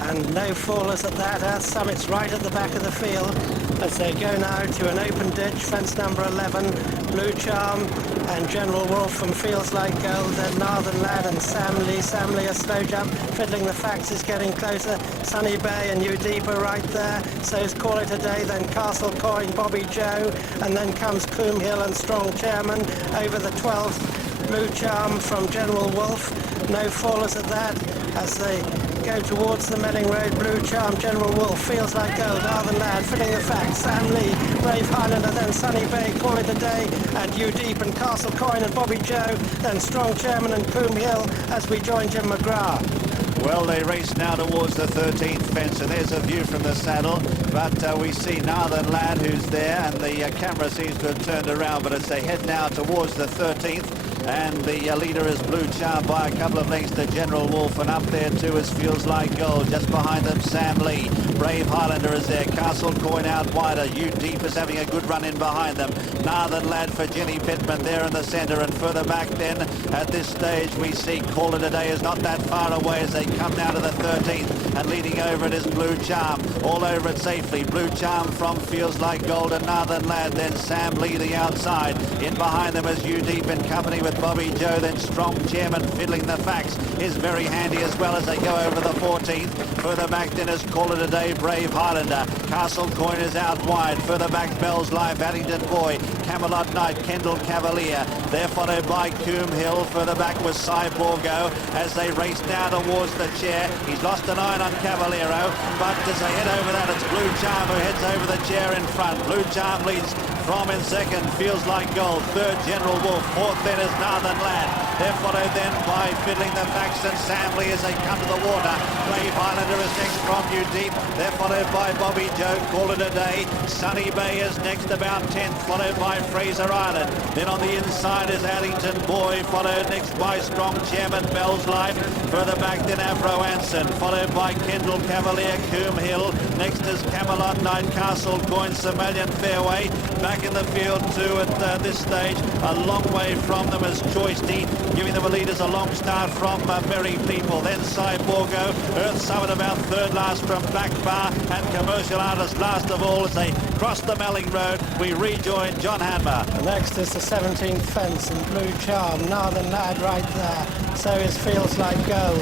and no fallers at that. Earth Summit's right at the back of the field as they go now to an open ditch, fence number 11, Blue Charm and General Wolf from Feels Like Gold, then Northern Lad and Sam Lee. Sam Lee a slow jump, Fiddling the Facts is getting closer, Sunny Bay and You Deep are right there, so's Call It A Day, then Castle Coin, Bobby Joe, and then comes Coombe Hill and Strong Chairman over the 12th, Blue Charm from General Wolf, no fallers at that as they go towards the Melling Road. Blue Charm, General Wolf, Feels Like Gold, Northern Lad, Fiddling the Facts, Sam Lee, Brave Highlander, then Sunny Bay, Call It A Day, and You Deep and Castle Coin and Bobby Joe, then Strong Chairman and Coombe Hill as we join Jim McGrath. Well, they race now towards the 13th fence, and there's a view from the saddle, but we see Northern Lad who's there, and the camera seems to have turned around, but as they head now towards the 13th, and the leader is Blue Charm by a couple of lengths to General Wolf, and up there too is Feels Like Gold. Just behind them, Sam Lee. Brave Highlander is there. Castle Coin out wider. You Deep is having a good run in behind them. Northern Lad for Jenny Pittman there in the centre, and further back then at this stage we see Call It A Day is not that far away as they come down to the 13th, and leading over it is Blue Charm. All over it safely. Blue Charm from Feels Like Gold and Northern Lad, then Sam Lee the outside. In behind them is You Deep in company with Bobby Joe, then Strong Chairman Fiddling the Facts is very handy as well as they go over the 14th. Further back then is Call It A Day, Brave Highlander. Castle Coin is out wide. Further back Bell's Life, Addington Boy, Camelot Knight, Kendall Cavalier. They're followed by Coombe Hill. Further back was Cyborgo as they race now towards the chair. He's lost an eye on Cavaliero, but as they head over that, it's Blue Charm who heads over the chair in front. Blue Charm leads from in second, Feels Like Gold. Third, General Wolf. Fourth then is Northern Lad. They're followed then by Fiddling the Facts and Sam Lee as they come to the water. Brave Highlander is next from You Deep. They're followed by Bobby Joe, Call It A Day. Sunny Bay is next about 10th, followed by Fraser Island. Then on the inside is Addington Boy, followed next by Strong Chairman, Bell's Life. Further back then Afro Anson, followed by Kendall Cavalier, Coombe Hill. Next is Camelot Knight, Castle Coin, Somalian Fairway. Back in the field too at this stage, a long way from them is Choisty, giving them a lead as a long start from Merry People. Then Cyborgo, Earth Summit about third last from Back Bar, and Commercial Artist last of all as they cross the Melling Road. We rejoin John Hanmer. Next is the 17th fence and Blue Charm, Northern Lad right there. So is Feels Like Gold.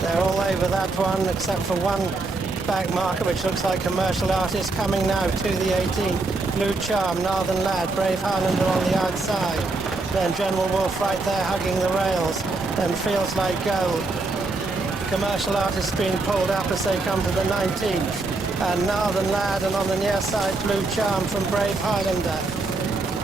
They're all over that one except for one back marker which looks like Commercial Artist coming now to the 18th. Blue Charm, Northern Lad, Brave Highlander on the outside. Then General Wolf right there hugging the rails. Then Feels Like Gold. Commercial Artist being pulled up as they come to the 19th. And Northern Lad, and on the near side Blue Charm from Brave Highlander.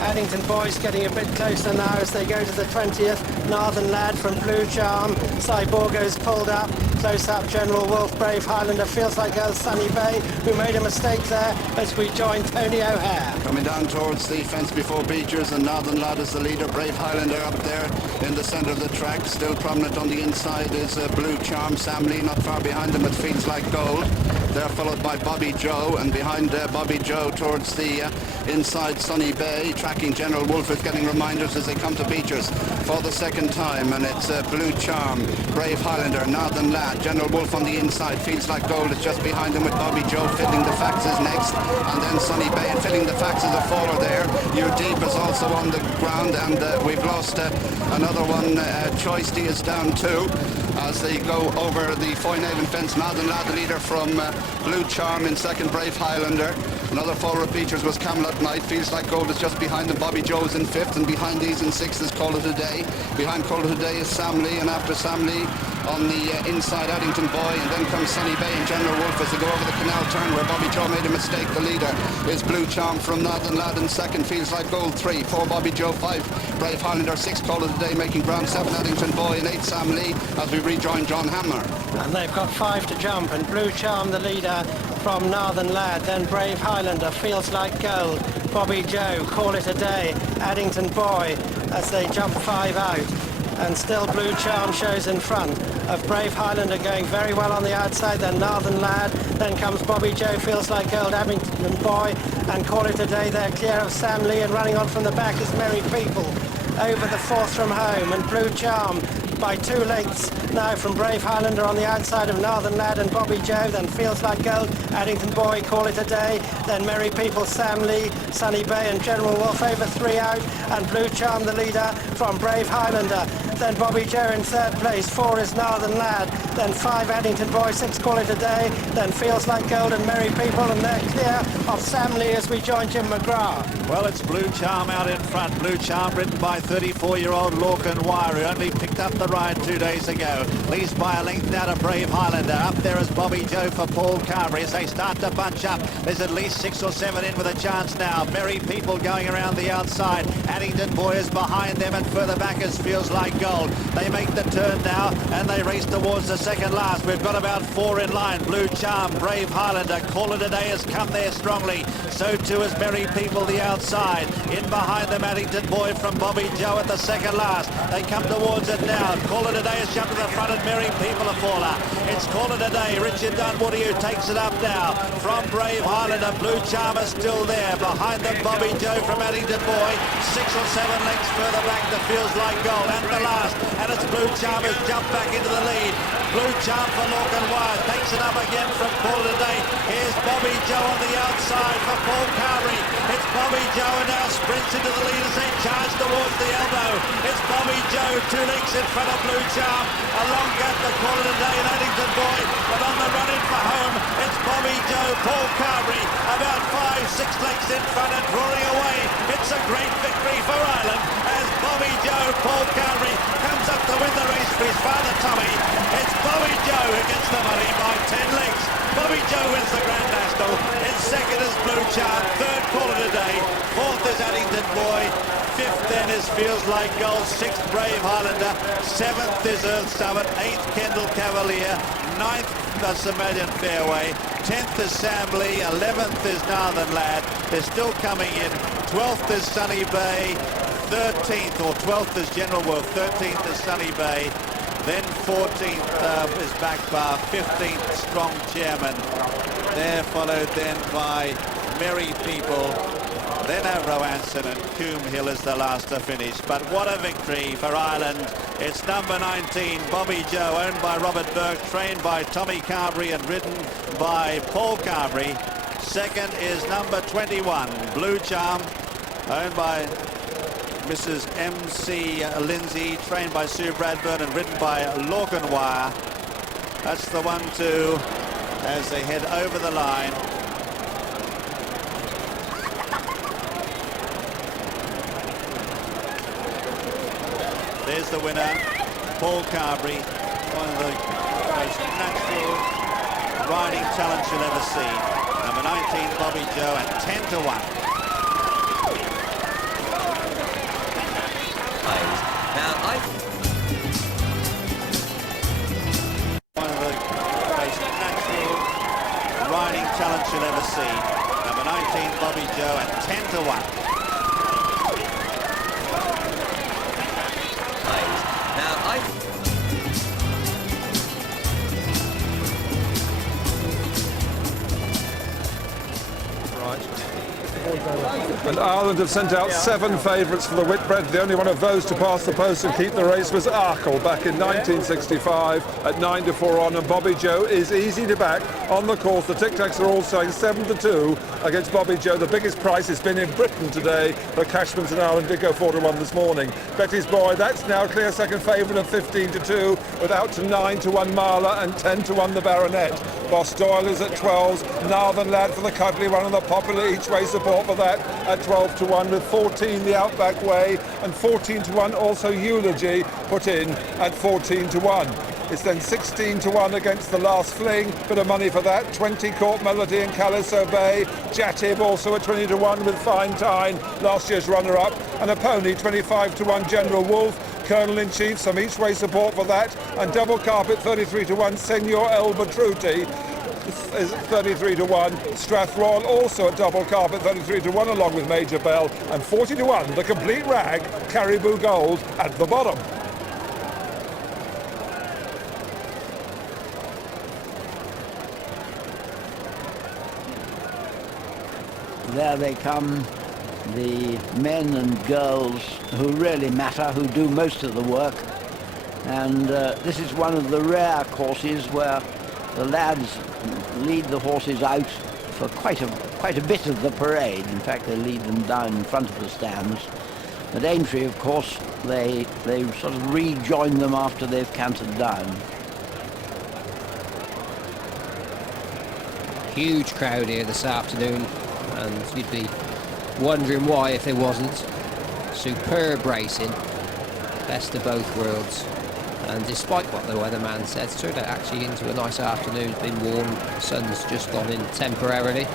Addington Boys getting a bit closer now as they go to the 20th. Northern Lad from Blue Charm. Cyborgo's pulled up. Close up General Wolf, Brave Highlander. Feels Like Gold, Sunny Bay, who made a mistake there as we join Tony O'Hare. Coming down towards the fence before Beechers, and Northern Lad is the leader. Brave Highlander up there in the centre of the track. Still prominent on the inside is Blue Charm. Sam Lee not far behind them, it Feels Like Gold. They're followed by Bobby Joe, and behind Bobby Joe towards the inside Sunny Bay. Tracking General Wolf is getting reminders as they come to Beechers for the second time, and it's Blue Charm, Brave Highlander, Northern Lad, General Wolf on the inside. Feels Like Gold is just behind them with Bobby Joe. Fiddling the Facts is next, and then Sunny Bay, and Fiddling the Facts is a faller there. You Deep is also on the ground, and we've lost another one. Choisty is down too as they go over the Foynaven fence. Northern Lad, the leader from Blue Charm in second, Brave Highlander. Another faller of Beechers was Camelot Knight. Feels Like Gold is just behind them. Bobby Joe is in fifth, and behind these in sixth is Call It A Day. Behind Call It A Day is Sam Lee, and after Sam Lee on the inside Addington Boy, and then comes Sunny Bay and General Wolf as they go over the canal turn where Bobby Joe made a mistake. The leader is Blue Charm from Northern Lad in second, Feels Like Gold 3, 4 Bobby Joe, 5 Brave Highlander, 6 Call It A Day making ground, 7 Addington Boy and 8 Sam Lee as we rejoin John Hammer. And they've got 5 to jump, and Blue Charm the leader from Northern Lad, then Brave Highlander, Feels Like Gold, Bobby Joe, Call It A Day, Addington Boy as they jump 5 out. And still Blue Charm shows in front. of Brave Highlander going very well on the outside, then Northern Lad, then comes Bobby Joe, Feels Like Gold, Abington Boy, and Call It a Day. They're clear of Sam Lee, and running on from the back is Merry People. Over the fourth from home, and Blue Charm by 2 lengths now from Brave Highlander on the outside of Northern Lad and Bobby Joe, then Feels Like Gold, Addington Boy, Call It a Day, then Merry People, Sam Lee, Sunny Bay and General Wolf over 3 out, and Blue Charm the leader from Brave Highlander. Then Bobby Joe in 3rd place, 4 is Northern Lad, then 5 Addington Boy, 6 Call It a Day, then Feels Like Gold and Merry People, and they're clear of Sam Lee as we join Jim McGrath. Well, it's Blue Charm out in front. Blue Charm ridden by 34-year-old Lorcan Wire, who only picked up the ride 2 days ago. Leads by a length now to Brave Highlander. Up there is Bobby Joe for Paul Carberry as they start to bunch up. There's at least 6 or 7 in with a chance now. Merry People going around the outside. Addington Boy is behind them, and further back is Feels Like Gold. They make the turn now and they race towards the second last. We've got about 4 in line. Blue Charm, Brave Highlander, Call It a Day has come there strongly. So too is Merry People the outside. In behind them, Addington Boy from Bobby Joe at the second last. They come towards it now. Call It a Day has jumped to the front and Merry People a faller. It's Call It a Day. Richard Dunwoody who takes it up now. From Brave Highlander, Blue Charm is still there. Behind them, Bobby Joe from Addington Boy. 6 or 7 lengths further back to Feels Like Gold. And the last. And it's Blue Charm has jumped back into the lead. Blue Charm for Lorcan Wire takes it up again from Call It a Day. Here's Bobby Joe on the outside for Paul Carberry. It's Bobby Joe and now sprints into the lead as they charge towards the elbow. It's Bobby Joe, 2 lengths in front of Blue Charm. A long gap to Call It a Day and Addington Boy, but on the run in for home, it's Bobby Joe, Paul Carberry, about 5-6 lengths in front and drawing away. It's a great victory for Ireland as Bobby Joe, Paul Carberry comes up to win the race for his father Tommy. It's Bobby Joe who gets the money by 10 lengths. Bobby Joe wins the Grand National. In second is Blue Charm. 3rd Call It a Day. 4th is Addington Boy. 5th then is Feels Like Gold. 6th Brave Highlander. 7th is Earth Summit. 8th Kendall Cavalier. 9th the Somalian Fairway. 10th is Sam Lee. 11th is Northern Lad. They're still coming in. 12th is Sunny Bay. 13th or 12th is General Wolf. 13th is Sunny Bay. Then 14th is Backbar, 15th Strong Chairman. They're followed then by Merry People, then Avro Anson and Coombe Hill is the last to finish. But what a victory for Ireland. It's number 19, Bobby Joe, owned by Robert Burke, trained by Tommy Carberry and ridden by Paul Carberry. Second is number 21, Blue Charm, owned by Mrs. M.C. Lindsay, trained by Sue Bradburn and ridden by Lorcan Wire. That's the 1-2 as they head over the line. There's the winner, Paul Carberry, one of the most natural riding talents you'll ever see. Number 19, Bobby Joe, and 10-1. One of the most natural riding talents you'll ever see. Number 19, Bobby Joe, and 10-1. And Ireland have sent out 7 favourites for the Whitbread. The only one of those to pass the post and keep the race was Arkle back in 1965 at 9-4 on, and Bobby Joe is easy to back on the course. The tic-tacs are all saying 7-2 against Bobby Joe. The biggest price has been in Britain today, but Cashman's and Ireland did go 4-1 this morning. Betty's Boy, that's now clear second favourite at 15-2, with out to 9-1 Marla and 10-1 the Baronet. Boss Doyle is at 12s. Northern Lad for the Cuddly one, and the popular each-way support for that at 12-1, with 14 the Outback Way and 14-1 also Eulogy put in at 14-1. It's then 16-1 against the Last Fling, bit of money for that. 20 Court Melody and Caliso Bay. Jatib also at 20-1 with Fine Tyne, last year's runner-up, and a pony 25-1 General Wolf. Colonel-in-Chief, some each-way support for that, and Double Carpet 33-1 Senor El Batruti is 33-1. Strathroyal also at Double Carpet 33-1 along with Major Bell, and 40-1 the Complete Rag Caribou Gold at the bottom. there they come, the men and girls who really matter, who do most of the work. And this is one of the rare courses where the lads lead the horses out for quite a bit of the parade. In fact, they lead them down in front of the stands. At Aintree, of course, they sort of rejoin them after they've cantered down. Huge crowd here this afternoon, and you'd be wondering why if there wasn't. Superb racing, best of both worlds. And despite what the weatherman said, it's turned out actually into a nice afternoon. It's been warm, the sun's just gone in temporarily.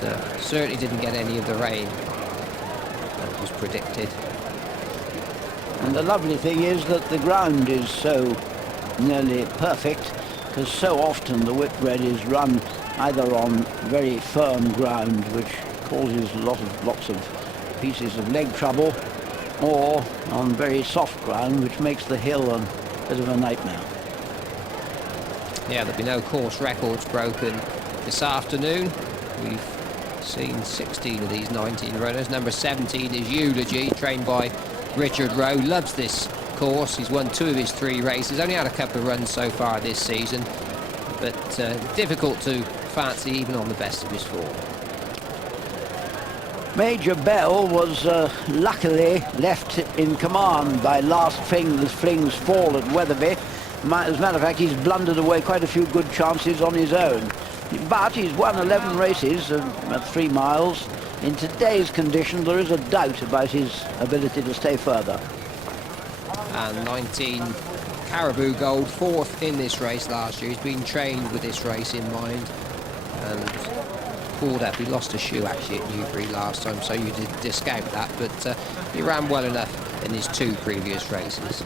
But certainly didn't get any of the rain that was predicted. And the lovely thing is that the ground is so nearly perfect, because so often the Whitbread is run either on very firm ground, which causes lots of pieces of leg trouble, or on very soft ground, which makes the hill a bit of a nightmare. Yeah, there'll be no course records broken this afternoon. We've seen 16 of these 19 runners. Number 17 is Eulogy, trained by Richard Rowe. Loves this course. He's won 2 of his 3 races. Only had a couple of runs so far this season, but difficult to fancy even on the best of his form. Major Bell was luckily left in command by last Fling's fall at Wetherby. As a matter of fact, he's blundered away quite a few good chances on his own. But he's won 11 races at 3 miles. In today's condition, there is a doubt about his ability to stay further. And 19 Caribou Gold, 4th in this race last year. He's been trained with this race in mind, and pulled up. He lost a shoe actually at Newbury last time, so you did discount that, but he ran well enough in his 2 previous races.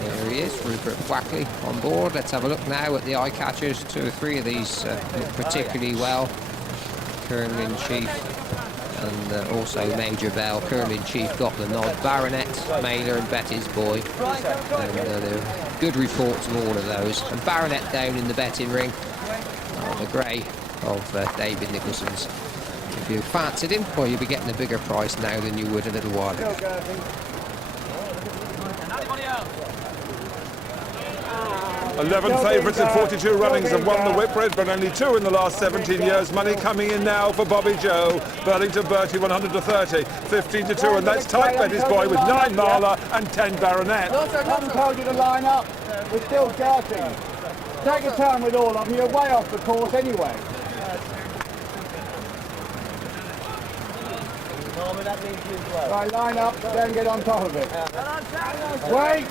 There he is, Rupert Wackley on board. Let's have a look now at the eye catchers. 2 or 3 of these look particularly well. Colonel-in-Chief and also Major Bell. Colonel-in-Chief got the nod. Baronet, Mailer and Betty's Boy. And there are good reports of all of those. And Baronet down in the betting ring. The grey of David Nicholson's. If you fancied him, well, you'll be getting a bigger price now than you would a little while ago. 11 favourites in 42 runnings have won the Whitbread, but only 2 in the last 17 years. Money coming in now for Bobby Joe. Burlington Bertie 100 to 30, 15 to 2, and that's tight Betty's Boy with 9 Marla and 10 Baronet. I haven't told you to line up. We're still darting. Take your time with all of them. You're way off the course anyway. Right, line up, then get on top of it. Wait!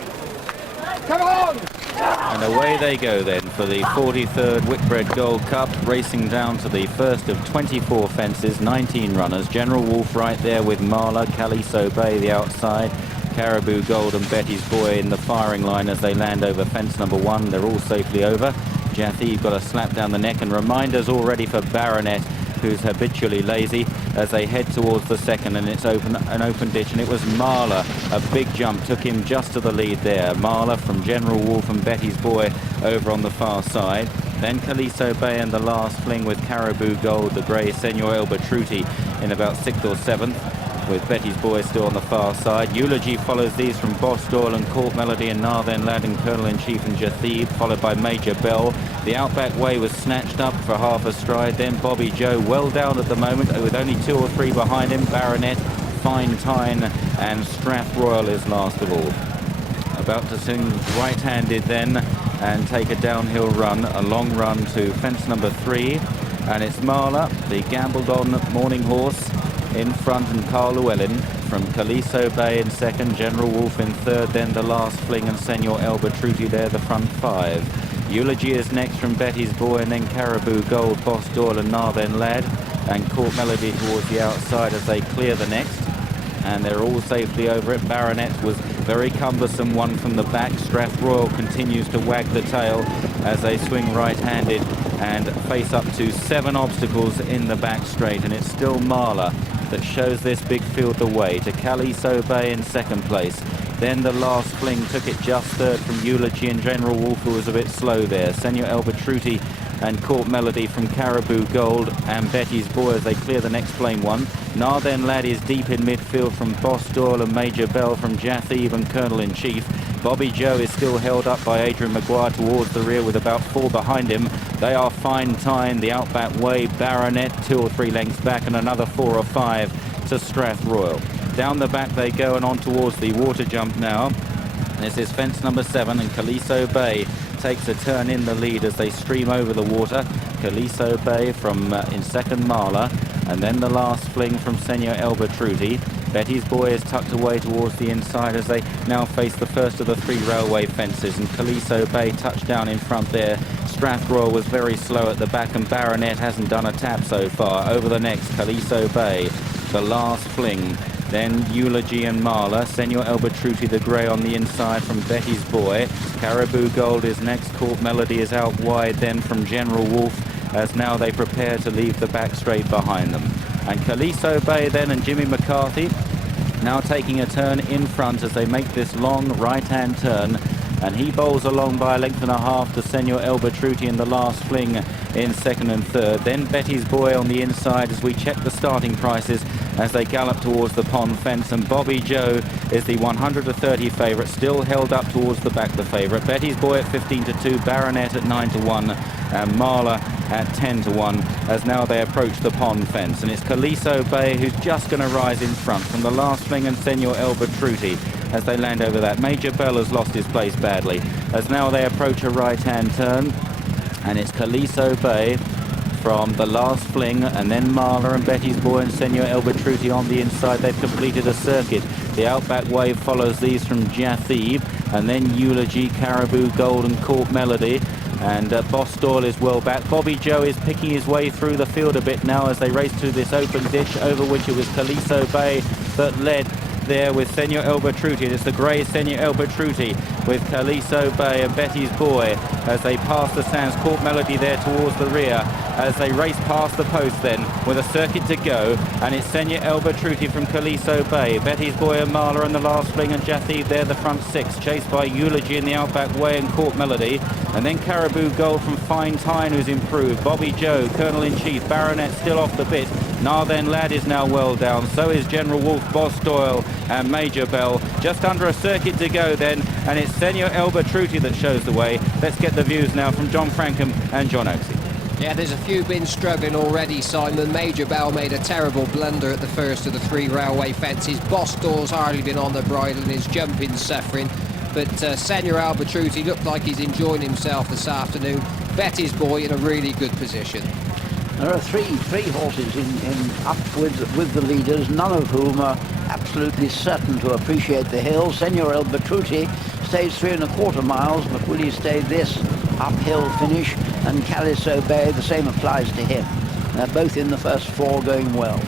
Come on! And away they go then for the 43rd Whitbread Gold Cup, racing down to the first of 24 fences, 19 runners. General Wolf right there with Marla, Caliso Bay the outside, Caribou Gold and Betty's Boy in the firing line as they land over fence number 1. They're all safely over. Jaffe got a slap down the neck, and reminders already for Baronet, who's habitually lazy, as they head towards the second, and it's an open ditch, and it was Marla. A big jump took him just to the lead there. Marla from General Wolf and Betty's Boy over on the far side. Then Caliso Bay and the last fling with Caribou Gold, the grey Senor El Batruti in about 6th or 7th, with Betty's Boy still on the far side. Eulogy follows these from Boss Doyle and Court Melody and Narthen Lad and Colonel-in-Chief and Jathib, followed by Major Bell. The Outback Way was snatched up for half a stride. Then Bobby Joe, well down at the moment, with only 2 or 3 behind him. Baronet, Fine Tyne and Strath Royal is last of all. About to swing right-handed then and take a downhill run, a long run to fence number 3. And it's Marla, the gambled on morning horse, in front, and Carl Llewellyn from Caliso Bay in 2nd, General Wolf in 3rd, then the last fling and Senor El Batruti there, the front 5. Eulogy is next from Betty's Boy, and then Caribou Gold, Boss Doyle and Narthen Lad, and Court Melody towards the outside as they clear the next. And they're all safely over it. Baronet was very cumbersome, one from the back. Strath Royal continues to wag the tail as they swing right-handed and face up to 7 obstacles in the back straight, and it's still Marla that shows this big field the way to Caliso Bay in 2nd place. Then the last fling took it just 3rd from Eulogy and General Wolf, who was a bit slow there. Senor El Batruti and Court Melody from Caribou Gold and Betty's Boy as they clear the next plane one. Narden Lad is deep in midfield from Boss Doyle and Major Bell from Jatheve and Colonel-in-Chief. Bobby Joe is still held up by Adrian Maguire towards the rear with about 4 behind him. They are Fine Time, the Outback Way, Baronet 2 or 3 lengths back, and another 4 or 5 to Strath Royal. Down the back they go and on towards the water jump now. This is fence number 7, and Caliso Bay takes a turn in the lead as they stream over the water. Caliso Bay from in second, Marla, and then the last fling from Senor Elbertruti. Betty's Boy is tucked away towards the inside as they now face the first of the 3 railway fences, and Caliso Bay touched down in front there. Strathroyal was very slow at the back, and Baronet hasn't done a tap so far. Over the next, Caliso Bay, the last fling. Then Eulogy and Marla. Senor Elbertruti the grey on the inside from Betty's Boy. Caribou Gold is next. Court Melody is out wide then from General Wolf, as now they prepare to leave the back straight behind them. And Caliso Bay then and Jimmy McCarthy now taking a turn in front as they make this long right-hand turn. And he bowls along by a length and a half to Senor Elbertruti in the last fling in second and third. Then Betty's Boy on the inside as we check the starting prices as they gallop towards the pond fence. And Bobby Joe is the 100-30 favourite, still held up towards the back, the favourite. Betty's Boy at 15-2, Baronet at 9-1, and Marla at 10-1 as now they approach the pond fence. And it's Caliso Bay who's just going to rise in front from the last fling, and Senor Elbertruti as they land over that. Major Bell has lost his place badly as now they approach a right-hand turn, and it's Caliso Bay from the last fling, and then Marla and Betty's Boy and Senor Elbertruti on the inside. They've completed a circuit. The Outback Wave follows these from Jatheve, and then Eulogy, Caribou Gold and Court Melody. And Boss Doyle is well back. Bobby Joe is picking his way through the field a bit now as they race to this open ditch over which it was Caliso Bay that led there with Senor Elbertruti. It's the grey Senor Elbertruti with Caliso Bay and Betty's Boy as they pass the stands. Court Melody there towards the rear as they race past the post then with a circuit to go, and it's Senor Elbertruti from Caliso Bay, Betty's Boy and Marla in the last fling, and Jatheve there the front 6, chased by Eulogy in the Outback Way and Court Melody, and then Caribou Gold from Fine Time who's improved. Bobby Joe, Colonel-in-Chief, Baronet still off the bit. Narden Lad is now well down, so is General Wolf, Boss Doyle and Major Bell. Just under a circuit to go then, and it's Senor Elbertruti that shows the way. Let's get the views now from John Frankham and John Oaksey. Yeah, there's a few been struggling already, Simon. Major Bell made a terrible blunder at the first of the 3 railway fences. Boss Doyle's hardly been on the bridle and is jumping suffering. But Senor Elbertruti looked like he's enjoying himself this afternoon. Betty's Boy in a really good position. There are three horses in up with the leaders, none of whom are absolutely certain to appreciate the hill. Senor Elbertruti stays 3 1/4 miles, but will he stay this uphill finish? And Caliso Bay, the same applies to him. They're both in the first 4 going well.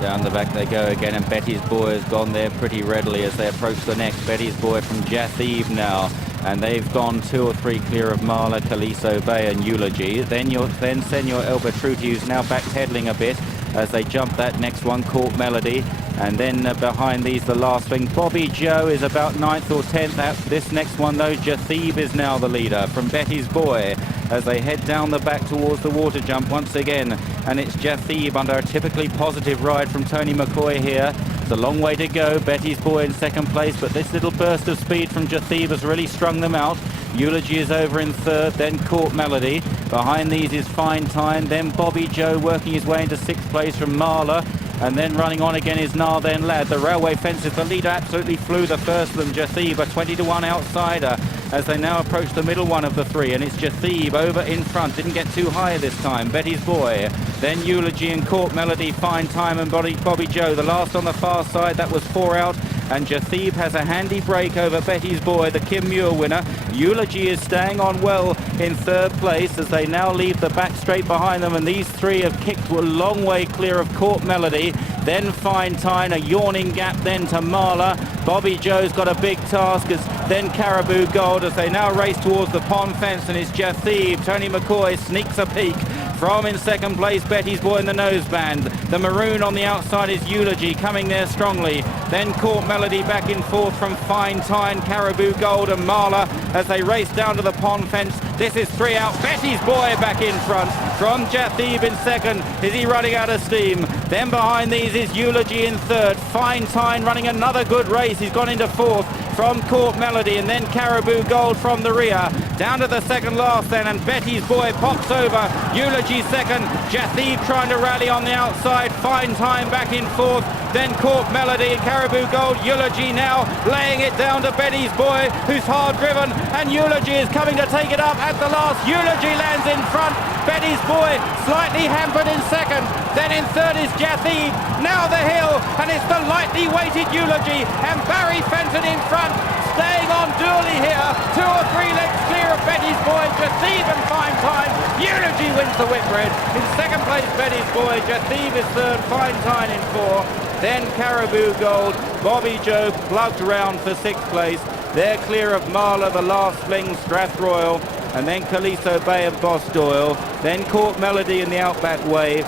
Down the back they go again, and Betty's Boy has gone there pretty readily as they approach the next. Betty's Boy from Jatheve now, and they've gone 2 or 3 clear of Marla, Caliso Bay and Eulogy. Then Senor Elbertruti, who's now backpedaling a bit as they jump that next one, Court Melody. And then behind these, the last thing, Bobby Joe is about 9th or 10th. This next one, though, Jatheve is now the leader from Betty's Boy as they head down the back towards the water jump once again. And it's Jatheve under a typically positive ride from Tony McCoy here. It's a long way to go. Betty's Boy in second place, but this little burst of speed from Jatheve has really strung them out. Eulogy is over in third, then Court Melody. Behind these is Fine Time, then Bobby Joe working his way into 6th place from Marla. And then running on again is Narden Lad. The railway fences, the leader absolutely flew the first of them, Jatheve, a 20-1 outsider as they now approach the middle one of the 3. And it's Jatheve over in front, didn't get too high this time. Betty's Boy, then Eulogy and Court Melody, Fine Time and Bobby Joe. The last on the far side, that was 4 out. And Jatheve has a handy break over Betty's Boy, the Kim Muir winner. Eulogy is staying on well in 3rd place as they now leave the back straight behind them, and these 3 have kicked a long way clear of Court Melody. Then Fine Time, a yawning gap then to Marla. Bobby Joe's got a big task, then Caribou Gold as they now race towards the pond fence, and it's Jatheve. Tony McCoy sneaks a peek From in second place, Betty's Boy in the noseband. The maroon on the outside is Eulogy, coming there strongly. Then Court Melody back in fourth from Fine Time, Caribou Gold and Marla as they race down to the pond fence. This is 3 out. Betty's Boy back in front from Jathib in second. Is he running out of steam? Then behind these is Eulogy in third. Fine Time running another good race. He's gone into fourth from Court Melody, and then Caribou Gold from the rear. Down to the second last then, and Betty's Boy pops over. Eulogy second. Jathib trying to rally on the outside. Fine Time back in fourth. Then Court Melody, Caribou Gold. Eulogy now laying it down to Betty's Boy, who's hard driven, and Eulogy is coming to take it up at the last. Eulogy lands in front. Betty's Boy slightly hampered in second. Then in third is Jathib. Now the hill, and it's the lightly weighted Eulogy, and Barry Fenton in front, staying on dually here. 2 or 3 lengths clear of Betty's Boy. Jathib and Fine Time. Eulogy wins the Whitbread. In second place, Betty's Boy. Jathib is third. Fine Time in 4. Then Caribou Gold. Bobby Joe plugged round for 6th place. They're clear of Marla, the last fling, Strathroyal, and then Calisto Bay of Boss Doyle. Then Court Melody in the Outback Way,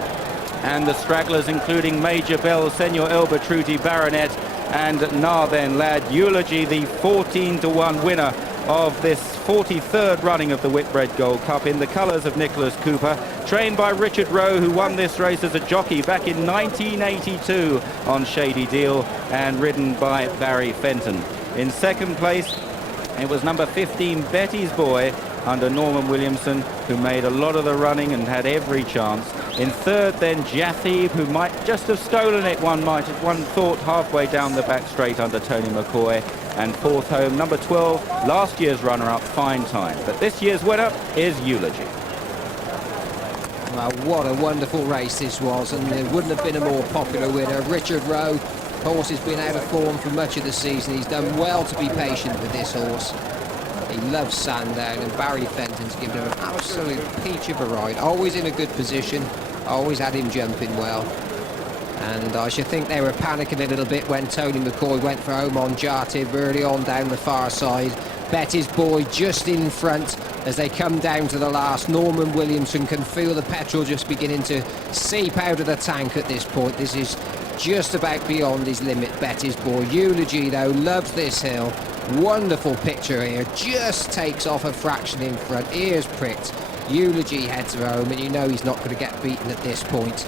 and the stragglers including Major Bell, Senor El Batruti, Baronet, and Narthen Lad. Eulogy, the 14-to-1 winner of this 43rd running of the Whitbread Gold Cup in the colours of Nicholas Cooper, trained by Richard Rowe, who won this race as a jockey back in 1982 on Shady Deal, and ridden by Barry Fenton. In second place, it was number 15, Betty's Boy, under Norman Williamson, who made a lot of the running and had every chance. In third, then Jathib, who might just have stolen it, one thought, halfway down the back straight under Tony McCoy. And fourth home, number 12, last year's runner-up, Fine Time. But this year's winner is Eulogy. Well, what a wonderful race this was, and there wouldn't have been a more popular winner. Richard Rowe, horse has been out of form for much of the season. He's done well to be patient with this horse. He loves Sandown, and Barry Fenton's given him an absolute peach of a ride. Always in a good position, always had him jumping well. And I should think they were panicking a little bit when Tony McCoy went for home on Jathib early on down the far side. Betty's Boy just in front as they come down to the last. Norman Williamson can feel the petrol just beginning to seep out of the tank at this point. This is just about beyond his limit, Betty's Boy. Eulogy, though, loves this hill. Wonderful picture here. Just takes off a fraction in front. Ears pricked. Eulogy heads home, and you know he's not going to get beaten at this point.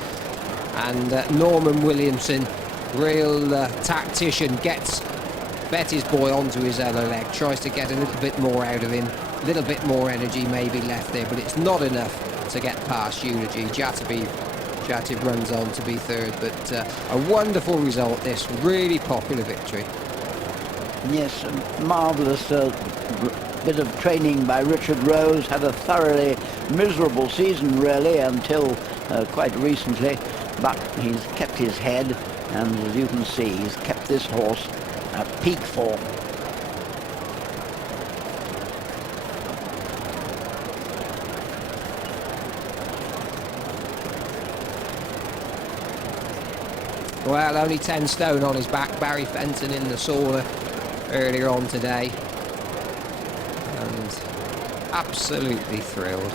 And Norman Williamson, real tactician, gets Betty's Boy onto his other leg, tries to get a little bit more out of him, a little bit more energy maybe left there, but it's not enough to get past Eulogy. Jathib runs on to be third, but a wonderful result this, really popular victory. Yes, a marvellous bit of training by Richard Rose. Had a thoroughly miserable season really until quite recently, but he's kept his head, and as you can see, he's kept this horse at peak form. Well, only 10 stone on his back. Barry Fenton in the sauna earlier on today, and absolutely thrilled.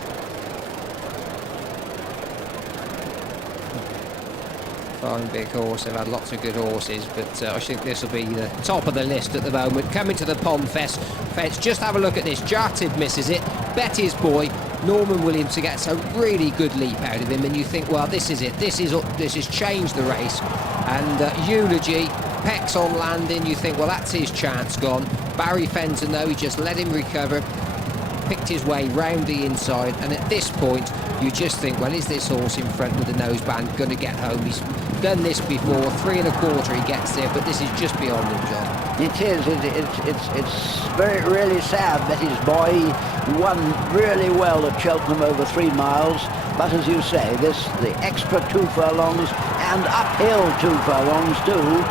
Fine big horse. They've had lots of good horses, but I think this will be the top of the list at the moment. Coming to the pond fence, just have a look at this. Jathib misses it. Betty's Boy, Norman Williamson gets a really good leap out of him, and you think, well, this is it. This has changed the race. And Eulogy pecks on landing. You think, well, that's his chance gone. Barry Fenton, though, he just let him recover, picked his way round the inside, and at this point you just think, well, is this horse in front with the noseband going to get home? He's done this before, 3 1/4 he gets there, but this is just beyond him, John. It is. It's really sad that his boy won really well at Cheltenham over 3 miles, but as you say, the extra 2 furlongs and uphill 2 furlongs too,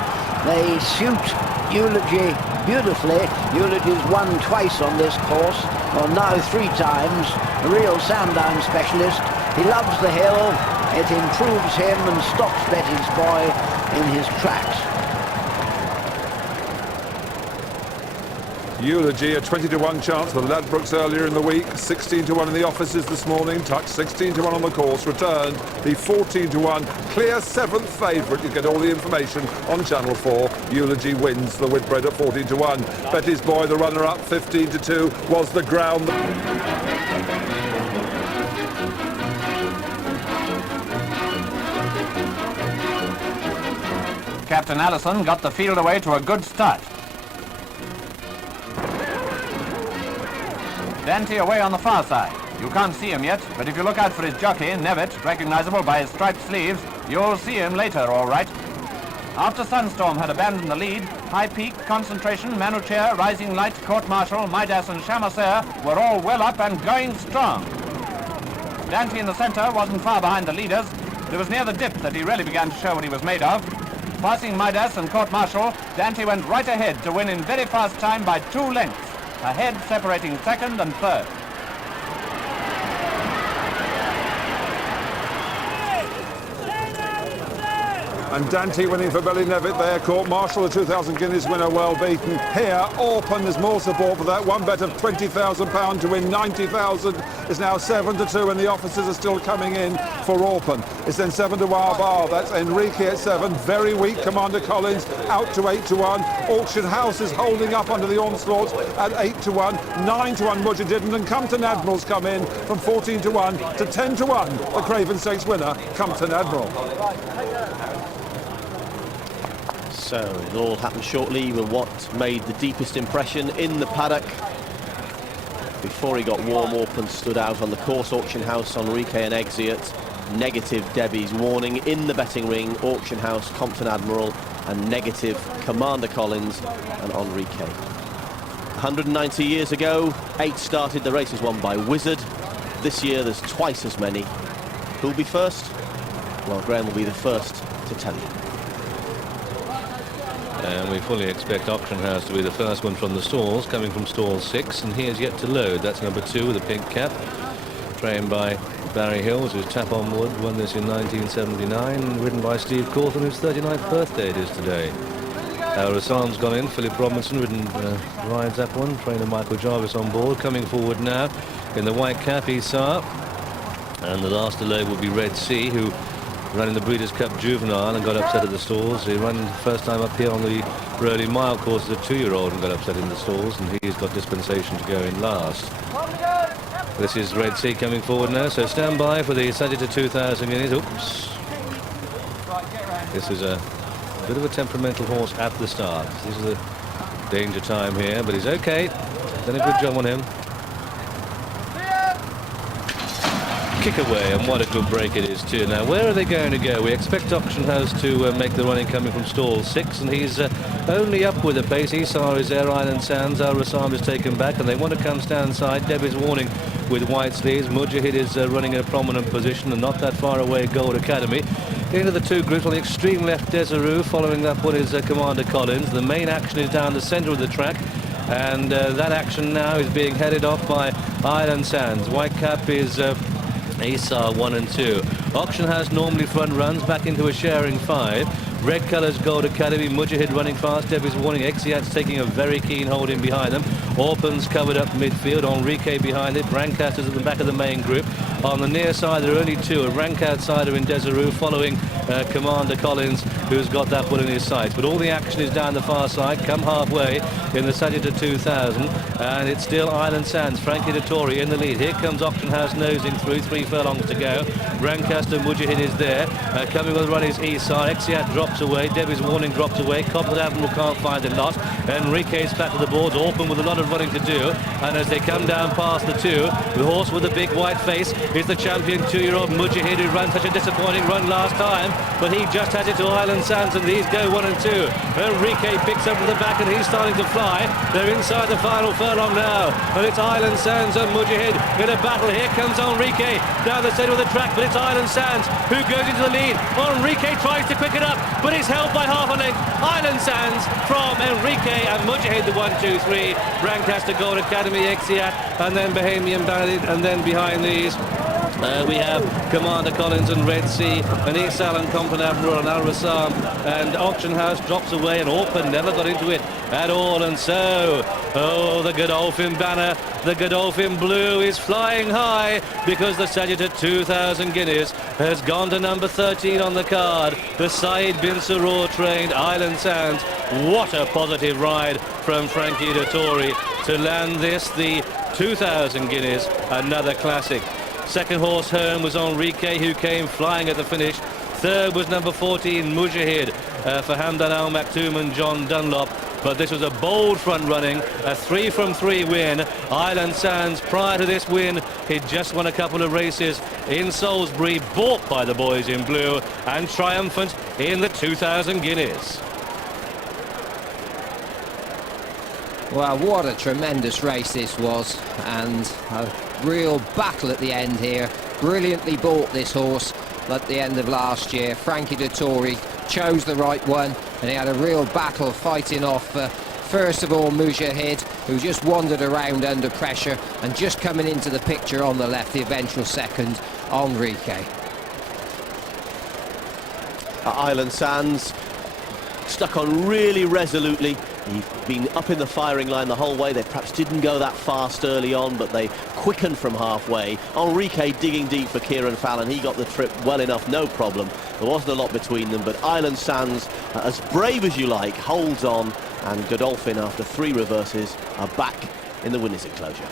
they suit Eulogy beautifully. Eulogy's won twice on this course, or now 3 times. A real Sandown specialist. He loves the hill. It improves him and stops Betty's Boy in his tracks. Eulogy, a 20-to-1 chance for the Ladbrokes earlier in the week. 16-to-1 in the offices this morning. Touch 16-to-1 on the course. Returned the 14-to-1. Clear 7th favourite. You get all the information on Channel 4. Eulogy wins the Whitbread at 14-to-1. Betty's Boy, the runner-up, 15-to-2, was the ground. Captain Allison got the field away to a good start. Dante away on the far side. You can't see him yet, but if you look out for his jockey, Nevitt, recognisable by his striped sleeves, you'll see him later, all right. After Sunstorm had abandoned the lead, High Peak, Concentration, Manuchair, Rising Light, Court Martial, Midas and Chamasser were all well up and going strong. Dante in the centre wasn't far behind the leaders. It was near the dip that he really began to show what he was made of. Passing Midas and Court Martial, Dante went right ahead to win in very fast time by 2 lengths. A head separating second and third. And Dante winning for Billy Nevitt there. Court Martial, the 2,000 guineas winner, well beaten. Here, Orpen, there's more support for that. One bet of £20,000 to win 90,000 is now 7-2, and the officers are still coming in for Orpen. It's then 7-to Bar. That's Enrique at 7. Very weak, Commander Collins out to 8-to1. Auction House is holding up under the onslaught at 8-to1. 9-to1 Mujahideen, and Compton Admiral's come in from 14-to1 to 10-to1. The Craven Stakes winner, Compton Admiral. So it all happened shortly with what made the deepest impression in the paddock. Before he got warm, Orpen stood out on the course. Auction House, Enrique and Exeat. Negative Debbie's warning in the betting ring. Auction House, Compton Admiral, and negative Commander Collins and Enrique. 190 years ago, 8 started. The race was won by Wizard. This year there's twice as many. Who'll be first? Well, Graham will be the first to tell you. And we fully expect Auction House to be the first one from the stalls, coming from stall 6, and he is yet to load. That's number 2 with a pink cap, trained by Barry Hills, whose Tap on Wood won this in 1979, ridden by Steve Cawthon, whose 39th birthday it is today. Rassam's gone in. Philip Robinson rides that one. Trainer Michael Jarvis on board. Coming forward now in the white cap, Esau. And the last to load will be Red Sea, who ran in the Breeders' Cup Juvenile and got upset at the stalls. He ran the first time up here on the Rowley Mile course as a 2-year-old and got upset in the stalls, and he's got dispensation to go in last. This is Red Sea coming forward now, so stand by for the Sagitta 2000 guineas. Oops. This is a bit of a temperamental horse at the start. This is a danger time here, but he's okay. Done a good job on him. Kick away, and what a good break it is too. Now, where are they going to go? We expect Auction House to make the running coming from stall 6, and he's only up with a pace. Esau is there, Island Sands, Al Rassam is taken back, and they want to come stand side. Debbie's warning with white sleeves. Mujahid is running in a prominent position, and not that far away, Gold Academy. Into the 2 groups on the extreme left, Desiree. Following that one is Commander Collins. The main action is down the centre of the track, and that action now is being headed off by Island Sands. White cap is Esau 1 and 2. Auction House normally front runs back into a sharing 5. Red colours, Gold Academy, Mujahid running fast, Debbie's warning, Exiat's taking a very keen hold in behind them. Orpen's covered up midfield, Enrique behind it, Brancaster's at the back of the main group. On the near side there are only 2, a rank outsider in Desiree following Commander Collins, who's got that one in his sights. But all the action is down the far side, come halfway in the Sagitta 2000, and it's still Island Sands, Frankie Dettori in the lead. Here comes Auction House nosing through, 3 furlongs to go. Brancaster, Mujahid is there, coming with the run is Esau, Exiat drops away, Debbie's warning drops away, Compton Admiral can't find a lot, Enrique's back to the boards, Orpen with a lot of running to do, and as they come down past the 2, the horse with the big white face is the champion 2-year-old Mujahid, who ran such a disappointing run last time, but he just has it to Island Sands, and these go 1 and 2. Enrique picks up to the back and he's starting to fly. They're inside the final furlong now, and it's Island Sands and Mujahid in a battle. Here comes Enrique down the centre of the track, but it's Island Sands who goes into the lead. Enrique tries to quick it up, but he's held by half a length. Island Sands from Enrique, and Mujahid the 1, 2, 3. Brancaster, Gold Academy, Exiat, and then Bohemian Bandit, and then behind these We have Commander Collins and Red Sea, and East Allen, Companabra and Al Rassam, and Auction House drops away, and Orpen never got into it at all. And so, oh, the Godolphin banner, the Godolphin blue is flying high, because the Sagitta 2,000 guineas has gone to number 13 on the card, the Said bin Saror trained Island Sands. What a positive ride from Frankie Dettori to land this, the 2,000 guineas, another classic. Second horse home was Enrique, who came flying at the finish. Third was number 14, Mujahid, for Hamdan Al Maktoum and John Dunlop. But this was a bold front running, a 3 from 3 win. Island Sands, prior to this win, he'd just won a couple of races in Salisbury, bought by the boys in blue, and triumphant in the 2,000 guineas. Well, what a tremendous race this was, and a real battle at the end here. Brilliantly bought, this horse, at the end of last year. Frankie Dettori chose the right one, and he had a real battle fighting off first of all Mujahid, who just wandered around under pressure, and just coming into the picture on the left, the eventual second, Enrique. Island Sands stuck on really resolutely. He'd been up in the firing line the whole way. They perhaps didn't go that fast early on, but they quickened from halfway. Enrique digging deep for Kieran Fallon. He got the trip well enough, no problem. There wasn't a lot between them, but Island Sands, as brave as you like, holds on, and Godolphin, after 3 reverses, are back in the winners' enclosure.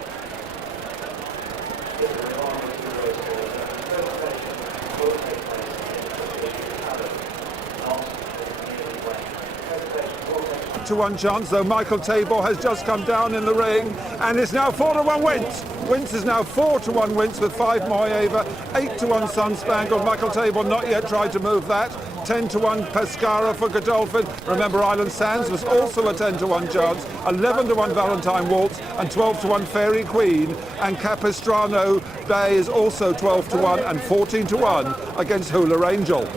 To 1 chance, though Michael Tabor has just come down in the ring, and it's now 4-1 Wince. Wince is now 4-1 Wince with 5 Moyeva, 8-1 Sun Spangled. Michael Tabor not yet tried to move that. 10-1 Pescara for Godolphin. Remember, Island Sands was also a 10-1 chance. 11-1 Valentine Waltz and 12-1 Fairy Queen. And Capistrano Bay is also 12-1 and 14-1 against Hula Angel.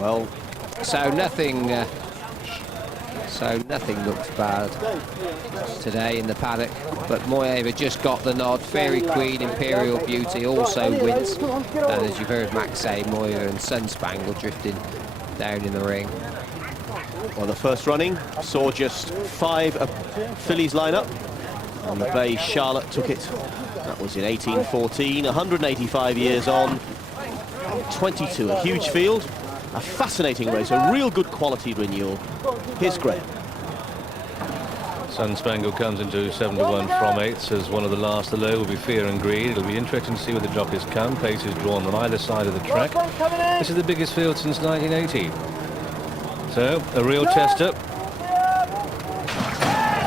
Well, so nothing looks bad today in the paddock, but Moyeva just got the nod. Fairy Queen, Imperial Beauty also wins, and as you've heard Max say, Moyeva and Sun Spangled drifting down in the ring. Well, the first running saw just 5 fillies line up, and the Bay Charlotte took it. That was in 1814, 185 years on, 22, a huge field. A fascinating race, a real good quality renewal. Here's Graham. Sun Spangled comes into 7-1 from 8s as one of the last. The low will be Fear and Greed. It'll be interesting to see where the jockeys come. Pace is drawn on either side of the track. This is the biggest field since 1980. So, a real tester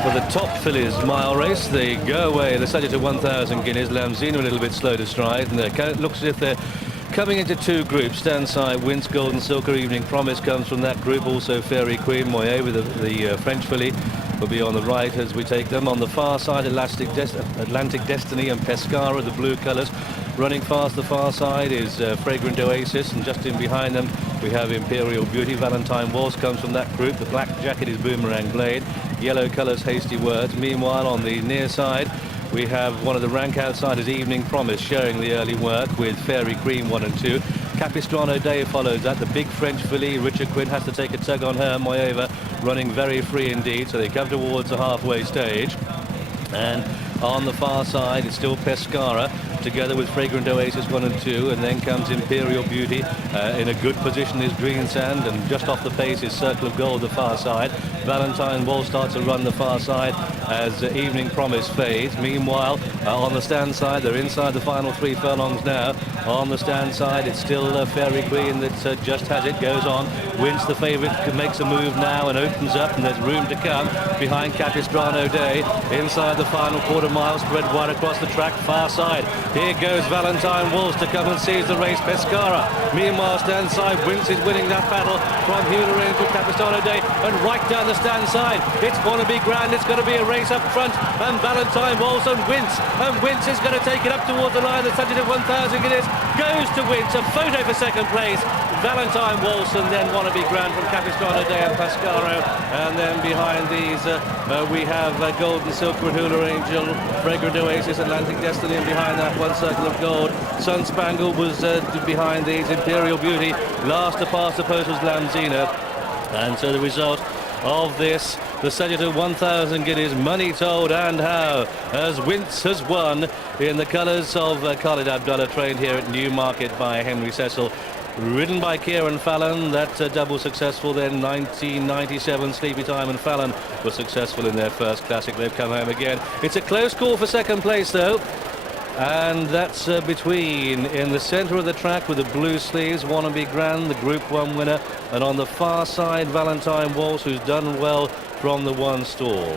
for the top fillies mile race. They go away. They're subject to 1,000 guineas. Lamzino a little bit slow to stride, and it looks as if they're coming into 2 groups. Stand side, Wince, Golden Silker, Evening Promise comes from that group. Also Fairy Queen, Moyet with the French filly will be on the right as we take them. On the far side, Atlantic Destiny and Pescara, the blue colours. Running fast the far side is Fragrant Oasis, and just in behind them we have Imperial Beauty. Valentine Waltz comes from that group. The black jacket is Boomerang Blade. Yellow colours, Hasty Words. Meanwhile, on the near side, we have one of the rank outsiders, Evening Promise, showing the early work with Fairy Queen 1 and 2. Capistrano Day follows that. The big French filly, Richard Quinn, has to take a tug on her. Moyeva running very free indeed, so they come towards the halfway stage. And on the far side, it's still Pescara, together with Fragrant Oasis 1 and 2, and then comes Imperial Beauty. In a good position is Green Sand, and just off the pace is Circle of Gold, the far side. Valentine Wall starts to run the far side as Evening Promise fades. Meanwhile, on the stand side, they're inside the final 3 furlongs now. On the stand side, it's still Fairy Queen that just has it, goes on. Wince, the favourite, makes a move now and opens up, and there's room to come behind Capistrano Day. Inside the final quarter mile, spread wide across the track, far side. Here goes Valentine Waltz to come and seize the race, Pescara. Meanwhile, stand side, Wince is winning that battle from Hula Angel, Capistrano Day, and right down the stand side. It's going to be grand, it's going to be a race up front, and Valentine Waltz and Wince is going to take it up towards the line. The subject of 1,000 guineas goes to Wince. A photo for second place. Valentine Walsh, and then Wannabe Grand from Capistrano Day and Pescaro. And then behind these we have Golden Silk, Hula Angel, Fragrant Oasis, Atlantic Destiny, and behind that One Circle of Gold. Sun Spangled was behind these, Imperial Beauty. Last to pass the post was Lamzina. And so the result of this, the subject of 1,000 guineas, money told and how, as Wince has won in the colours of Khalid Abdullah, trained here at Newmarket by Henry Cecil, ridden by Kieran Fallon. That double successful then 1997. Sleepy Time and Fallon were successful in their first classic. They've come home again. It's a close call for second place though, and that's between, in the centre of the track with the blue sleeves, Wannabe Grand, the Group 1 winner, and on the far side Valentine Walsh, who's done well from the one stall.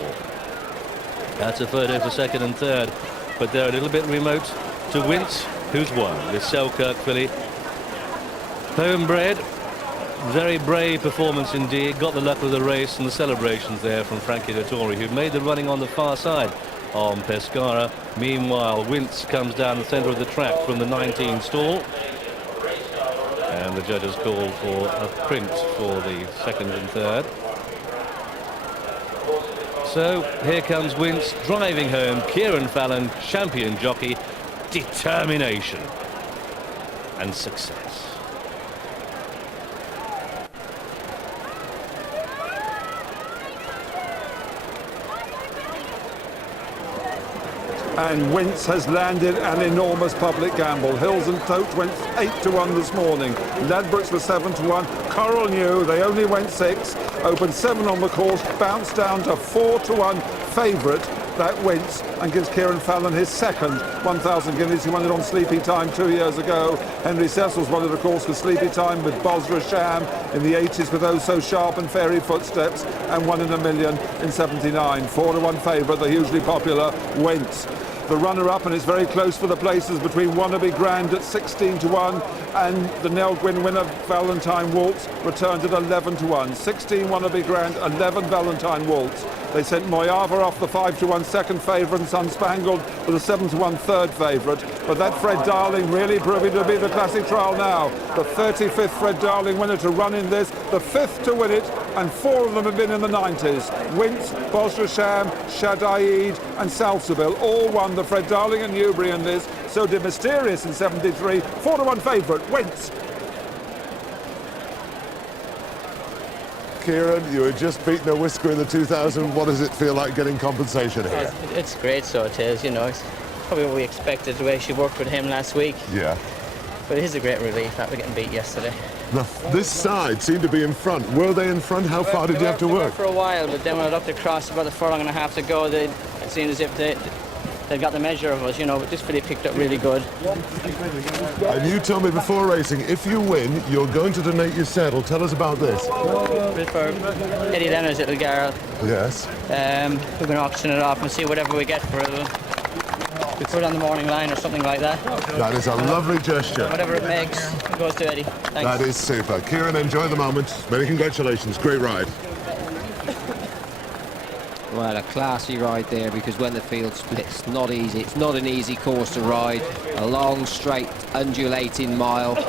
That's a photo for second and third, but they're a little bit remote to Wince, who's won this Selkirk filly. Homebred, very brave performance indeed. Got the luck of the race and the celebrations there from Frankie Dettori, who made the running on the far side on Pescara. Meanwhile, Wince comes down the centre of the track from the 19 stall, and the judges called for a print for the second and third. So here comes Wince driving home. Kieran Fallon, champion jockey, determination and success. And Wince has landed an enormous public gamble. Hills and Tote went 8-1 this morning. Ladbrokes were 7-1. Coral New, they only went 6. Opened 7 on the course, bounced down to 4-1 favourite, that Wince, and gives Kieran Fallon his second 1,000 guineas. He won it on Sleepy Time 2 years ago. Henry Cecil's won it, of course, with Sleepy Time with Bosra Sham in the 80s with Oh So Sharp and Fairy Footsteps, and won in a million in 79. 4-1 favourite, the hugely popular Wince. The runner-up, and it's very close for the places, between Wannabe Grand at 16-1 and the Nell Gwyn winner Valentine Waltz, returned at 11-1. 16 Wannabe Grand, 11 Valentine Waltz. They sent Moyava off the 5-1 second favourite, and Sun Spangled with a 7-1 third favourite. But that Fred Darling really proving to be the classic trial now. The 35th Fred Darling winner to run in this, the 5th to win it, and 4 of them have been in the 90s. Wince, Bosra Sham, Shadaid and Salsabil all won the Fred Darling and Newbury in this. So did Mysterious in 73. 4-1 favourite, Wince. Kieran, you had just beaten a whisker in the 2000. What does it feel like getting compensation here? It's great, so it is, you know. It's probably what we expected, the way she worked with him last week. Yeah. But it is a great relief after getting beat yesterday. This side seemed to be in front. Were they in front? How far did you have to work? For a while, but then when I looked across about a furlong and a half to go, it seemed as if they got the measure of us, you know, but this filly picked up really good. And you told me before racing, if you win, you're going to donate your saddle. Tell us about this. For Eddie Leonard's little girl. Yes. We're going to auction it off and see whatever we get for it. We put it on the morning line or something like that. That is a lovely gesture. Whatever it makes, it goes to Eddie. Thanks. That is super. Kieran, enjoy the moment. Many congratulations. Great ride. Well, a classy ride there, because when the field splits, not easy. It's not an easy course to ride. A long, straight, undulating mile. And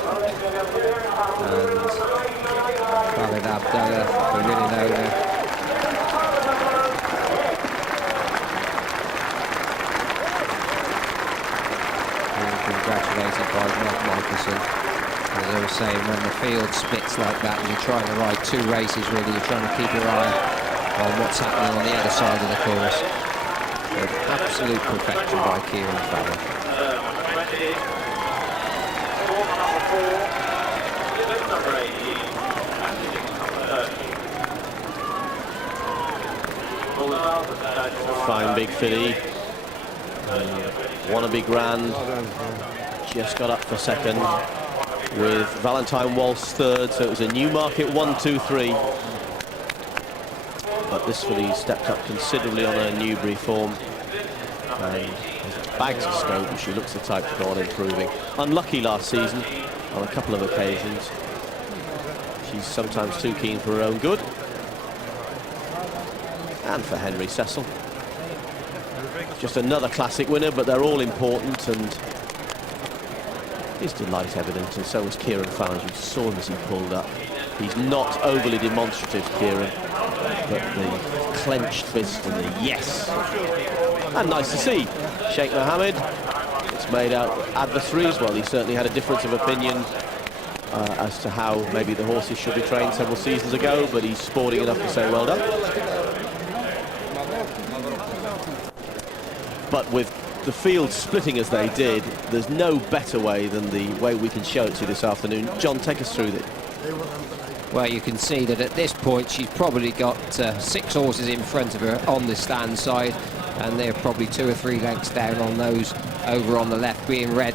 Khalid Abdullah, the winning owner, congratulated by Mark Michelson. As I was saying, when the field splits like that, and you're trying to ride 2 races, really, you're trying to keep your eye on what's happening on the other side of the course. But absolute perfection by Kieran Fallon. Fine big filly. Wannabe Grand just got up for second, with Valentine Walsh third, so it was a Newmarket 1-2-3. But this filly stepped up considerably on her Newbury form, and has bags of scope, and she looks the type to go on improving. Unlucky last season on a couple of occasions. She's sometimes too keen for her own good, and for Henry Cecil. Just another classic winner, but they're all important, and His delight evident, and so was Kieran Fallon. You saw him as he pulled up. He's not overly demonstrative, Kieran, but the clenched fist and the yes. And nice to see. Sheikh Mohammed, it's made out adversaries. Well, he certainly had a difference of opinion as to how maybe the horses should be trained several seasons ago, but he's sporting enough to say well done. But with the field splitting as they did, there's no better way than the way we can show it to you this afternoon. John, take us through it. Well, you can see that at this point she's probably got 6 horses in front of her on the stand side, and they're probably 2 or 3 lengths down on those over on the left, being led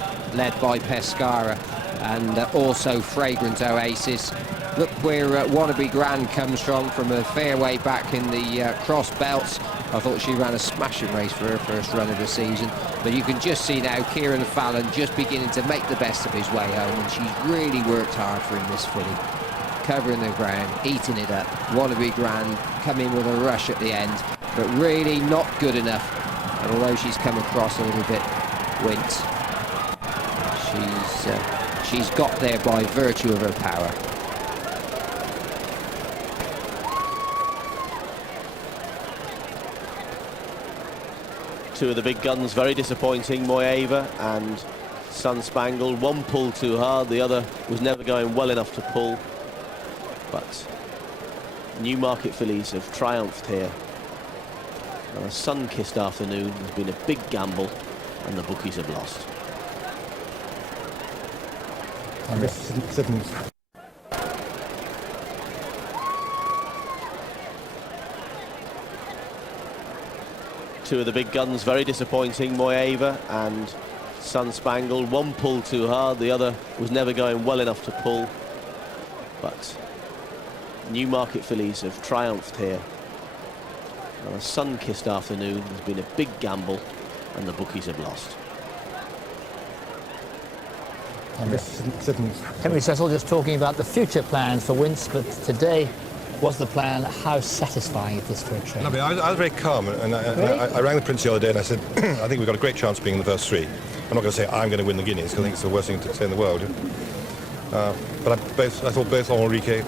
by Pescara and also Fragrant Oasis. Look where Wannabe Grand comes from a fairway back in the cross belts. I thought she ran a smashing race for her first run of the season, but you can just see now Kieran Fallon just beginning to make the best of his way home, and she's really worked hard for him, this filly. Covering the ground, eating it up. Wannabe Grand come in with a rush at the end, but really not good enough. And although she's come across a little bit wint, she's got there by virtue of her power. Two of the big guns very disappointing, Moyeva and Sun Spangled. One pulled too hard, the other was never going well enough to pull. But Newmarket fillies have triumphed here. And a sun-kissed afternoon has been a big gamble, and the bookies have lost. Two of the big guns very disappointing, Moyeva and Sun Spangled. One pulled too hard, the other was never going well enough to pull. But Newmarket fillies have triumphed here. And a sun-kissed afternoon has been a big gamble, and the bookies have lost. Henry Cecil just talking about the future plans for Wince, but today was the plan. How satisfying is this for a train? No, I was very calm, and I rang the Prince the other day and I said, I think we've got a great chance of being in the first 3. I'm not going to say I'm going to win the Guineas, because I think it's the worst thing to say in the world. But I thought both Enrique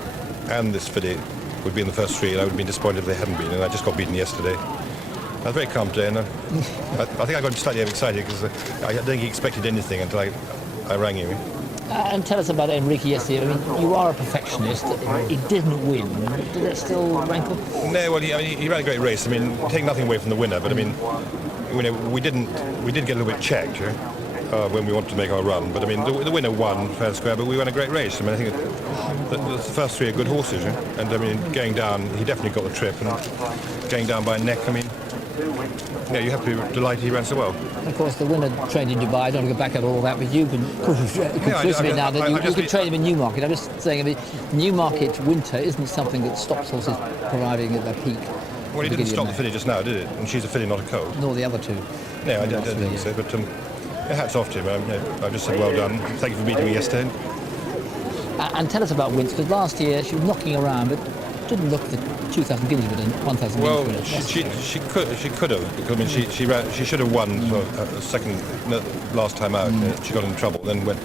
and this filly would be in the first 3, and I would have been disappointed if they hadn't been, and I just got beaten yesterday. I was very calm today, and I think I got slightly overexcited because I don't think he expected anything until I rang him. And tell us about Enrique yesterday. I mean, you are a perfectionist. He didn't win. Did that still rankle? No, well, he ran a great race. I mean, take nothing away from the winner, but I mean, we did get a little bit checked when we wanted to make our run. But I mean, the winner won fair and square, but we ran a great race. I mean, I think the first 3 are good horses, and I mean, going down, he definitely got the trip, and going down by a neck, I mean, yeah, you have to be delighted he ran so well. Of course, the winner trained in Dubai. I don't want to go back over all that with you, but you can train him in Newmarket. I'm just saying, I mean, Newmarket winter isn't something that stops horses arriving at their peak. Well, he didn't stop the filly just now, did it? And she's a filly, not a colt. Nor the other 2. No, I don't think so, but hats off to him. I just said well done. Thank you for beating me yesterday. And tell us about Wince, because last year she was knocking around, but didn't look the 2,000 guineas with a 1,000 well, guineas. she could have, because I mean she should have won for a second last time out. She got in trouble. Then when